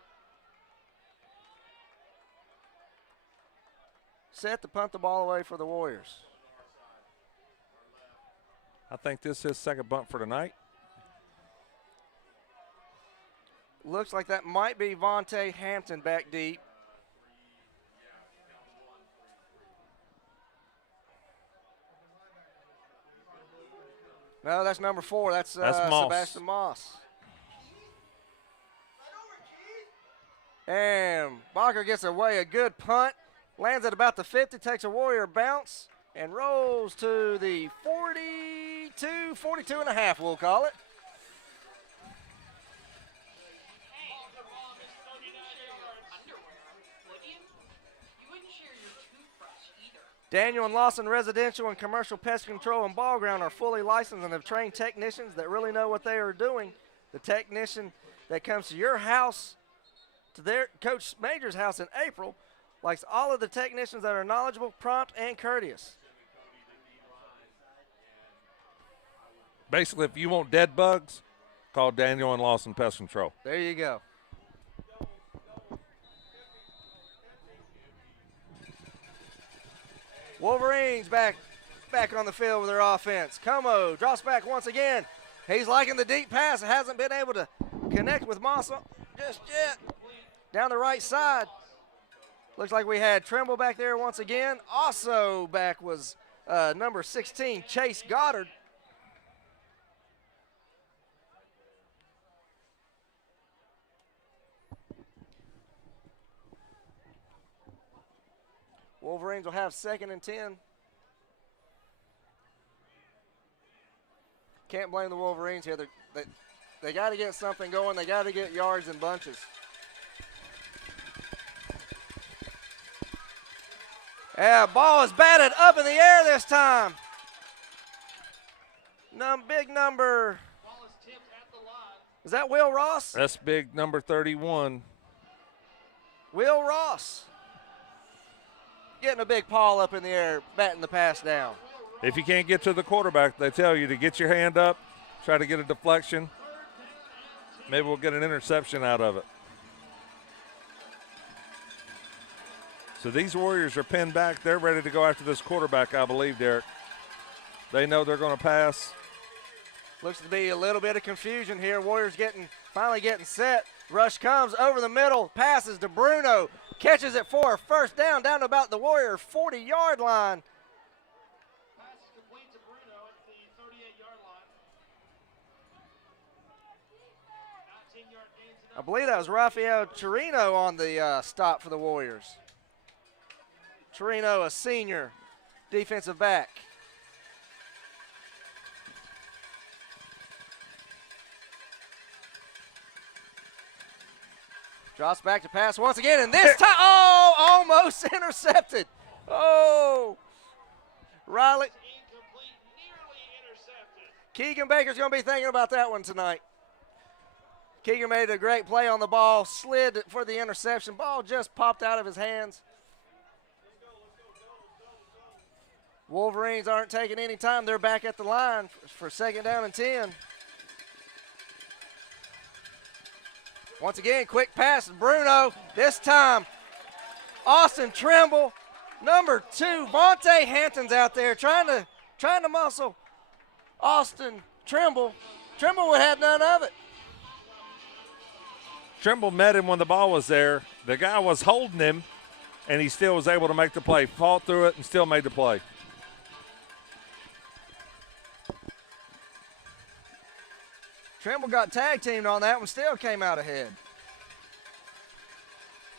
Set to punt the ball away for the Warriors. I think this is his second bunt for tonight. Looks like that might be Vontae Hampton back deep. No, that's number 4. That's Moss. Sebastian Moss. And Bacher gets away a good punt. Lands at about the 50, takes a Warrior bounce, and rolls to the 42 and a half, we'll call it. Hey, you wouldn't share your underwear, would you? You wouldn't share your toothbrush either. Daniel and Lawson Residential and Commercial Pest Control and Ball Ground are fully licensed and have trained technicians that really know what they are doing. The technician that comes to your house, to their Coach Major's house in April, likes all of the technicians that are knowledgeable, prompt, and courteous. Basically, if you want dead bugs, call Daniel and Lawson Pest Control. There you go. Wolverines back on the field with their offense. Como drops back once again. He's liking the deep pass. Hasn't been able to connect with Moss just yet. Down the right side. Looks like we had Trimble back there once again. Also back was number 16, Chase Goddard. Wolverines will have 2nd and 10. Can't blame the Wolverines here. They got to get something going. They got to get yards in bunches. Yeah, ball is batted up in the air this time. Big number. Ball is tipped at the line. Is that Will Ross? That's big number 31. Will Ross. Getting a big paw up in the air, batting the pass down. If you can't get to the quarterback, they tell you to get your hand up, try to get a deflection. Maybe we'll get an interception out of it. So these Warriors are pinned back. They're ready to go after this quarterback, I believe, Derek. They know they're going to pass. Looks to be a little bit of confusion here. Warriors finally getting set. Rush comes over the middle, passes to Bruno. Catches it for a first down to about the Warrior 40-yard line. Pass is complete to Bruno at the 38-yard line. 19-yard gains I believe that was Rafael Chirino on the stop for the Warriors. Chirino, a senior defensive back. Drops back to pass once again, and this time, almost intercepted. Oh, Riley. incomplete, nearly intercepted. Keegan Baker's going to be thinking about that one tonight. Keegan made a great play on the ball, slid for the interception. Ball just popped out of his hands. Wolverines aren't taking any time. They're back at the line for 2nd down and 10. Once again, quick pass to Bruno. This time, Austin Trimble, number 2. Vontae Hampton's out there trying to muscle Austin Trimble. Trimble would have none of it. Trimble met him when the ball was there. The guy was holding him, and he still was able to make the play. Fought through it and still made the play. Trimble got tag teamed on that one, still came out ahead.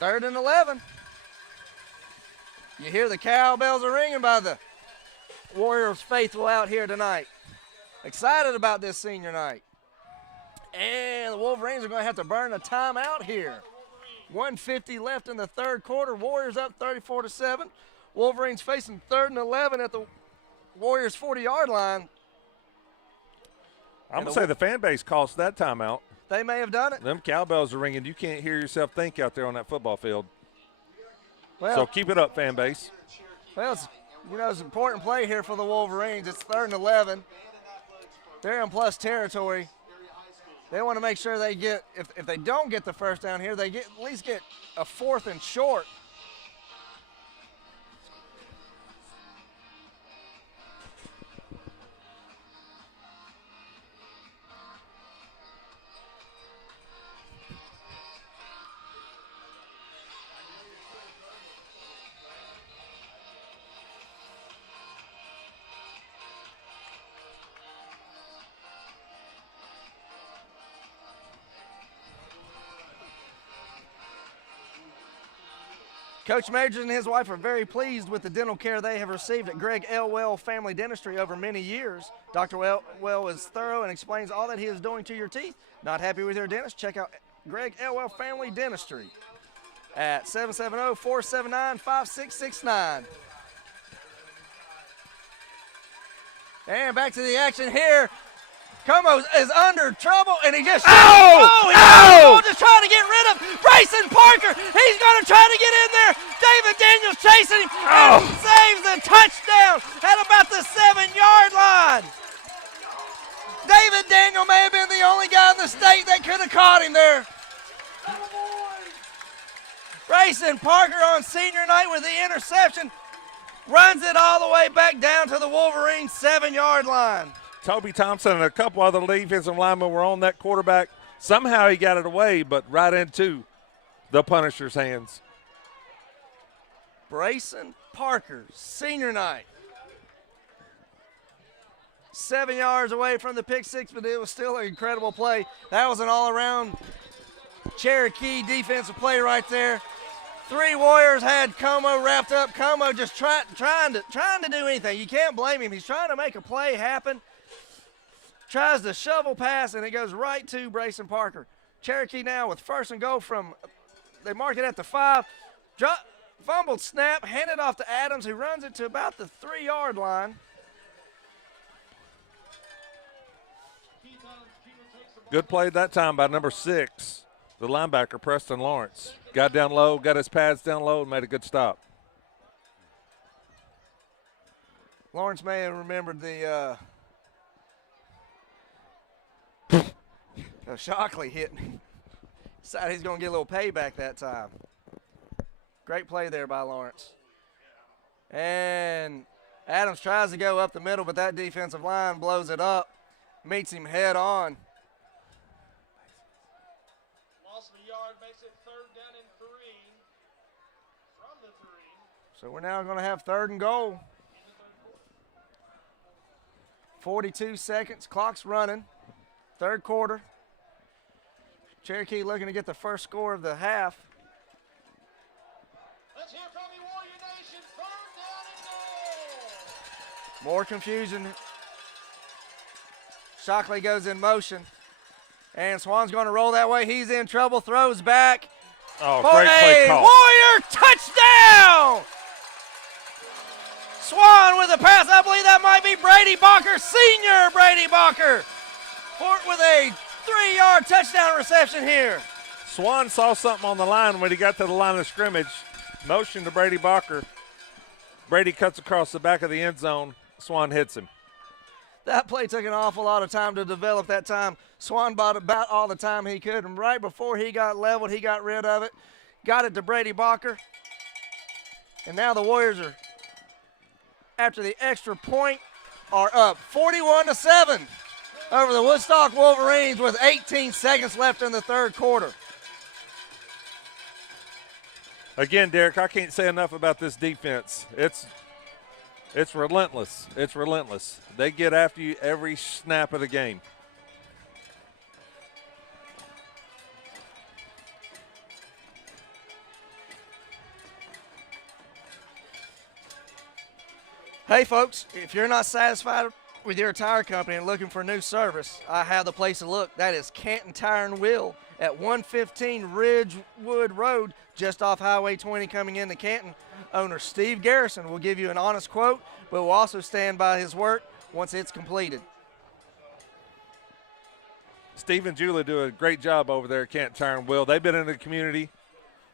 3rd and 11. You hear the cowbells are ringing by the Warriors faithful out here tonight. Excited about this senior night. And the Wolverines are going to have to burn a timeout here. 1:50 left in the 3rd quarter. Warriors up 34-7. Wolverines facing 3rd and 11 at the Warriors 40-yard line. I'm going to say the fan base cost that timeout. They may have done it. Them cowbells are ringing. You can't hear yourself think out there on that football field. Well, So keep it up, fan base. Well, it's an important play here for the Wolverines. It's 3rd and 11. They're in plus territory. They want to make sure they get, if they don't get the first down here, they at least get a 4th and short. Coach Majors and his wife are very pleased with the dental care they have received at Greg Elwell Family Dentistry over many years. Dr. Elwell is thorough and explains all that he is doing to your teeth. Not happy with your dentist? Check out Greg Elwell Family Dentistry at 770-479-5669. And back to the action here. Como is under trouble, and he just just trying to get rid of Brayson Parker. He's going to try to get in there. David Daniels chasing him and saves the touchdown at about the 7-yard line. David Daniel may have been the only guy in the state that could have caught him there. Brayson Parker on senior night with the interception runs it all the way back down to the Wolverines' 7-yard line. Toby Thompson and a couple other defensive linemen were on that quarterback. Somehow he got it away, but right into the Punisher's hands. Brayson Parker, senior night. 7 yards away from the pick six, but it was still an incredible play. That was an all-around Cherokee defensive play right there. 3 Warriors had Como wrapped up. Como just trying to do anything. You can't blame him. He's trying to make a play happen. Tries to shovel pass, and it goes right to Brayson Parker. Cherokee now with first and goal from, they mark it at the 5. Fumbled snap, handed off to Adams, who runs it to about the 3-yard line. Good play that time by number 6, the linebacker, Preston Lawrence. Got down low, got his pads down low, and made a good stop. Lawrence may have remembered the Shockley hit. Decided he's going to get a little payback that time. Great play there by Lawrence. And Adams tries to go up the middle, but that defensive line blows it up, meets him head on. Loss of a yard makes it 3rd down and 3 from the 3. So we're now going to have 3rd and goal. 42 seconds, clock's running. 3rd quarter. Cherokee looking to get the first score of the half. Let's hear from you, Warrior Nation. 3rd down and goal. More confusion. Shockley goes in motion. And Swan's going to roll that way. He's in trouble, throws back. Oh, for great play a call. Warrior touchdown! Swan with a pass. I believe that might be Brady Bacher, senior Brady Bacher. Fort with a 3-yard touchdown reception here. Swan saw something on the line when he got to the line of scrimmage. Motion to Brady Bacher. Brady cuts across the back of the end zone. Swan hits him. That play took an awful lot of time to develop that time. Swan bought about all the time he could, and right before he got leveled, he got rid of it. Got it to Brady Bacher. And now the Warriors are, after the extra point, are up 41-7 over the Woodstock Wolverines with 18 seconds left in the 3rd quarter. Again, Derek, I can't say enough about this defense. It's relentless. It's relentless. They get after you every snap of the game. Hey, folks, if you're not satisfied with your tire company and looking for new service, I have the place to look. That is Canton Tire and Wheel at 115 Ridgewood Road, just off Highway 20 coming into Canton. Owner Steve Garrison will give you an honest quote, but will also stand by his work once it's completed. Steve and Julie do a great job over there at Canton Tire and Wheel. They've been in the community,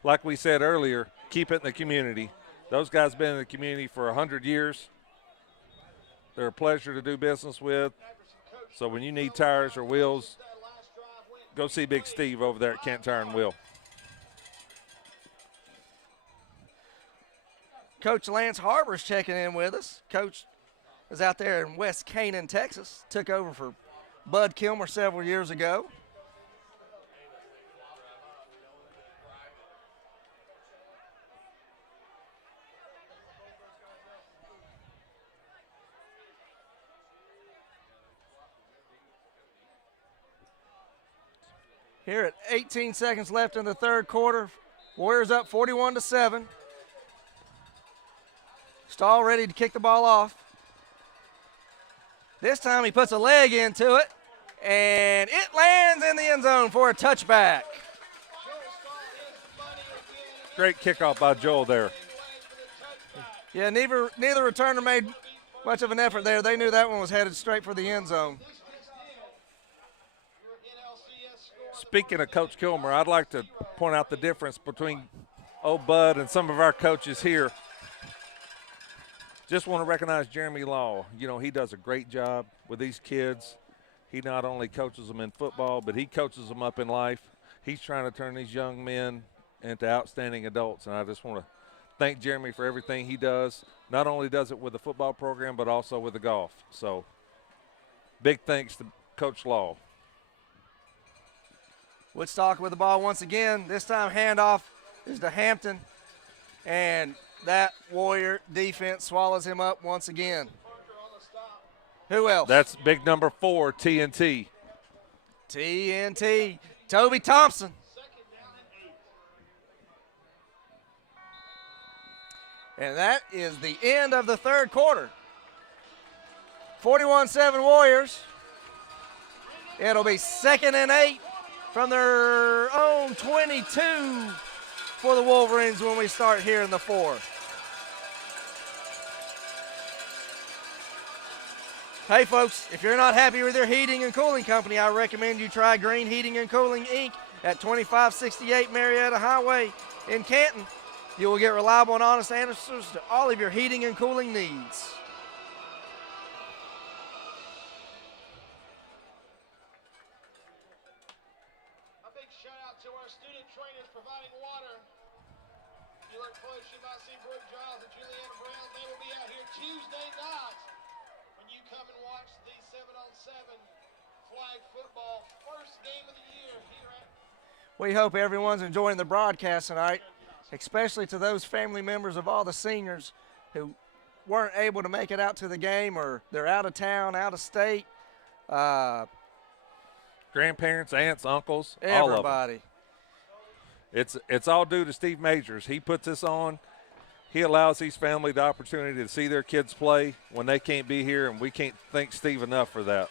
like we said earlier, keep it in the community. Those guys have been in the community for 100 years. They're a pleasure to do business with. So when you need tires or wheels, go see Big Steve over there at Canton Tire and Wheel. Coach Lance Harbor's checking in with us. Coach is out there in West Canaan, Texas. Took over for Bud Kilmer several years ago. Here at 18 seconds left in the 3rd quarter. Warriors up 41-7. Stahl ready to kick the ball off. This time he puts a leg into it, and it lands in the end zone for a touchback. Great kickoff by Joel there. Yeah, neither returner made much of an effort there. They knew that one was headed straight for the end zone. Speaking of Coach Kilmer, I'd like to point out the difference between old Bud and some of our coaches here. Just want to recognize Jeremy Law. You know, he does a great job with these kids. He not only coaches them in football, but he coaches them up in life. He's trying to turn these young men into outstanding adults, and I just want to thank Jeremy for everything he does. Not only does it with the football program, but also with the golf. So big thanks to Coach Law. Woodstock with the ball once again. This time handoff is to Hampton, and that Warrior defense swallows him up once again. Who else? That's big number 4, TNT. TNT, Toby Thompson. And that is the end of the third quarter. 41-7 Warriors. It'll be 2nd and 8 from their own 22 for the Wolverines when we start here in the fourth. Hey folks, if you're not happy with your heating and cooling company, I recommend you try Green Heating and Cooling Inc. at 2568 Marietta Highway in Canton. You will get reliable and honest answers to all of your heating and cooling needs. A big shout out to our student trainers providing water. If you look close, you might see Brooke Giles and Juliana Brown. They will be out here Tuesday night when you come and watch the 7-on-7 flag football first game of the year here at. We hope everyone's enjoying the broadcast tonight, especially to those family members of all the seniors who weren't able to make it out to the game, or they're out of town, out of state. Grandparents, aunts, uncles, all of them. Everybody. It's all due to Steve Majors. He puts this on. He allows these families the opportunity to see their kids play when they can't be here, and we can't thank Steve enough for that.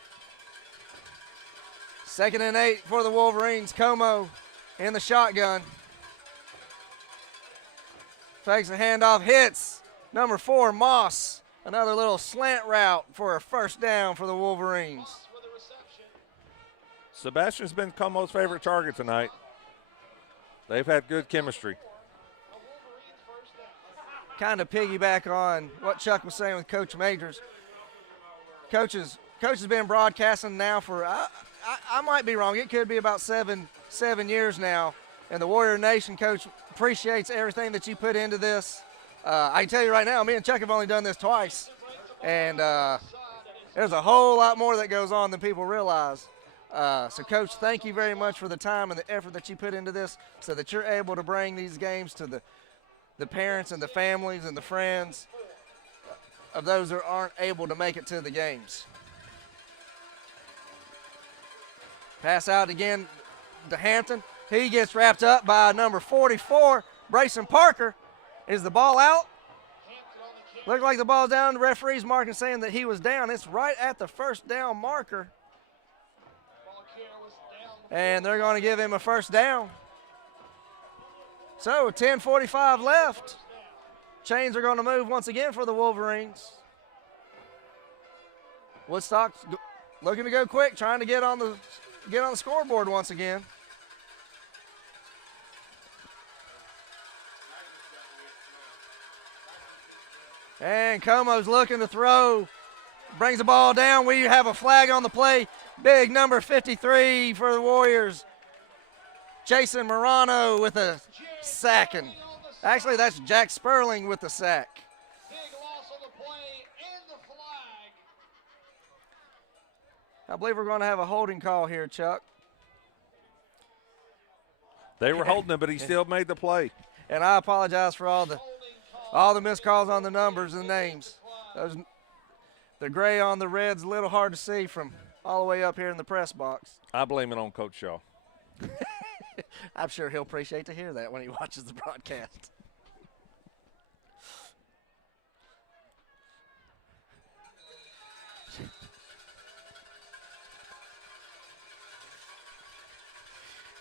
2nd and 8 for the Wolverines. Como in the shotgun. Fakes the handoff, hits number 4, Moss. Another little slant route for a first down for the Wolverines. Sebastian's been Como's favorite target tonight. They've had good chemistry. Kind of piggyback on what Chuck was saying with Coach Majors. Coach has been broadcasting now for, I might be wrong, it could be about seven years now. And the Warrior Nation, Coach, appreciates everything that you put into this. I can tell you right now, me and Chuck have only done this twice. And there's a whole lot more that goes on than people realize. So, Coach, thank you very much for the time and the effort that you put into this so that you're able to bring these games to the parents and the families and the friends of those that aren't able to make it to the games. Pass out again to Hampton. He gets wrapped up by number 44, Brayson Parker. Is the ball out? Looked like the ball's down. The referee's marking saying that he was down. It's right at the first down marker. And they're going to give him a first down. So 10:45 left. Chains are going to move once again for the Wolverines. Woodstock looking to go quick, trying to get on the scoreboard once again. And Como's looking to throw. Brings the ball down. We have a flag on the play. Big number 53 for the Warriors. Jason Morano with a sack. And actually, that's Jack Sperling with the sack. Big loss on the play and the flag. I believe we're going to have a holding call here, Chuck. They were holding him, but he still made the play. And I apologize for all the missed calls on the numbers and names. The gray on the red's a little hard to see from all the way up here in the press box. I blame it on Coach Shaw. I'm sure he'll appreciate to hear that when he watches the broadcast.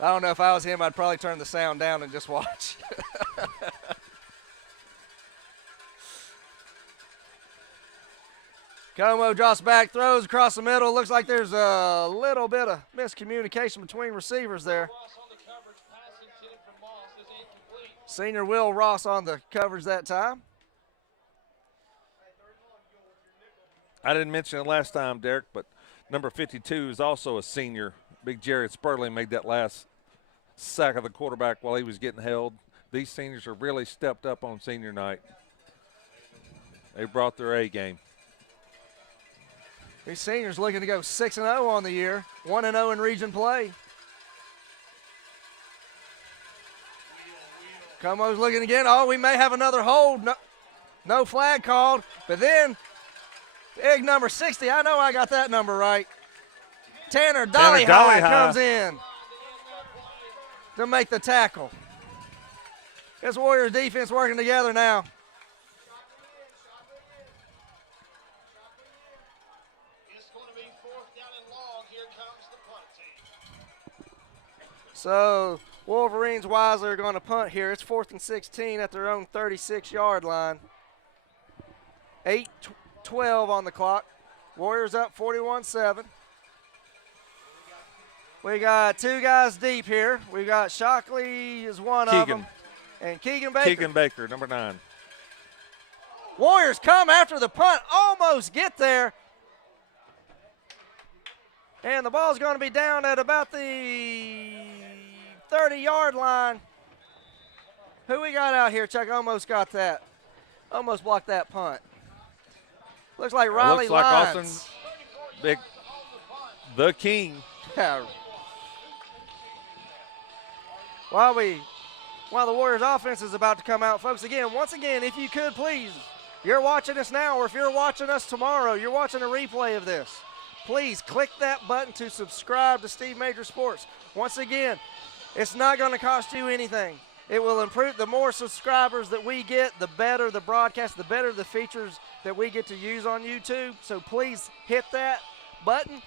I don't know if I was him, I'd probably turn the sound down and just watch. Como drops back, throws across the middle. Looks like there's a little bit of miscommunication between receivers there. Ross on the coverage, pass intended for Moss is incomplete. Senior Will Ross on the coverage that time. I didn't mention it last time, Derek, but number 52 is also a senior. Big Jared Sperling made that last sack of the quarterback while he was getting held. These seniors are really stepped up on senior night. They brought their A game. These seniors looking to go 6-0 on the year, 1-0 in region play. Como's looking again. Oh, we may have another hold. No flag called. But then, big number 60. I know I got that number right. Tanner Dollyhigh comes in to make the tackle. This Warriors defense working together now. It's going to be 4th down and long. Here comes the punt team. So Wolverines Wisely are going to punt here. It's 4th and 16 at their own 36-yard line. 8:12 on the clock. Warriors up 41-7. We got 2 guys deep here. We got Shockley is one of them. And Keegan Baker. Keegan Baker, number 9. Warriors come after the punt, almost get there. And the ball's going to be down at about the 30-yard line. Who we got out here, Chuck? Almost got that. Almost blocked that punt. Looks like Riley Looks like Lyons. Austin, big, the king. Yeah. While the Warriors offense is about to come out, folks, once again, if you could please, you're watching us now, or if you're watching us tomorrow, you're watching a replay of this, please click that button to subscribe to Steve Major Sports. Once again, it's not going to cost you anything. It will improve. The more subscribers that we get, the better the broadcast, the better the features that we get to use on YouTube. So please hit that button.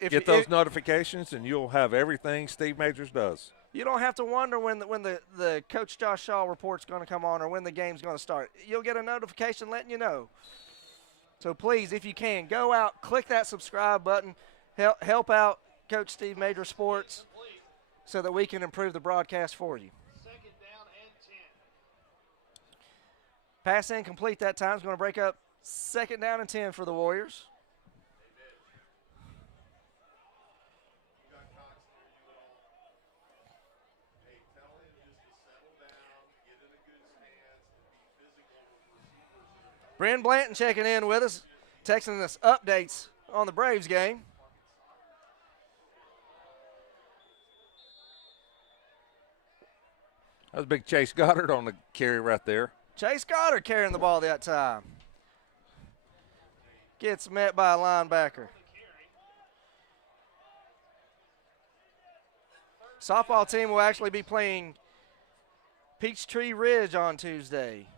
Get those notifications, and you'll have everything Steve Majors does. You don't have to wonder when the Coach Josh Shaw report's going to come on or when the game's going to start. You'll get a notification letting you know. So please, if you can, go out, click that subscribe button, help out Coach Steve Major Sports so that we can improve the broadcast for you. 2nd down and 10. Pass incomplete that time. It's going to break up 2nd down and 10 for the Warriors. Bryn Blanton checking in with us, texting us updates on the Braves game. That was big Chase Goddard on the carry right there. Chase Goddard carrying the ball that time. Gets met by a linebacker. Softball team will actually be playing Peachtree Ridge on Tuesday.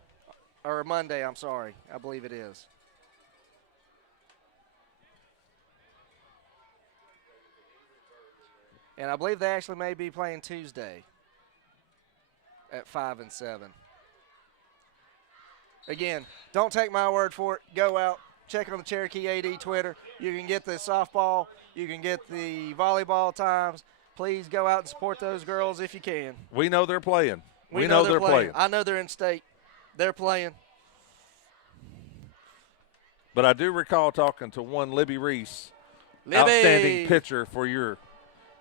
Or Monday, I'm sorry. I believe it is. And I believe they actually may be playing Tuesday at 5 and 7. Again, don't take my word for it. Go out, check on the Cherokee AD Twitter. You can get the softball. You can get the volleyball times. Please go out and support those girls if you can. We know they're playing. We know they're playing. I know they're in state. They're playing. But I do recall talking to one Libby Reese, Libby. outstanding pitcher for your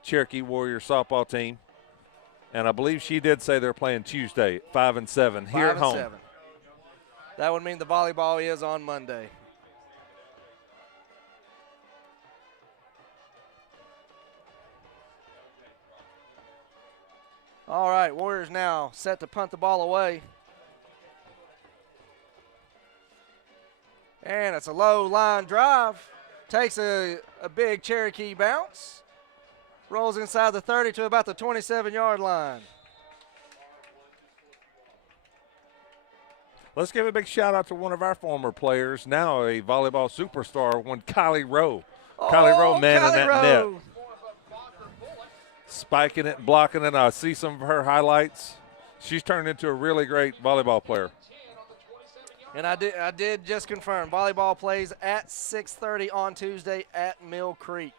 Cherokee Warriors softball team. And I believe she did say they're playing Tuesday at 5 and 7 here at home. 7. That would mean the volleyball is on Monday. All right, Warriors now set to punt the ball away. And it's a low line drive. Takes a big Cherokee bounce. Rolls inside the 30 to about the 27-yard line. Let's give a big shout out to one of our former players, now a volleyball superstar, one Kylie Rowe. Kylie Rowe, man in that net. spiking it and blocking it. I see some of her highlights. She's turned into a really great volleyball player. And I did just confirm. Volleyball plays at 6:30 on Tuesday at Mill Creek.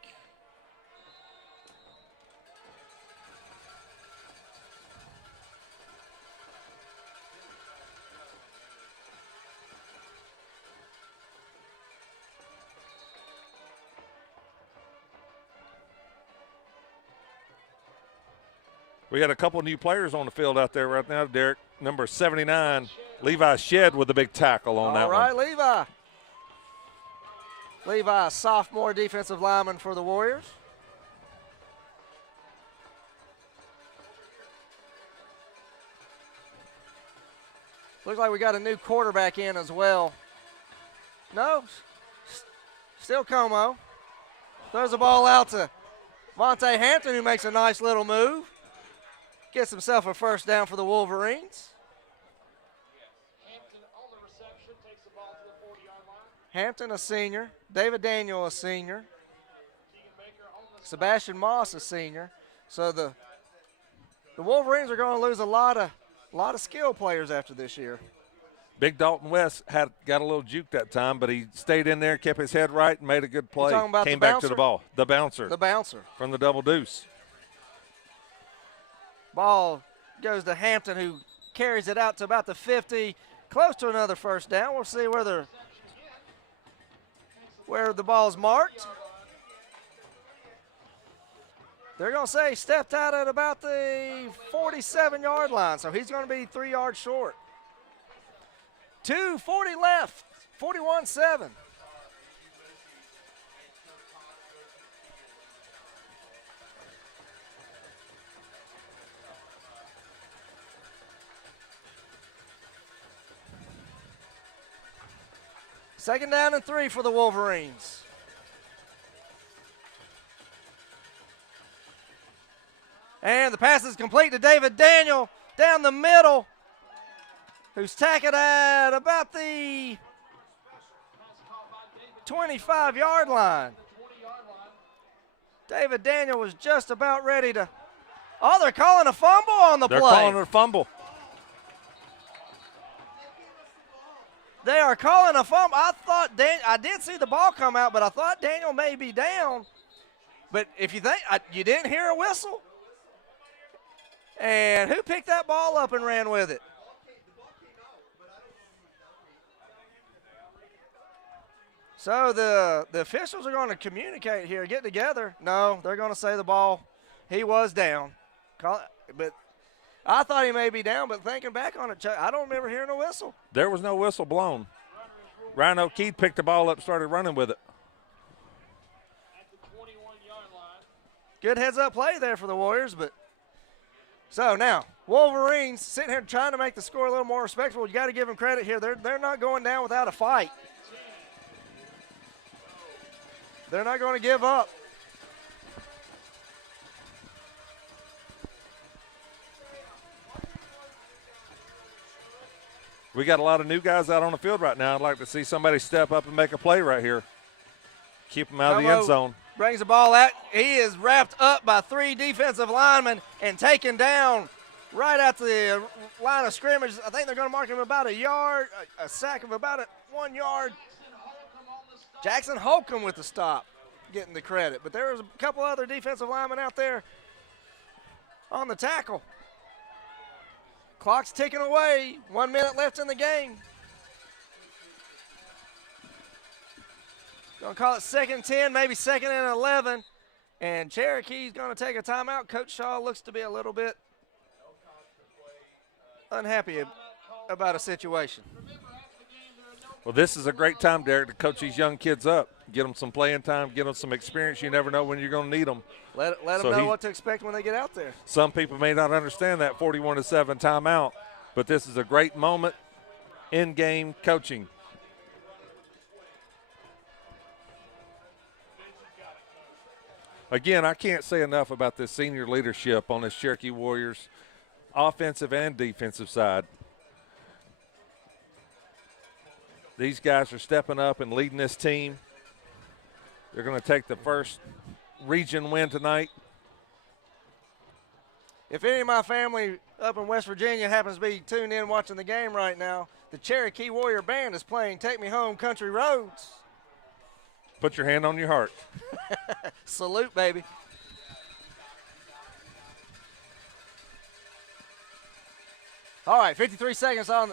We got a couple new players on the field out there right now, Derek. Number 79, Levi Shed with a big tackle on that All right, one. Levi. Levi, sophomore defensive lineman for the Warriors. Looks like we got a new quarterback in as well. No, still Como. Throws the ball out to Vontae Hampton, who makes a nice little move. Gets himself a first down for the Wolverines. Hampton on the reception takes the ball to the 40-yard line. Hampton, a senior. David Daniel, a senior. Keegan Baker on the Sebastian Moss, a senior. So the Wolverines are going to lose a lot of skill players after this year. Big Dalton West got a little juke that time, but he stayed in there, kept his head right, and made a good play. talking about Came the back to the bouncer? ball. The bouncer The bouncer. from the double deuce. Ball goes to Hampton, who carries it out to about the 50, close to another first down. We'll see where the ball's marked. They're going to say stepped out at about the 47-yard line, so he's going to be 3 yards short. 2:40 left, 41-7. Second down and 3 for the Wolverines. And the pass is complete to David Daniel down the middle, who's tackled at about the 25-yard line. David Daniel was just about ready to. Oh, they're calling a fumble on the They're play. calling it a fumble. They are calling a fumble. I did see the ball come out, but I thought Daniel may be down. But if you think you didn't hear a whistle, and who picked that ball up and ran with it? So the officials are going to communicate here, get together. No, they're going to say the ball, he was down. But I thought he may be down, but thinking back on it, Chuck, I don't remember hearing a whistle. There was no whistle blown. Ryan O'Keefe picked the ball up, started running with it. at the 21-yard line. Good heads-up play there for the Warriors, but so now Wolverines sitting here trying to make the score a little more respectful. You got to give them credit here. They're not going down without a fight. They're not going to give up. We got a lot of new guys out on the field right now. I'd like to see somebody step up and make a play right here. Keep them out of the end zone. Brings the ball out. He is wrapped up by 3 defensive linemen and taken down right at the line of scrimmage. I think they're going to mark him about a yard, a sack of about 1 yard. Jackson Holcomb with the stop, getting the credit. But there was a couple other defensive linemen out there on the tackle. Clock's ticking away. 1 minute left in the game. Going to call it 2nd and 10, maybe 2nd and 11. And Cherokee's going to take a timeout. Coach Shaw looks to be a little bit unhappy about a situation. Well, this is a great time, Derek, to coach these young kids up. Get them some playing time, get them some experience. You never know when you're going to need them. Let them know what to expect when they get out there. Some people may not understand that 41-7 timeout, but this is a great moment in-game coaching. Again, I can't say enough about this senior leadership on this Cherokee Warriors offensive and defensive side. These guys are stepping up and leading this team. They're going to take the first region win tonight. If any of my family up in West Virginia happens to be tuned in watching the game right now, the Cherokee Warrior Band is playing Take Me Home Country Roads. Put your hand on your heart. Salute, baby. All right, 53 seconds on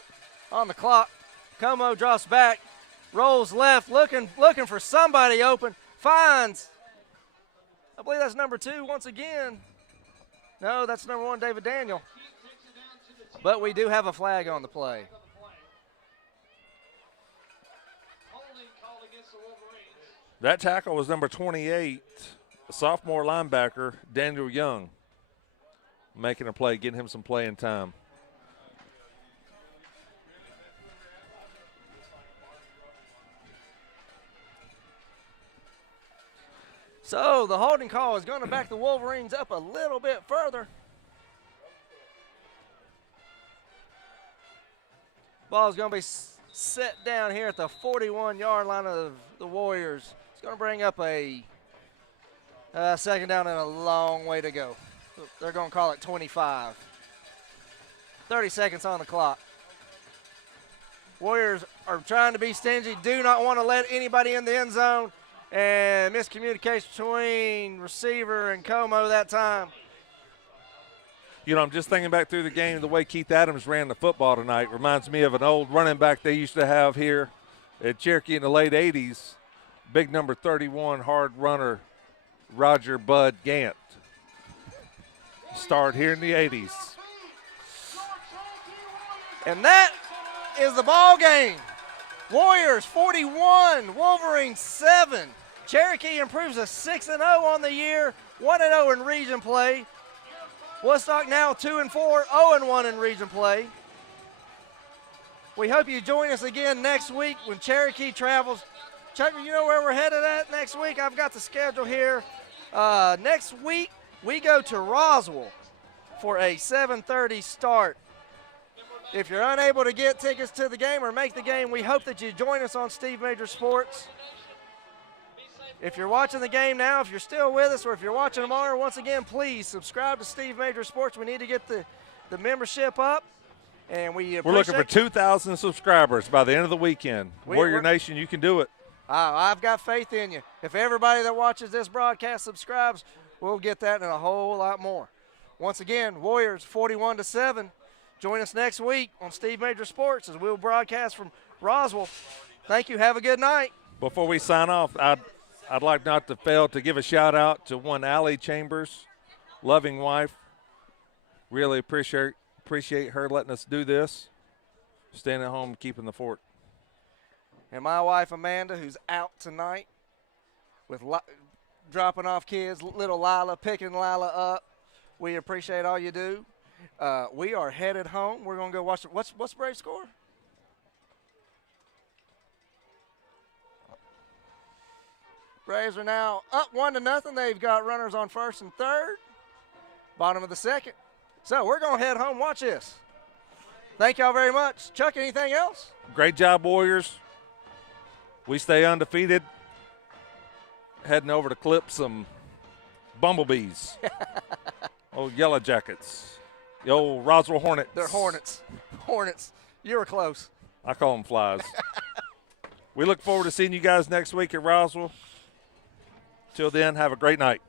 the clock. Como drops back, rolls left, looking for somebody open, finds, I believe that's number 2 once again. No, that's number 1, David Daniel. But we do have a flag on the play. That tackle was number 28, a sophomore linebacker, Daniel Young, making a play, getting him some playing time. So the holding call is going to back the Wolverines up a little bit further. Ball is going to be set down here at the 41-yard line of the Warriors. It's going to bring up a second down and a long way to go. They're going to call it 25. 30 seconds on the clock. Warriors are trying to be stingy, do not want to let anybody in the end zone, and miscommunication between receiver and Como that time. You know, I'm just thinking back through the game, the way Keith Adams ran the football tonight reminds me of an old running back they used to have here at Cherokee in the late 80s, big number 31 hard runner, Roger Bud Gant. Started here in the 80s. And that is the ball game. Warriors 41, Wolverines 7. Cherokee improves to 6-0 on the year, 1-0 in region play. Woodstock now 2-4, 0-1 in region play. We hope you join us again next week when Cherokee travels. Chuck, you know where we're headed at next week? I've got the schedule here. Next week, we go to Roswell for a 7:30 start. If you're unable to get tickets to the game or make the game, we hope that you join us on Steve Major Sports. If you're watching the game now, if you're still with us, or if you're watching tomorrow, once again, please subscribe to Steve Major Sports. We need to get the membership up, and we're looking for 2,000 subscribers by the end of the weekend. Warrior Nation, you can do it. I've got faith in you. If everybody that watches this broadcast subscribes, we'll get that and a whole lot more. Once again, Warriors 41-7. Join us next week on Steve Major Sports as we'll broadcast from Roswell. Thank you. Have a good night. Before we sign off, I'd like not to fail to give a shout-out to one Allie Chambers, loving wife. Really appreciate her letting us do this, staying at home, keeping the fort. And my wife, Amanda, who's out tonight with dropping off kids, little Lila, picking Lila up. We appreciate all you do. We are headed home. We're going to go watch – what's Braves score? Braves are now up 1-0. They've got runners on first and third, bottom of the second. So we're going to head home. Watch this. Thank y'all very much. Chuck, anything else? Great job, Warriors. We stay undefeated. Heading over to clip some bumblebees. Oh, Yellow Jackets. The old Roswell Hornets. They're Hornets. Hornets. You were close. I call them flies. We look forward to seeing you guys next week at Roswell. Till then, have a great night.